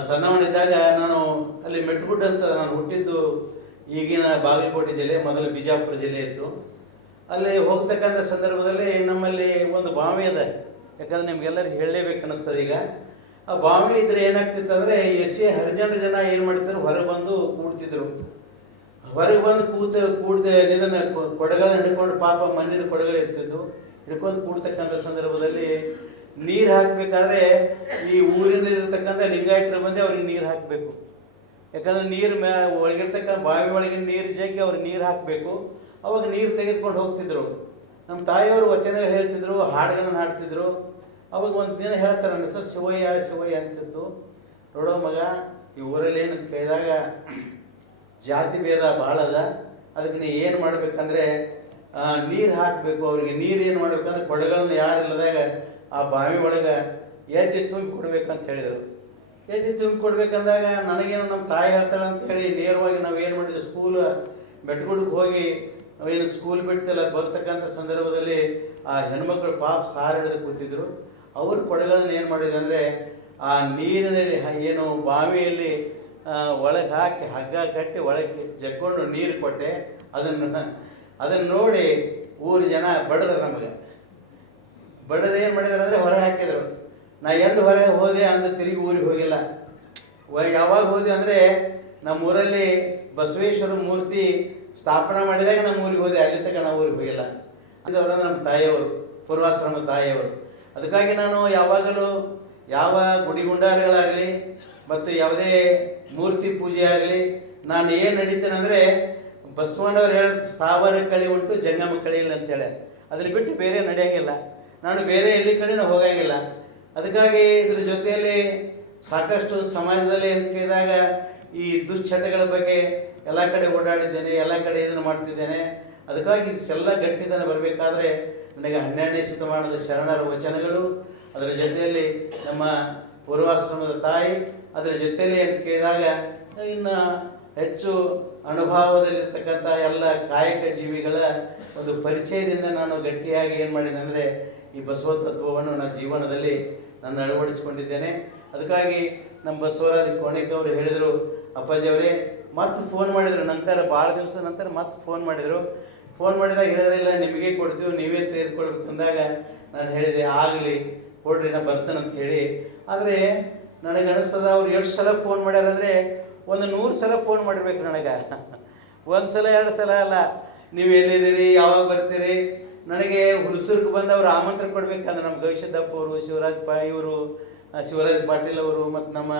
ಸಣ್ಣವನಿದ್ದಾಗ ನಾನು ಅಲ್ಲಿ ಮೆಟ್ಟುಗುಡ್ಡ ಅಂತ, ನಾನು ಹುಟ್ಟಿದ್ದು ಈಗಿನ ಬಾಗಲಕೋಟೆ ಜಿಲ್ಲೆ, ಮೊದಲು ಬಿಜಾಪುರ ಜಿಲ್ಲೆ ಇತ್ತು. ಅಲ್ಲಿ ಹೋಗ್ತಕ್ಕಂಥ ಸಂದರ್ಭದಲ್ಲಿ ನಮ್ಮಲ್ಲಿ ಒಂದು ಬಾವಿ ಇದೆ. ಯಾಕಂದರೆ ನಿಮ್ಗೆಲ್ಲರಿಗೂ ಹೇಳಲೇಬೇಕು ಅನ್ನಿಸ್ತದೆ. ಈಗ ಆ ಬಾವಿ ಇದ್ರೆ ಏನಾಗ್ತಿತ್ತು ಅಂದರೆ, ಎಷ್ಟೇ ಹರಿಜನ ಜನ ಏನು ಮಾಡ್ತಿದ್ರು, ಹೊರಗೆ ಬಂದು ಕೂಡ್ತಿದ್ರು. ಹೊರಗೆ ಬಂದು ಇದನ್ನು ಕೊಡಗಳನ್ನ ಹಿಡ್ಕೊಂಡು, ಪಾಪ ಮಣ್ಣಿನ ಕೊಡಗಳು ಇರ್ತಿದ್ದು, ಹಿಡ್ಕೊಂಡು ಕೂಡ್ತಕ್ಕಂಥ ಸಂದರ್ಭದಲ್ಲಿ ನೀರು ಹಾಕಬೇಕಾದ್ರೆ ಈ ಊರಿನಲ್ಲಿರ್ತಕ್ಕಂಥ ಲಿಂಗಾಯತರ ಬಂದು ಅವ್ರಿಗೆ ನೀರು ಹಾಕಬೇಕು. ಯಾಕಂದರೆ ನೀರು ಒಳಗಿರ್ತಕ್ಕಂಥ ಬಾವಿ ಒಳಗಿನ ನೀರು ಜಗ್ಗಿ ಅವ್ರಿಗೆ ನೀರು ಹಾಕಬೇಕು. ಅವಾಗ ನೀರು ತೆಗೆದುಕೊಂಡು ಹೋಗ್ತಿದ್ರು. ನಮ್ಮ ತಾಯಿಯವರು ವಚನ ಹೇಳ್ತಿದ್ರು, ಹಾಡುಗಳನ್ನು ಹಾಡ್ತಿದ್ರು. ಅವಾಗ ಒಂದು ದಿನ ಹೇಳ್ತಾರೆ, ನನ್ನ ಹೆಸರು ಶಿವಯ್ಯ ಅಂತಿತ್ತು. ನೋಡೋ ಮಗ, ಈ ಊರಲ್ಲಿ ಏನಂತ ಕೇಳಿದಾಗ ಜಾತಿ ಭೇದ ಭಾಳ ಅದ, ಅದಕ್ಕೆ ನೀ ಏನು ಮಾಡ್ಬೇಕಂದ್ರೆ ನೀರು ಹಾಕಬೇಕು. ಅವ್ರಿಗೆ ನೀರು ಏನು ಮಾಡ್ಬೇಕಂದ್ರೆ ಕೊಡಗಳನ್ನ ಯಾರಿಲ್ಲದಾಗ ಆ ಬಾವಿ ಒಳಗೆ ಎದ್ದು ತುಂಬಿ ಕೊಡ್ಬೇಕಂತ ಹೇಳಿದರು. ಎದ್ದು ತುಂಬಿ ಕೊಡ್ಬೇಕಂದಾಗ ನನಗೇನು ನಮ್ಮ ತಾಯಿ ಹೇಳ್ತಾಳೆ ಅಂತ ಹೇಳಿ ನೇರವಾಗಿ ನಾವು ಏನು ಮಾಡಿದ್ವಿ, ಸ್ಕೂಲ್ ಮೆಟ್ಗುಡ್ಗೆ ಹೋಗಿ ಏನು ಸ್ಕೂಲ್ ಬಿಡ್ತಿಲ್ಲ ಬರ್ತಕ್ಕಂಥ ಸಂದರ್ಭದಲ್ಲಿ ಆ ಹೆಣ್ಮಕ್ಳು ಪಾಪ ಸಾರು ಹಿಡಿದು ಕೂತಿದ್ರು. ಅವ್ರ ಕೊಡಗಳನ್ನ ಏನು ಮಾಡಿದೆ ಅಂದರೆ ಆ ನೀರಿನಲ್ಲಿ ಏನು ಬಾವಿಯಲ್ಲಿ ಒಳಗೆ ಹಾಕಿ ಹಗ್ಗ ಕಟ್ಟಿ ಒಳಗೆ ಜಗ್ಕೊಂಡು ನೀರು ಕೊಟ್ಟೆ. ಅದನ್ನು ನೋಡಿ ಊರು ಜನ ಬಡಿದ್ರು. ನಮಗೆ ಬಡದು ಏನು ಮಾಡಿದ್ರು ಅಂದರೆ ಹೊರಗೆ ಹಾಕಿದರು. ನಾ ಎಂದು ಹೊರಗೆ ಹೋದೆ ಅಂದ ತಿರುಗಿ ಊರಿಗೆ ಹೋಗಿಲ್ಲ. ಯಾವಾಗ ಹೋದೆ ಅಂದರೆ ನಮ್ಮೂರಲ್ಲಿ ಬಸವೇಶ್ವರ ಮೂರ್ತಿ ಸ್ಥಾಪನೆ ಮಾಡಿದಾಗ ನಮ್ಮ ಊರಿಗೆ ಹೋದೆ, ಅಲ್ಲಿ ತನಕ ನಾವು ಊರಿಗೆ ಹೋಗಿಲ್ಲ. ಅದವರ ನಮ್ಮ ತಾಯಿಯವರು, ಪೂರ್ವಾಶ್ರಮ ತಾಯಿಯವರು. ಅದಕ್ಕಾಗಿ ನಾನು ಯಾವಾಗಲೂ ಯಾವ ಗುಡಿಗುಂಡಾರಗಳಾಗಲಿ ಮತ್ತು ಯಾವುದೇ ಮೂರ್ತಿ ಪೂಜೆ ಆಗಲಿ ನಾನು ಏನು ನಡೀತೇನೆ ಅಂದರೆ, ಬಸವಣ್ಣವ್ರು ಹೇಳ ಸ್ಥಾವರ ಕಳಿ ಉಂಟು ಜಂಗಮ ಕಳಿ ಇಲ್ಲ ಅಂತೇಳಿ, ಅದನ್ನು ಬಿಟ್ಟು ಬೇರೆ ನಡೆಯೋಂಗಿಲ್ಲ. ನಾನು ಬೇರೆ ಎಲ್ಲಿ ಕಡೆನೂ ಹೋಗಂಗಿಲ್ಲ. ಅದಕ್ಕಾಗಿ ಇದ್ರ ಜೊತೆಯಲ್ಲಿ ಸಾಕಷ್ಟು ಸಮಾಜದಲ್ಲಿ ಕೇಳಿದಾಗ ಈ ದುಶ್ಚಟಗಳ ಬಗ್ಗೆ ಎಲ್ಲ ಕಡೆ ಓಡಾಡಿದ್ದೇನೆ, ಎಲ್ಲ ಕಡೆ ಇದನ್ನು ಮಾಡ್ತಿದ್ದೇನೆ. ಅದಕ್ಕಾಗಿ ಇಷ್ಟೆಲ್ಲ ಗಟ್ಟಿತನ ಬರಬೇಕಾದ್ರೆ ನನಗೆ 12ನೇ ಶತಮಾನದ ಶರಣರ ವಚನಗಳು, ಅದರ ಜೊತೆಯಲ್ಲಿ ನಮ್ಮ ಪೂರ್ವಾಶ್ರಮದ ತಾಯಿ, ಅದರ ಜೊತೆಯಲ್ಲಿ ಏನು ಕೇಳಿದಾಗ ಇನ್ನು ಹೆಚ್ಚು ಅನುಭವದಲ್ಲಿರ್ತಕ್ಕಂಥ ಎಲ್ಲ ಕಾಯಕ ಜೀವಿಗಳ ಒಂದು ಪರಿಚಯದಿಂದ ನಾನು ಗಟ್ಟಿಯಾಗಿ ಏನು ಮಾಡಿದೆ ಅಂದರೆ ಈ ಬಸವ ತತ್ವವನ್ನು ನಾನು ಜೀವನದಲ್ಲಿ ನಾನು ಅಳವಡಿಸಿಕೊಂಡಿದ್ದೇನೆ. ಅದಕ್ಕಾಗಿ ನಮ್ಮ ಬಸವರಾಜ ಕೋಣೆಕ್ ಅವರು ಹೇಳಿದರು, ಅಪ್ಪಾಜಿ ಅವರೇ ಮತ್ತೆ ಫೋನ್ ಮಾಡಿದರು. ನಂತರ ಭಾಳ ದಿವಸದ ನಂತರ ಮತ್ತೆ ಫೋನ್ ಮಾಡಿದರು. ಫೋನ್ ಮಾಡಿದಾಗ ಹೇಳಿದ್ರಿಲ್ಲ, ನಿಮಗೆ ಕೊಡ್ತೀವಿ, ನೀವೇ ತೆಗೆದುಕೊಳ್ಬೇಕು ಅಂದಾಗ ನಾನು ಹೇಳಿದೆ, ಆಗಲಿ ಕೊಡ್ರಿ, ನಾ ಬರ್ತೇನಂತ ಹೇಳಿ. ಆದರೆ ನನಗೆ ಅನಿಸ್ತದ ಅವ್ರು ಎಷ್ಟು ಸಲ ಫೋನ್ ಮಾಡ್ಯಾರಂದರೆ ಒಂದು 100 ಸಲ ಫೋನ್ ಮಾಡಿರ್ಬೇಕು ನನಗೆ. ಒಂದು ಸಲ 2 ಸಲ ಅಲ್ಲ. ನೀವು ಎಲ್ಲಿದ್ದೀರಿ, ಯಾವಾಗ ಬರ್ತೀರಿ, ನನಗೆ ಹುಲ್ಸೂರ್ಗೆ ಬಂದು ಅವ್ರು ಆಮಂತ್ರಣ ಕೊಡ್ಬೇಕಂದ್ರೆ ನಮ್ಮ ಗವಿಸಿದ್ದಪ್ಪ ಅವರು, ಶಿವರಾಜ್ ಪಾಟೀಲ್ ಅವರು ಮತ್ತು ನಮ್ಮ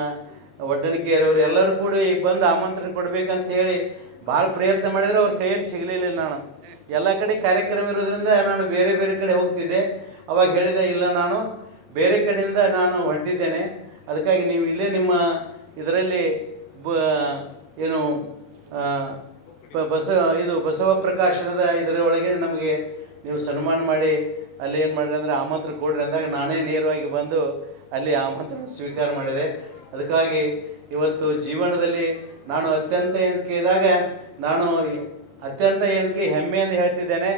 ಒಡ್ಡಣಿಕೆಯರವರು ಎಲ್ಲರೂ ಕೂಡ ಈಗ ಬಂದು ಆಮಂತ್ರಣ ಕೊಡ್ಬೇಕಂತ ಹೇಳಿ ಭಾಳ ಪ್ರಯತ್ನ ಮಾಡಿದರೆ ಅವ್ರ ಕೈಯಲ್ಲಿ ಸಿಗಲಿಲ್ಲ. ನಾನು ಎಲ್ಲ ಕಡೆ ಕಾರ್ಯಕ್ರಮ ಇರೋದ್ರಿಂದ ನಾನು ಬೇರೆ ಬೇರೆ ಕಡೆ ಹೋಗ್ತಿದ್ದೆ. ಅವಾಗ ಹೇಳಿದೆ, ಇಲ್ಲ ನಾನು ಬೇರೆ ಕಡೆಯಿಂದ ನಾನು ಹೊರಟಿದ್ದೇನೆ, ಅದಕ್ಕಾಗಿ ನೀವು ಇಲ್ಲೇ ನಿಮ್ಮ ಇದರಲ್ಲಿ ಏನು ಬಸವ ಪ್ರಕಾಶನದ ಇದರ ಒಳಗೆ ನಮಗೆ ನೀವು ಸನ್ಮಾನ ಮಾಡಿ ಅಲ್ಲಿ ಏನು ಮಾಡಿರಿ ಅಂದರೆ ಆಮಂತ್ರಣ ಕೊಡ್ರಿ ಅಂದಾಗ ನಾನೇ ನೇರವಾಗಿ ಬಂದು ಅಲ್ಲಿ ಆಮಂತ್ರಣ ಸ್ವೀಕಾರ ಮಾಡಿದೆ. ಅದಕ್ಕಾಗಿ ಇವತ್ತು ಜೀವನದಲ್ಲಿ ನಾನು ಅತ್ಯಂತ ಕೇಳಿದಾಗ ನಾನು ಅತ್ಯಂತ ಹೆಮ್ಮೆಯಿಂದ ಹೇಳ್ತಿದ್ದೇನೆ,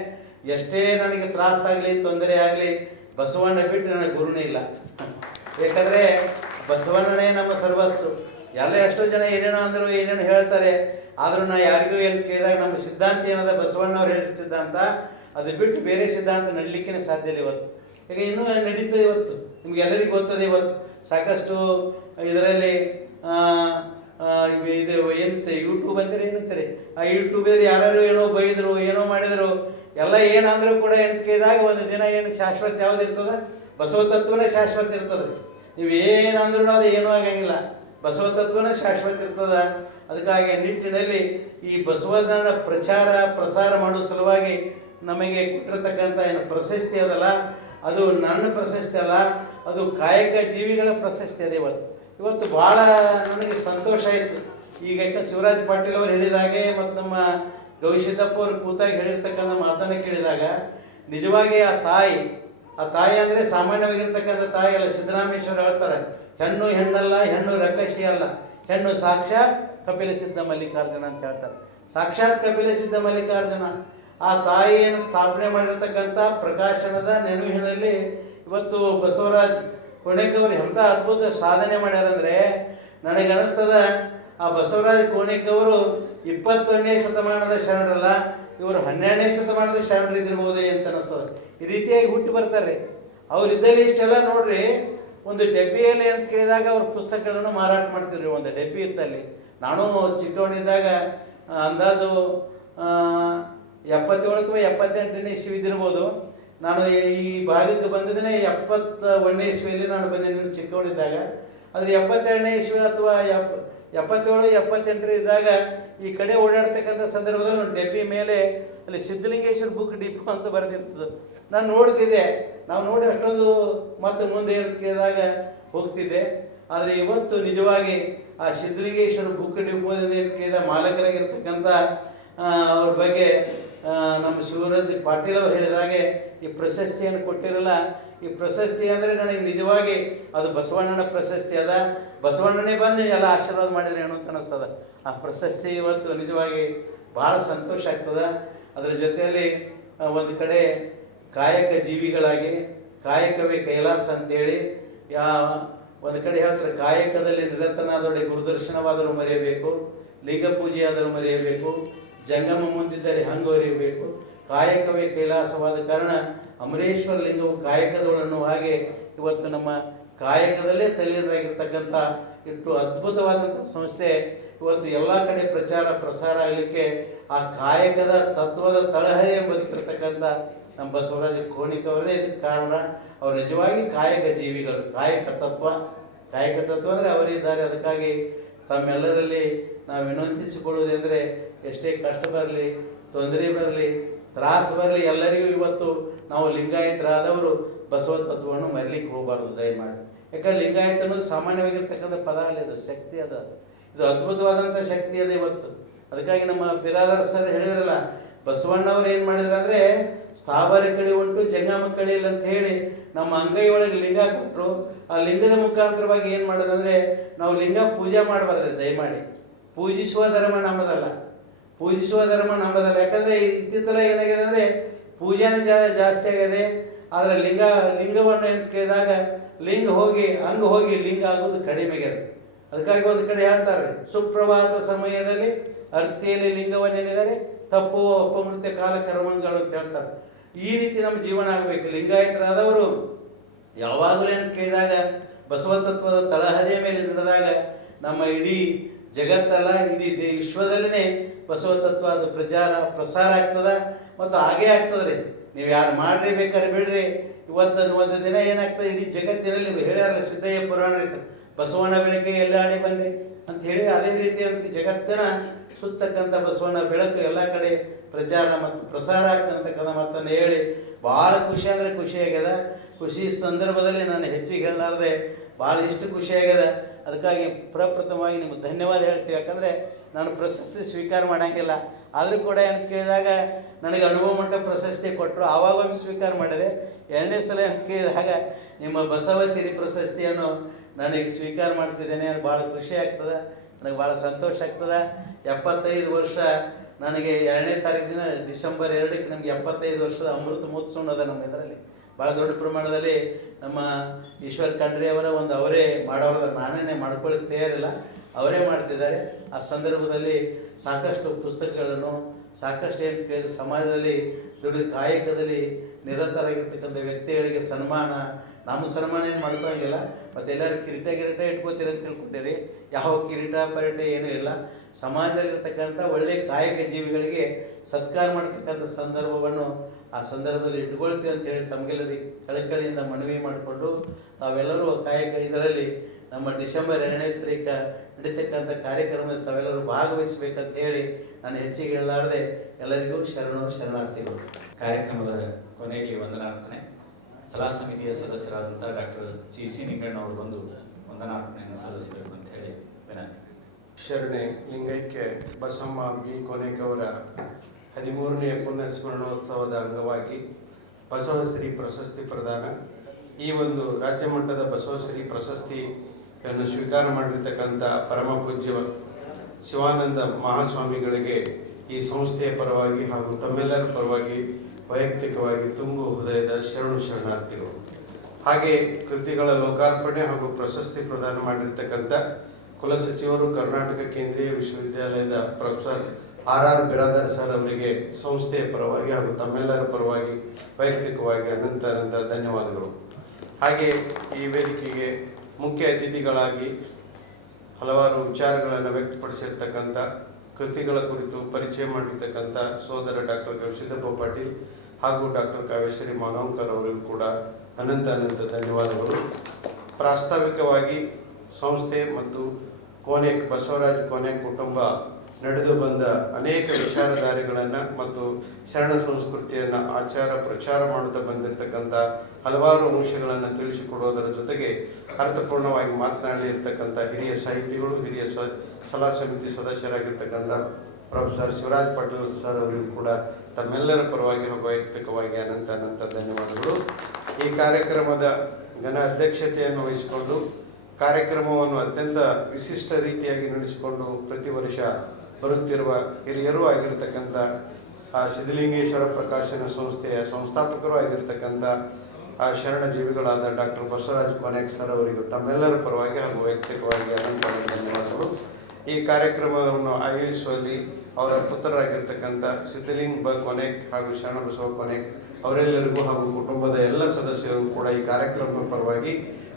ಎಷ್ಟೇ ನನಗೆ ತ್ರಾಸಾಗಲಿ ತೊಂದರೆ ಆಗಲಿ ಬಸವಣ್ಣ ಬಿಟ್ಟು ನನಗೆ ಗುರುನೇ ಇಲ್ಲ. ಯಾಕಂದರೆ ಬಸವಣ್ಣನೇ ನಮ್ಮ ಸರ್ವಸ್ಸು. ಎಲ್ಲ ಎಷ್ಟೋ ಜನ ಏನೇನೋ ಅಂದರು, ಏನೇನು ಹೇಳ್ತಾರೆ, ಆದರೂ ನಾ ಯಾರಿಗೂ ಏನು ಕೇಳಿದಾಗ ನಮ್ಮ ಸಿದ್ಧಾಂತ ಏನದ ಬಸವಣ್ಣವ್ರು ಹೇಳಿದ ಸಿದ್ಧಾಂತ, ಅದು ಬಿಟ್ಟು ಬೇರೆ ಸಿದ್ಧಾಂತ ನಡಲಿಕ್ಕೆ ಸಾಧ್ಯ ಇಲ್ಲ ಇವತ್ತು. ಈಗ ಇನ್ನೂ ನಡೀತದೆ ಇವತ್ತು, ನಿಮ್ಗೆಲ್ಲರಿಗೂ ಗೊತ್ತದೆ. ಇವತ್ತು ಸಾಕಷ್ಟು ಇದರಲ್ಲಿ ಇದು ಏನಂತೆ ಯೂಟ್ಯೂಬ್ ಅಂತಾರೆ, ಏನಂತಾರೆ ಆ ಯೂಟ್ಯೂಬಲ್ಲಿ ಯಾರು ಏನೋ ಬೈದರು, ಏನೋ ಮಾಡಿದರು, ಎಲ್ಲ ಏನಂದರೂ ಕೂಡ ಏನು ಕೇಳಿದಾಗ ಒಂದು ದಿನ ಏನು ಶಾಶ್ವತ ಯಾವ್ದು ಇರ್ತದೆ, ಬಸವ ತತ್ವನೇ ಶಾಶ್ವತ ಇರ್ತದೆ. ನೀವು ಏನಂದ್ರೂ ಅದು ಏನೂ ಆಗಂಗಿಲ್ಲ, ಬಸವ ತತ್ವನೇ ಶಾಶ್ವತ ಇರ್ತದೆ. ಅದಕ್ಕಾಗಿ ನಿಟ್ಟಿನಲ್ಲಿ ಈ ಬಸವನ ಪ್ರಸಾರ ಮಾಡುವ ಸಲುವಾಗಿ ನಮಗೆ ಕೊಟ್ಟಿರ್ತಕ್ಕಂಥ ಏನು ಪ್ರಶಸ್ತಿ ಅದಲ್ಲ, ಅದು ನನ್ನ ಪ್ರಶಸ್ತಿ ಅಲ್ಲ, ಅದು ಕಾಯಕ ಜೀವಿಗಳ ಪ್ರಶಸ್ತಿ ಅದೇ. ಇವತ್ತು ಭಾಳ ನನಗೆ ಸಂತೋಷ ಆಯಿತು. ಈಗ ಶಿವರಾಜ್ ಪಾಟೀಲ್ ಅವರು ಹೇಳಿದಾಗೆ ಮತ್ತು ನಮ್ಮ ಗವಿಸಿದ್ದಪ್ಪ ಅವರು ಕೂತಾಗಿ ಹೇಳಿರ್ತಕ್ಕಂಥ ಮಾತನ್ನು ಕೇಳಿದಾಗ ನಿಜವಾಗಿ ಆ ತಾಯಿ ಅಂದರೆ ಸಾಮಾನ್ಯವಾಗಿರ್ತಕ್ಕಂಥ ತಾಯಿ ಅಲ್ಲ. ಸಿದ್ದರಾಮೇಶ್ವರ ಹೇಳ್ತಾರೆ, ಹೆಣ್ಣು ಹೆಣ್ಣಲ್ಲ, ಹೆಣ್ಣು ರಕ್ಕಸಿ ಅಲ್ಲ, ಹೆಣ್ಣು ಸಾಕ್ಷಾತ್ ಕಪಿಲ ಸಿದ್ಧ ಮಲ್ಲಿಕಾರ್ಜುನ ಅಂತ ಹೇಳ್ತಾರೆ. ಸಾಕ್ಷಾತ್ ಕಪಿಲ ಸಿದ್ಧ ಮಲ್ಲಿಕಾರ್ಜುನ ಆ ತಾಯಿಯನ್ನು ಸ್ಥಾಪನೆ ಮಾಡಿರ್ತಕ್ಕಂಥ ಪ್ರಕಾಶನದ ನೆನಪಿನಲ್ಲಿ ಇವತ್ತು ಬಸವರಾಜ್ ಕೋಣೆಕ್ ಅವರು ಎಂಥ ಅದ್ಭುತ ಸಾಧನೆ ಮಾಡ್ಯಾರಂದರೆ ನನಗನ್ನಿಸ್ತದ ಆ ಬಸವರಾಜ್ ಕೋಣೆಕ್ ಅವರು 21ನೇ ಶತಮಾನದ ಶರಣರಲ್ಲ, ಇವರು 12ನೇ ಶತಮಾನದ ಶರಣರು ಇದ್ದಿರ್ಬೋದು ಅಂತ ಅನ್ನಿಸ್ತದೆ. ಈ ರೀತಿಯಾಗಿ ಹುಟ್ಟು ಬರ್ತಾರೆ. ಅವರಿದ್ದಲ್ಲಿ ಇಷ್ಟೆಲ್ಲ ನೋಡ್ರಿ, ಒಂದು ಡಬ್ಬಿಯಲ್ಲಿ ಅಂತ ಕೇಳಿದಾಗ ಅವ್ರ ಪುಸ್ತಕಗಳನ್ನು ಮಾರಾಟ ಮಾಡ್ತಿರ್ರಿ. ಒಂದು ಡಬ್ಬಿ ಇತ್ತಲ್ಲಿ. ನಾನು ಚಿಕ್ಕವನಿದ್ದಾಗ ಅಂದಾಜು 77 ಅಥವಾ 78ನೇ ಇಸ್ವಿ ಇದ್ದಿರ್ಬೋದು. ನಾನು ಈ ಭಾಗಕ್ಕೆ ಬಂದಿದ್ದೇನೆ 71ನೇ ಇಸ್ವಿಯಲ್ಲಿ ನಾನು ಬಂದಿದ್ದೀನಿ ಚಿಕ್ಕವನಿದ್ದಾಗ. ಆದರೆ 72ನೇ ಇಸ್ವಿ ಅಥವಾ 77, 78 ಇದ್ದಾಗ ಈ ಕಡೆ ಓಡಾಡ್ತಕ್ಕಂಥ ಸಂದರ್ಭದಲ್ಲಿ ಒಂದು ಡಬ್ಬಿ ಮೇಲೆ ಅಲ್ಲಿ ಸಿದ್ಧಲಿಂಗೇಶ್ವರ ಬುಕ್ ಡಿಪೋ ಅಂತ ಬರೆದಿರ್ತದೆ. ನಾನು ನೋಡ್ತಿದ್ದೆ. ನಾವು ನೋಡಿ ಅಷ್ಟೊಂದು ಮತ್ತೆ ಮುಂದೆ ಕೇಳಿದಾಗ ಹೋಗ್ತಿದ್ದೆ. ಆದರೆ ಇವತ್ತು ನಿಜವಾಗಿ ಆ ಸಿದ್ಧಲಿಂಗೇಶ್ವರ ಬುಕ್ ಡಿಪೋದಿಂದ ಕೇಳಿದ ಮಾಲಕರಾಗಿರ್ತಕ್ಕಂಥ ಅವ್ರ ಬಗ್ಗೆ ನಮ್ಮ ಶಿವರಾಜ್ ಪಾಟೀಲ್ ಅವರು ಹೇಳಿದಾಗೆ ಈ ಪ್ರಶಸ್ತಿಯನ್ನು ಕೊಟ್ಟಿರಲ್ಲ. ಈ ಪ್ರಶಸ್ತಿ ಅಂದರೆ ನನಗೆ ನಿಜವಾಗಿ ಅದು ಬಸವಣ್ಣನ ಪ್ರಶಸ್ತಿ ಅದ. ಬಸವಣ್ಣನೇ ಬಂದು ಎಲ್ಲ ಆಶೀರ್ವಾದ ಮಾಡಿದ್ರೆ ಏನೋ ಅಂತ ಅನ್ನಿಸ್ತದ. ಆ ಪ್ರಶಸ್ತಿ ಇವತ್ತು ನಿಜವಾಗಿ ಭಾಳ ಸಂತೋಷ ಆಗ್ತದೆ. ಅದರ ಜೊತೆಯಲ್ಲಿ ಒಂದು ಕಡೆ ಕಾಯಕ ಜೀವಿಗಳಾಗಿ ಕಾಯಕವೇ ಕೈಲಾಸ ಅಂತೇಳಿ ಒಂದು ಕಡೆ ಹೇಳ್ತಾರೆ, ಕಾಯಕದಲ್ಲಿ ನಿರತನಾದೊಡೆ ಗುರುದರ್ಶನವಾದರೂ ಮರೆಯಬೇಕು, ಲಿಂಗ ಪೂಜೆಯಾದರೂ ಮರೆಯಬೇಕು, ಜಂಗಮ ಮುಂದಿದ್ದರೆ ಹಂಗೊರೆಯಬೇಕು, ಕಾಯಕವೇ ಕೈಲಾಸವಾದ ಕಾರಣ ಅಮರೇಶ್ವರ ಲಿಂಗವು ಕಾಯಕದವಳನ್ನು ಹಾಗೆ ಇವತ್ತು ನಮ್ಮ ಕಾಯಕದಲ್ಲೇ ತಲ್ಲೀನರಾಗಿರ್ತಕ್ಕಂಥ ಇಷ್ಟು ಅದ್ಭುತವಾದಂಥ ಸಂಸ್ಥೆ ಇವತ್ತು ಎಲ್ಲ ಕಡೆ ಪ್ರಸಾರ ಆಗಲಿಕ್ಕೆ ಆ ಕಾಯಕದ ತತ್ವದ ತಳಹದಿಯ ಬದುಕಿರ್ತಕ್ಕಂಥ ನಮ್ಮ ಬಸವರಾಜ ಕೋಣಿಕ್ ಅವರೇ ಇದಕ್ಕೆ ಕಾರಣ. ಅವರು ನಿಜವಾಗಿ ಕಾಯಕ ಜೀವಿಗಳು. ಕಾಯಕ ತತ್ವ ಅಂದರೆ ಅವರಿದ್ದಾರೆ. ಅದಕ್ಕಾಗಿ ತಮ್ಮೆಲ್ಲರಲ್ಲಿ ನಾವು ವಿನಂತಿಸಿಕೊಳ್ಳುವುದೆಂದರೆ, ಎಷ್ಟೇ ಕಷ್ಟ ಬರಲಿ, ತೊಂದರೆ ಬರಲಿ, ತ್ರಾಸು ಬರಲಿ, ಎಲ್ಲರಿಗೂ ಇವತ್ತು ನಾವು ಲಿಂಗಾಯತರಾದವರು ಬಸವ ತತ್ವವನ್ನು ಮರಿಲಿಕ್ಕೆ ಹೋಗಬಾರ್ದು ದಯಮಾಡಿ. ಯಾಕಂದ್ರೆ ಲಿಂಗಾಯತ ಅನ್ನೋದು ಸಾಮಾನ್ಯವಾಗಿರ್ತಕ್ಕಂಥ ಪದ ಅಲ್ಲ, ಇದು ಶಕ್ತಿ ಅದ. ಇದು ಅದ್ಭುತವಾದಂಥ ಶಕ್ತಿ ಅದ ಇವತ್ತು. ಅದಕ್ಕಾಗಿ ನಮ್ಮ ಬಿರಾದರ್ ಸರ್ ಹೇಳಿದ್ರಲ್ಲ, ಬಸವಣ್ಣವ್ರು ಏನು ಮಾಡಿದ್ರು ಅಂದರೆ ಸ್ಥಾವರ ಕಳಿ ಉಂಟು ಜಂಗಮ ಕಳಿಯಿಲ್ಲ ಅಂತ ಹೇಳಿ ನಮ್ಮ ಅಂಗೈ ಒಳಗೆ ಲಿಂಗ ಕೊಟ್ಟರು. ಆ ಲಿಂಗದ ಮುಖಾಂತರವಾಗಿ ಏನು ಮಾಡೋದಂದರೆ ನಾವು ಲಿಂಗ ಪೂಜೆ ಮಾಡಬಾರ್ದು ದಯಮಾಡಿ. ಪೂಜಿಸುವ ಧರ್ಮ ನಮ್ಮದಲ್ಲ. ಯಾಕಂದರೆ ಇತ್ತಿತ್ತಲ ಏನಾಗಿದೆ ಅಂದರೆ ಪೂಜೆನೇ ಜಾಸ್ತಿ ಆಗಿದೆ. ಆದರೆ ಲಿಂಗವನ್ನು ಕೇಳಿದಾಗ ಲಿಂಗ ಹೋಗಿ ಅಂಗ ಹೋಗಿ ಲಿಂಗ ಆಗೋದು ಕಡಿಮೆಗೆ. ಅದಕ್ಕಾಗಿ ಒಂದು ಕಡೆ ಹೇಳ್ತಾರೆ, ಸುಪ್ರಭಾತ ಸಮಯದಲ್ಲಿ ಅರ್ತಿಯಲ್ಲಿ ಲಿಂಗವನ್ನು ಎಣಿದರೆ ತಪ್ಪುವ ಅಪಮೃತ್ಯ ಕಾಲ ಕರ್ಮಗಳು ಅಂತ ಹೇಳ್ತಾರೆ. ಈ ರೀತಿ ನಮ್ಮ ಜೀವನ ಆಗಬೇಕು. ಲಿಂಗಾಯತರಾದವರು ಯಾವಾಗಲೂ ಏನು ಕೇಳಿದಾಗ ಬಸವ ತತ್ವದ ತಳಹದಿಯ ಮೇಲೆ ನಡೆದಾಗ ನಮ್ಮ ಇಡೀ ಜಗತ್ತಲ್ಲ, ಇಡೀ ವಿಶ್ವದಲ್ಲೇ ಬಸವ ತತ್ವ ಅದು ಪ್ರಸಾರ ಆಗ್ತದೆ ಮತ್ತು ಹಾಗೇ ಆಗ್ತದ್ರಿ. ನೀವು ಯಾರು ಮಾಡ್ರಿ ಬೇಕಾದ್ರೆ ಬಿಡ್ರಿ. ಒಂದು ದಿನ ಏನಾಗ್ತದೆ, ಇಡೀ ಜಗತ್ತಿನಲ್ಲಿ ಹೇಳ್ಯಾರಲ್ಲ ಸಿದ್ದಯ್ಯ ಪುರಾಣ, ಬಸವನ ಬೆಳಕೆ ಎಲ್ಲಾಡಿ ಬಂದೆ ಅಂತ ಹೇಳಿ, ಅದೇ ರೀತಿ ಜಗತ್ತಿನ ಸುತ್ತಕ್ಕಂಥ ಬಸವನ ಬೆಳಕು ಎಲ್ಲ ಕಡೆ ಪ್ರಚಾರ ಮತ್ತು ಪ್ರಸಾರ ಆಗ್ತಕ್ಕಂಥ ಮಾತನ್ನು ಹೇಳಿ ಭಾಳ ಖುಷಿ ಅಂದರೆ ಖುಷಿಯಾಗ್ಯದ. ಖುಷಿ ಸಂದರ್ಭದಲ್ಲಿ ನಾನು ಹೆಚ್ಚಿಗೆ ಹೇಳಲಾರ್ದೆ ಭಾಳ ಇಷ್ಟು ಖುಷಿಯಾಗ್ಯದ. ಅದಕ್ಕಾಗಿ ಪ್ರಪ್ರಥಮವಾಗಿ ನಿಮ್ಗೆ ಧನ್ಯವಾದ ಹೇಳ್ತೀವಿ. ಯಾಕಂದರೆ ನಾನು ಪ್ರಶಸ್ತಿ ಸ್ವೀಕಾರ ಮಾಡೋಂಗಿಲ್ಲ, ಆದರೂ ಕೂಡ ಏನು ಕೇಳಿದಾಗ ನನಗೆ ಅನುಭವ ಮಟ್ಟ ಪ್ರಶಸ್ತಿ ಕೊಟ್ಟರು, ಆವಾಗೊಮ್ಮೆ ಸ್ವೀಕಾರ ಮಾಡಿದೆ. ಎರಡನೇ ಸಲ ಏನು ಕೇಳಿದಾಗ ನಿಮ್ಮ ಬಸವ ಸಿರಿ ಪ್ರಶಸ್ತಿಯನ್ನು ನನಗೆ ಸ್ವೀಕಾರ ಮಾಡ್ತಿದ್ದೇನೆ. ಅದು ಭಾಳ ಖುಷಿ ಆಗ್ತದೆ, ನನಗೆ ಭಾಳ ಸಂತೋಷ ಆಗ್ತದೆ. 75 ವರ್ಷ ನನಗೆ 2ನೇ ತಾರೀಕು ದಿನ ಡಿಸೆಂಬರ್ 2ಕ್ಕೆ ನಮಗೆ 75 ವರ್ಷದ ಅಮೃತ ಮಹೋತ್ಸವ ಅದ ನಮ್ಮ ಇದರಲ್ಲಿ. ಭಾಳ ದೊಡ್ಡ ಪ್ರಮಾಣದಲ್ಲಿ ನಮ್ಮ ಈಶ್ವರ್ ಖಂಡ್ರೆ ಅವರ ಅವರೇ ಮಾಡೋರದ, ನಾನೇ ಮಾಡ್ಕೊಳ್ಳಿಕ್ಕೆ ತಯಾರಿಲ್ಲ, ಅವರೇ ಮಾಡ್ತಿದ್ದಾರೆ. ಆ ಸಂದರ್ಭದಲ್ಲಿ ಸಾಕಷ್ಟು ಪುಸ್ತಕಗಳನ್ನು, ಸಾಕಷ್ಟು ಏನು ಕೇಳಿದ ಸಮಾಜದಲ್ಲಿ ದುಡಿದ ಕಾಯಕದಲ್ಲಿ ನಿರತರಾಗಿರ್ತಕ್ಕಂಥ ವ್ಯಕ್ತಿಗಳಿಗೆ ಸನ್ಮಾನ, ನಮ್ಮ ಸನ್ಮಾನ ಏನು ಮಾಡ್ಕೊಳ್ಳೋಂಗಿಲ್ಲ. ಮತ್ತು ಎಲ್ಲರೂ ಕಿರೀಟ ಇಟ್ಕೋತೀರಿ ಅಂತ ತಿಳ್ಕೊಂಡಿರಿ. ಯಾವ ಕಿರೀಟ ಪರಿಟ ಏನೂ ಇಲ್ಲ. ಸಮಾಜದಲ್ಲಿರ್ತಕ್ಕಂಥ ಒಳ್ಳೆಯ ಕಾಯಕ ಜೀವಿಗಳಿಗೆ ಸತ್ಕಾರ ಮಾಡ್ತಕ್ಕಂಥ ಸಂದರ್ಭವನ್ನು ಆ ಸಂದರ್ಭದಲ್ಲಿ ಇಟ್ಕೊಳ್ತೀವಿ ಅಂತೇಳಿ ತಮಗೆಲ್ಲರಿಗೆ ಕಳಕಳಿಯಿಂದ ಮನವಿ ಮಾಡಿಕೊಂಡು ತಾವೆಲ್ಲರೂ ಕಾಯಕ ಇದರಲ್ಲಿ ನಮ್ಮ ಡಿಸೆಂಬರ್ 2ನೇ ತಾರೀಕು ನಡೀತಕ್ಕಂಥ ಕಾರ್ಯಕ್ರಮದಲ್ಲಿ ತಾವೆಲ್ಲರೂ ಭಾಗವಹಿಸಬೇಕಂತ ಹೇಳಿ ನಾನು ಹೆಚ್ಚಿಗೆ ಹೇಳಲಾರದೆ ಎಲ್ಲರಿಗೂ ಶರಣಾರ್ಥಿಗಳು. ಕಾರ್ಯಕ್ರಮದ ಕೊನೆಯಲ್ಲಿ ವಂದನಾರ್ಪಣೆ. ಸಲಹಾ ಸಮಿತಿಯ ಸದಸ್ಯರಾದಂಥ ಡಾಕ್ಟರ್ GC ನಿಂಗಣ್ಣವರು ಬಂದು ವಂದನಾರ್ಪಣೆಯನ್ನು ಸಲ್ಲಿಸಬೇಕು ಅಂತ ಹೇಳಿ ವಿನಂತಿ. ಶರಣೆ ಲಿಂಗೈಕ್ಯ ಬಸಮ್ಮ ಬಿ ಕೊನೆಕವರ 13ನೇ ಪುಣ್ಯಸ್ಮರಣೋತ್ಸವದ ಅಂಗವಾಗಿ ಬಸವಶ್ರೀ ಪ್ರಶಸ್ತಿ ಪ್ರದಾನ. ಈ ಒಂದು ರಾಜ್ಯ ಮಟ್ಟದ ಬಸವಶ್ರೀ ಪ್ರಶಸ್ತಿಯನ್ನು ಸ್ವೀಕಾರ ಮಾಡಿರ್ತಕ್ಕಂಥ ಪರಮ ಪೂಜ್ಯ ಶಿವಾನಂದ ಮಹಾಸ್ವಾಮಿಗಳಿಗೆ ಈ ಸಂಸ್ಥೆಯ ಪರವಾಗಿ ಹಾಗೂ ತಮ್ಮೆಲ್ಲರ ಪರವಾಗಿ ವೈಯಕ್ತಿಕವಾಗಿ ತುಂಬು ಹೃದಯದ ಶರಣಾರ್ಥಿಗಳು. ಹಾಗೆ ಕೃತಿಗಳ ಲೋಕಾರ್ಪಣೆ ಹಾಗೂ ಪ್ರಶಸ್ತಿ ಪ್ರದಾನ ಮಾಡಿರ್ತಕ್ಕಂಥ ಕುಲಸಚಿವರು, ಕರ್ನಾಟಕ ಕೇಂದ್ರೀಯ ವಿಶ್ವವಿದ್ಯಾಲಯದ ಪ್ರೊಫೆಸರ್ RR ಬಿರಾದರ್ ಸರ್ ಅವರಿಗೆ ಸಂಸ್ಥೆಯ ಪರವಾಗಿ ಹಾಗೂ ತಮ್ಮೆಲ್ಲರ ಪರವಾಗಿ ವೈಯಕ್ತಿಕವಾಗಿ ಅನಂತ ಧನ್ಯವಾದಗಳು. ಹಾಗೆ ಈ ವೇದಿಕೆಗೆ ಮುಖ್ಯ ಅತಿಥಿಗಳಾಗಿ ಹಲವಾರು ವಿಚಾರಗಳನ್ನು ವ್ಯಕ್ತಪಡಿಸಿರ್ತಕ್ಕಂಥ, ಕೃತಿಗಳ ಕುರಿತು ಪರಿಚಯ ಮಾಡಿರ್ತಕ್ಕಂಥ ಸೋದರ ಡಾಕ್ಟರ್ ಗವಿಸಿದ್ದಪ್ಪ ಪಾಟೀಲ್ ಹಾಗೂ ಡಾಕ್ಟರ್ ಕಾವೇಶ್ವರಿ ಮಾನವಂಕರ್ ಅವರಿಗೂ ಕೂಡ ಅನಂತ ಧನ್ಯವಾದಗಳು. ಪ್ರಾಸ್ತಾವಿಕವಾಗಿ ಸಂಸ್ಥೆ ಮತ್ತು ಬಸವರಾಜ್ ಕೋನೆಕ್ ಕುಟುಂಬ ನಡೆದು ಬಂದ ಅನೇಕ ವಿಚಾರಧಾರೆಗಳನ್ನು ಮತ್ತು ಶರಣ ಸಂಸ್ಕೃತಿಯನ್ನು ಆಚಾರ ಪ್ರಚಾರ ಮಾಡುತ್ತಾ ಬಂದಿರತಕ್ಕಂಥ ಹಲವಾರು ಅಂಶಗಳನ್ನು ತಿಳಿಸಿಕೊಡುವುದರ ಜೊತೆಗೆ ಅರ್ಥಪೂರ್ಣವಾಗಿ ಮಾತನಾಡಿರ್ತಕ್ಕಂಥ ಹಿರಿಯ ಸಾಹಿತಿಗಳು, ಹಿರಿಯ ಸಲಹಾ ಸಮಿತಿ ಸದಸ್ಯರಾಗಿರ್ತಕ್ಕಂಥ ಪ್ರೊಫೆಸರ್ ಶಿವರಾಜ್ ಪಾಟೀಲ್ ಸರ್ ಅವರಿಗೂ ಕೂಡ ತಮ್ಮೆಲ್ಲರ ಪರವಾಗಿ ಹಾಗೂ ವೈಯಕ್ತಿಕವಾಗಿ ಅನಂತ ಧನ್ಯವಾದಗಳು. ಈ ಕಾರ್ಯಕ್ರಮದ ಘನ ಅಧ್ಯಕ್ಷತೆಯನ್ನು ವಹಿಸಿಕೊಂಡು ಕಾರ್ಯಕ್ರಮವನ್ನು ಅತ್ಯಂತ ವಿಶಿಷ್ಟ ರೀತಿಯಾಗಿ ನಡೆಸಿಕೊಂಡು ಪ್ರತಿ ವರ್ಷ ಬರುತ್ತಿರುವ ಹಿರಿಯರೂ ಆಗಿರ್ತಕ್ಕಂಥ ಸಿದ್ಧಲಿಂಗೇಶ್ವರ ಪ್ರಕಾಶನ ಸಂಸ್ಥೆಯ ಸಂಸ್ಥಾಪಕರು ಆಗಿರ್ತಕ್ಕಂಥ ಶರಣ ಜೀವಿಗಳಾದ ಡಾಕ್ಟರ್ ಬಸವರಾಜ್ ಕೋನೆಕ್ ಸರ್ ಅವರಿಗೂ ತಮ್ಮೆಲ್ಲರ ಪರವಾಗಿ ಹಾಗೂ ವೈಯಕ್ತಿಕವಾಗಿ ಅನಂತ ಧನ್ಯವಾದಗಳು. ಈ ಕಾರ್ಯಕ್ರಮವನ್ನು ಆಯೋಜಿಸುವಲ್ಲಿ ಅವರ ಪುತ್ರರಾಗಿರ್ತಕ್ಕಂಥ ಸಿದ್ಧಲಿಂಗ ಕೋನೆಕ್ ಹಾಗೂ ಶರಣಬಸವ ಕೋನೆಕ್ ಅವರೆಲ್ಲರಿಗೂ ಹಾಗೂ ಕುಟುಂಬದ ಎಲ್ಲ ಸದಸ್ಯರಿಗೂ ಕೂಡ ಈ ಕಾರ್ಯಕ್ರಮದ ಪರವಾಗಿ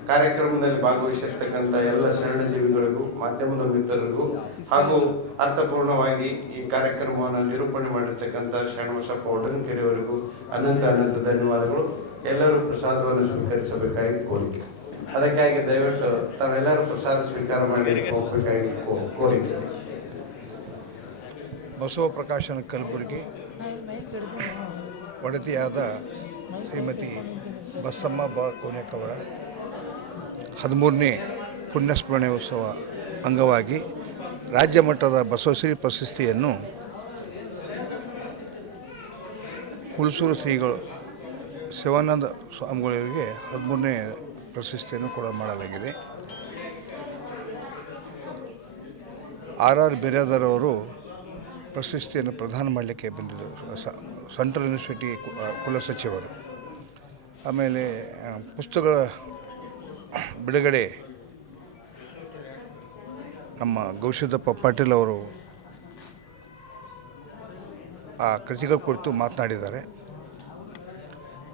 ಕಾರ್ಯಕ್ರಮದಲ್ಲಿ ಭಾಗವಹಿಸಿರ್ತಕ್ಕಂಥ ಎಲ್ಲ ಶರಣಜೀವಿಗಳಿಗೂ, ಮಾಧ್ಯಮದ ಮಿತ್ರರಿಗೂ ಹಾಗೂ ಅರ್ಥಪೂರ್ಣವಾಗಿ ಈ ಕಾರ್ಯಕ್ರಮವನ್ನು ನಿರೂಪಣೆ ಮಾಡಿರ್ತಕ್ಕಂಥ ಶರಣಬಸಪ್ಪ ಒಡನ್ಕೆರೆಯವರಿಗೂ ಅನಂತ ಧನ್ಯವಾದಗಳು. ಎಲ್ಲರೂ ಪ್ರಸಾದವನ್ನು ಸ್ವೀಕರಿಸಬೇಕಾಗಿ ಕೋರಿಕೆ. ಅದಕ್ಕಾಗಿ ದಯವಿಟ್ಟು ತಾವೆಲ್ಲರೂ ಪ್ರಸಾದ ಸ್ವೀಕಾರ ಮಾಡಿ ಹೋಗಬೇಕಾಗಿ ಕೋರಿಕೆ. ಬಸವ ಪ್ರಕಾಶನ ಕಲಬುರಗಿ ಒಡತಿಯಾದ ಶ್ರೀಮತಿ ಬಸಮ್ಮ ಕೋನೆಕ್ ಅವರ 13ನೇ ಪುಣ್ಯಸ್ಮರಣೋತ್ಸವ ಅಂಗವಾಗಿ ರಾಜ್ಯ ಮಟ್ಟದ ಬಸವಶ್ರೀ ಪ್ರಶಸ್ತಿಯನ್ನು ಹುಲ್ಸೂರು ಶ್ರೀಗಳು ಶಿವಾನಂದ ಸ್ವಾಮಿಗಳಿಗೆ 13ನೇ ಪ್ರಶಸ್ತಿಯನ್ನು ಕೂಡ ಮಾಡಲಾಗಿದೆ. RR ಬಿರಾದರ್ ಅವರು ಪ್ರಶಸ್ತಿಯನ್ನು ಪ್ರದಾನ ಮಾಡಲಿಕ್ಕೆ ಬಂದಿದ್ದರು, ಸೆಂಟ್ರಲ್ ಯೂನಿವರ್ಸಿಟಿ ಕುಲಸಚಿವರು. ಆಮೇಲೆ ಪುಸ್ತಕಗಳ ಬಿಡುಗಡೆ ನಮ್ಮ ಗವಿಸಿದ್ದಪ್ಪ ಪಾಟೀಲ್ ಅವರು ಆ ಕೃತಿಗಳ ಕುರಿತು ಮಾತನಾಡಿದ್ದಾರೆ.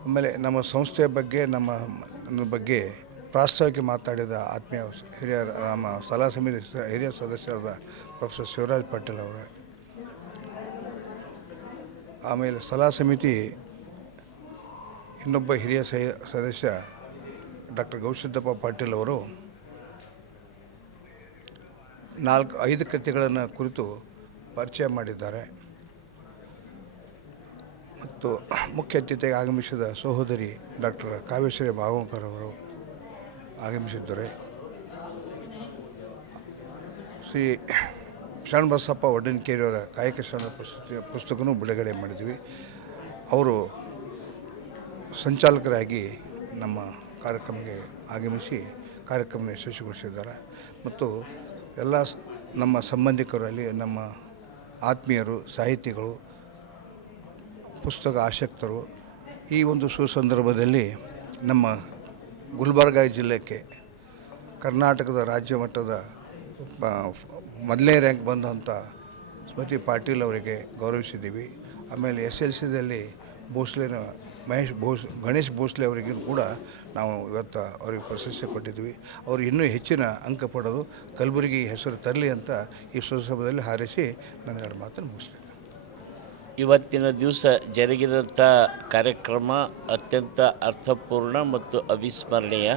ಆಮೇಲೆ ನಮ್ಮ ಸಂಸ್ಥೆಯ ಬಗ್ಗೆ ನಮ್ಮ ಬಗ್ಗೆ ಪ್ರಾಸ್ತಾವಿಕ ಮಾತಾಡಿದ ಆತ್ಮೀಯ ನಮ್ಮ ಸಲಹಾ ಸಮಿತಿ ಹಿರಿಯ ಸದಸ್ಯರಾದ ಪ್ರೊಫೆಸರ್ ಶಿವರಾಜ್ ಪಾಟೀಲ್ ಅವರು, ಆಮೇಲೆ ಸಲಹಾ ಸಮಿತಿ ಇನ್ನೊಬ್ಬ ಹಿರಿಯ ಸದಸ್ಯ ಡಾಕ್ಟರ್ ಗವಿಸಿದ್ದಪ್ಪ ಪಾಟೀಲ್ ಅವರು 4-5 ಕೃತಿಗಳನ್ನು ಕುರಿತು ಪರಿಚಯ ಮಾಡಿದ್ದಾರೆ. ಮತ್ತು ಮುಖ್ಯ ಅತಿಥಿಯಾಗಿ ಆಗಮಿಸಿದ ಸಹೋದರಿ ಡಾಕ್ಟರ್ ಕಾವ್ಯಶ್ರೀ ಭಾಗವಕರ್ ಅವರು ಆಗಮಿಸಿದ್ದಾರೆ. ಶ್ರೀ ಶರಣಬಸಪ್ಪ ಒಡ್ಡನಕೇರಿಯವರ ಕಾಯಕ ಶರಣ ಪುಸ್ತಕನೂ ಬಿಡುಗಡೆ ಮಾಡಿದ್ವಿ. ಅವರು ಸಂಚಾಲಕರಾಗಿ ನಮ್ಮ ಕಾರ್ಯಕ್ರಮಕ್ಕೆ ಆಗಮಿಸಿ ಕಾರ್ಯಕ್ರಮ ಯಶಸ್ವಿಗೊಳಿಸಿದ್ದಾರೆ. ಮತ್ತು ಎಲ್ಲ ನಮ್ಮ ಸಂಬಂಧಿಕರಲ್ಲಿ ನಮ್ಮ ಆತ್ಮೀಯರು, ಸಾಹಿತಿಗಳು, ಪುಸ್ತಕ ಆಸಕ್ತರು ಈ ಒಂದು ಸುಸಂದರ್ಭದಲ್ಲಿ ನಮ್ಮ ಗುಲ್ಬರ್ಗ ಜಿಲ್ಲೆಗೆ ಕರ್ನಾಟಕದ ರಾಜ್ಯ ಮಟ್ಟದ ಮೊದಲನೇ ರ್ಯಾಂಕ್ ಬಂದಂಥ ಸ್ಮೃತಿ ಪಾಟೀಲ್ ಅವರಿಗೆ ಗೌರವಿಸಿದ್ದೀವಿ. ಆಮೇಲೆ SLCದಲ್ಲಿ ಗಣೇಶ್ ಭೋಸ್ಲೆ ಅವರಿಗೂ ಕೂಡ ನಾವು ಇವತ್ತು ಅವರಿಗೆ ಪ್ರಶಸ್ತಿ ಕೊಟ್ಟಿದ್ವಿ. ಅವರು ಇನ್ನೂ ಹೆಚ್ಚಿನ ಅಂಕ ಪಡೆದು ಕಲಬುರಗಿ ಹೆಸರು ತರಲಿ ಅಂತ ಈ ಸುಸಭದಲ್ಲಿ ಹಾರೈಸಿ ನನ್ನ 2 ಮಾತನ್ನು ಮುಗಿಸ್ತೇನೆ. ಇವತ್ತಿನ ದಿವಸ ಜರುಗಿದಂಥ ಕಾರ್ಯಕ್ರಮ ಅತ್ಯಂತ ಅರ್ಥಪೂರ್ಣ ಮತ್ತು ಅವಿಸ್ಮರಣೀಯ.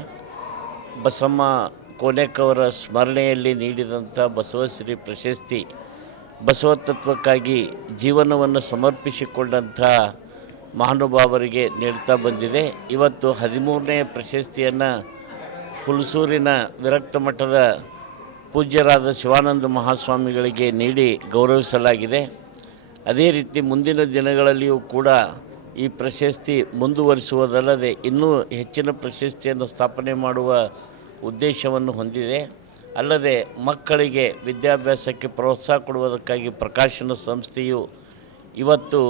ಬಸಮ್ಮ ಕೋನೆಕವರ ಸ್ಮರಣೆಯಲ್ಲಿ ನೀಡಿದಂಥ ಬಸವಶ್ರೀ ಪ್ರಶಸ್ತಿ ಬಸವ ತತ್ವಕ್ಕಾಗಿ ಜೀವನವನ್ನು ಸಮರ್ಪಿಸಿಕೊಂಡಂಥ ಮಹಾನುಭಾವರಿಗೆ ನೀಡ್ತಾ ಬಂದಿದೆ. ಇವತ್ತು 13ನೇ ಪ್ರಶಸ್ತಿಯನ್ನು ಹುಲ್ಸೂರಿನ ವಿರಕ್ತ ಮಠದ ಪೂಜ್ಯರಾದ ಶಿವಾನಂದ ಮಹಾಸ್ವಾಮಿಗಳಿಗೆ ನೀಡಿ ಗೌರವಿಸಲಾಗಿದೆ. ಅದೇ ರೀತಿ ಮುಂದಿನ ದಿನಗಳಲ್ಲಿಯೂ ಕೂಡ ಈ ಪ್ರಶಸ್ತಿ ಮುಂದುವರಿಸುವುದಲ್ಲದೆ ಇನ್ನೂ ಹೆಚ್ಚಿನ ಪ್ರಶಸ್ತಿಯನ್ನು ಸ್ಥಾಪನೆ ಮಾಡುವ ಉದ್ದೇಶವನ್ನು ಹೊಂದಿದೆ. ಅಲ್ಲದೆ ಮಕ್ಕಳಿಗೆ ವಿದ್ಯಾಭ್ಯಾಸಕ್ಕೆ ಪ್ರೋತ್ಸಾಹ ಕೊಡುವುದಕ್ಕಾಗಿ ಪ್ರಕಾಶನ ಸಂಸ್ಥೆಯು ಇವತ್ತು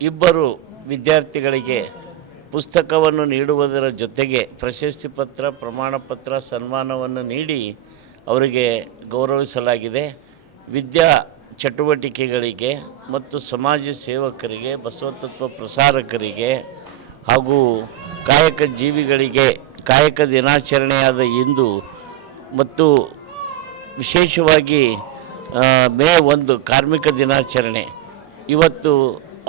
2 ವಿದ್ಯಾರ್ಥಿಗಳಿಗೆ ಪುಸ್ತಕವನ್ನು ನೀಡುವುದರ ಜೊತೆಗೆ ಪ್ರಶಸ್ತಿ ಪತ್ರ, ಪ್ರಮಾಣ ಪತ್ರ, ಸನ್ಮಾನವನ್ನು ನೀಡಿ ಅವರಿಗೆ ಗೌರವಿಸಲಾಗಿದೆ. ವಿದ್ಯಾ ಚಟುವಟಿಕೆಗಳಿಗೆ ಮತ್ತು ಸಮಾಜ ಸೇವಕರಿಗೆ, ಬಸವತತ್ವ ಪ್ರಸಾರಕರಿಗೆ ಹಾಗೂ ಕಾಯಕ ಜೀವಿಗಳಿಗೆ ಕಾಯಕ ದಿನಾಚರಣೆಯಾದ ಇಂದು ಮತ್ತು ವಿಶೇಷವಾಗಿ ಮೇ 1 ಕಾರ್ಮಿಕ ದಿನಾಚರಣೆ ಇವತ್ತು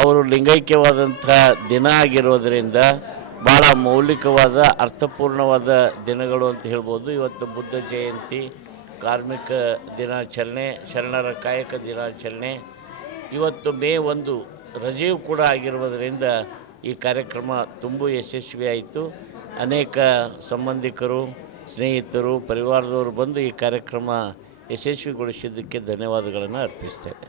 ಅವರು ಲಿಂಗೈಕ್ಯವಾದಂಥ ದಿನ ಆಗಿರೋದರಿಂದ ಭಾಳ ಮೌಲಿಕವಾದ ಅರ್ಥಪೂರ್ಣವಾದ ದಿನಗಳು ಅಂತ ಹೇಳ್ಬೋದು. ಇವತ್ತು ಬುದ್ಧ ಜಯಂತಿ, ಕಾರ್ಮಿಕ ದಿನಾಚರಣೆ, ಶರಣರ ಕಾಯಕ ದಿನಾಚರಣೆ, ಇವತ್ತು ಮೇ 1 ರಜೆಯೂ ಕೂಡ ಆಗಿರುವುದರಿಂದ ಈ ಕಾರ್ಯಕ್ರಮ ತುಂಬ ಯಶಸ್ವಿಯಾಯಿತು. ಅನೇಕ ಸಂಬಂಧಿಕರು, ಸ್ನೇಹಿತರು, ಪರಿವಾರದವರು ಬಂದು ಈ ಕಾರ್ಯಕ್ರಮ ಯಶಸ್ವಿಗೊಳಿಸಿದ್ದಕ್ಕೆ ಧನ್ಯವಾದಗಳನ್ನು ಅರ್ಪಿಸ್ತೇವೆ.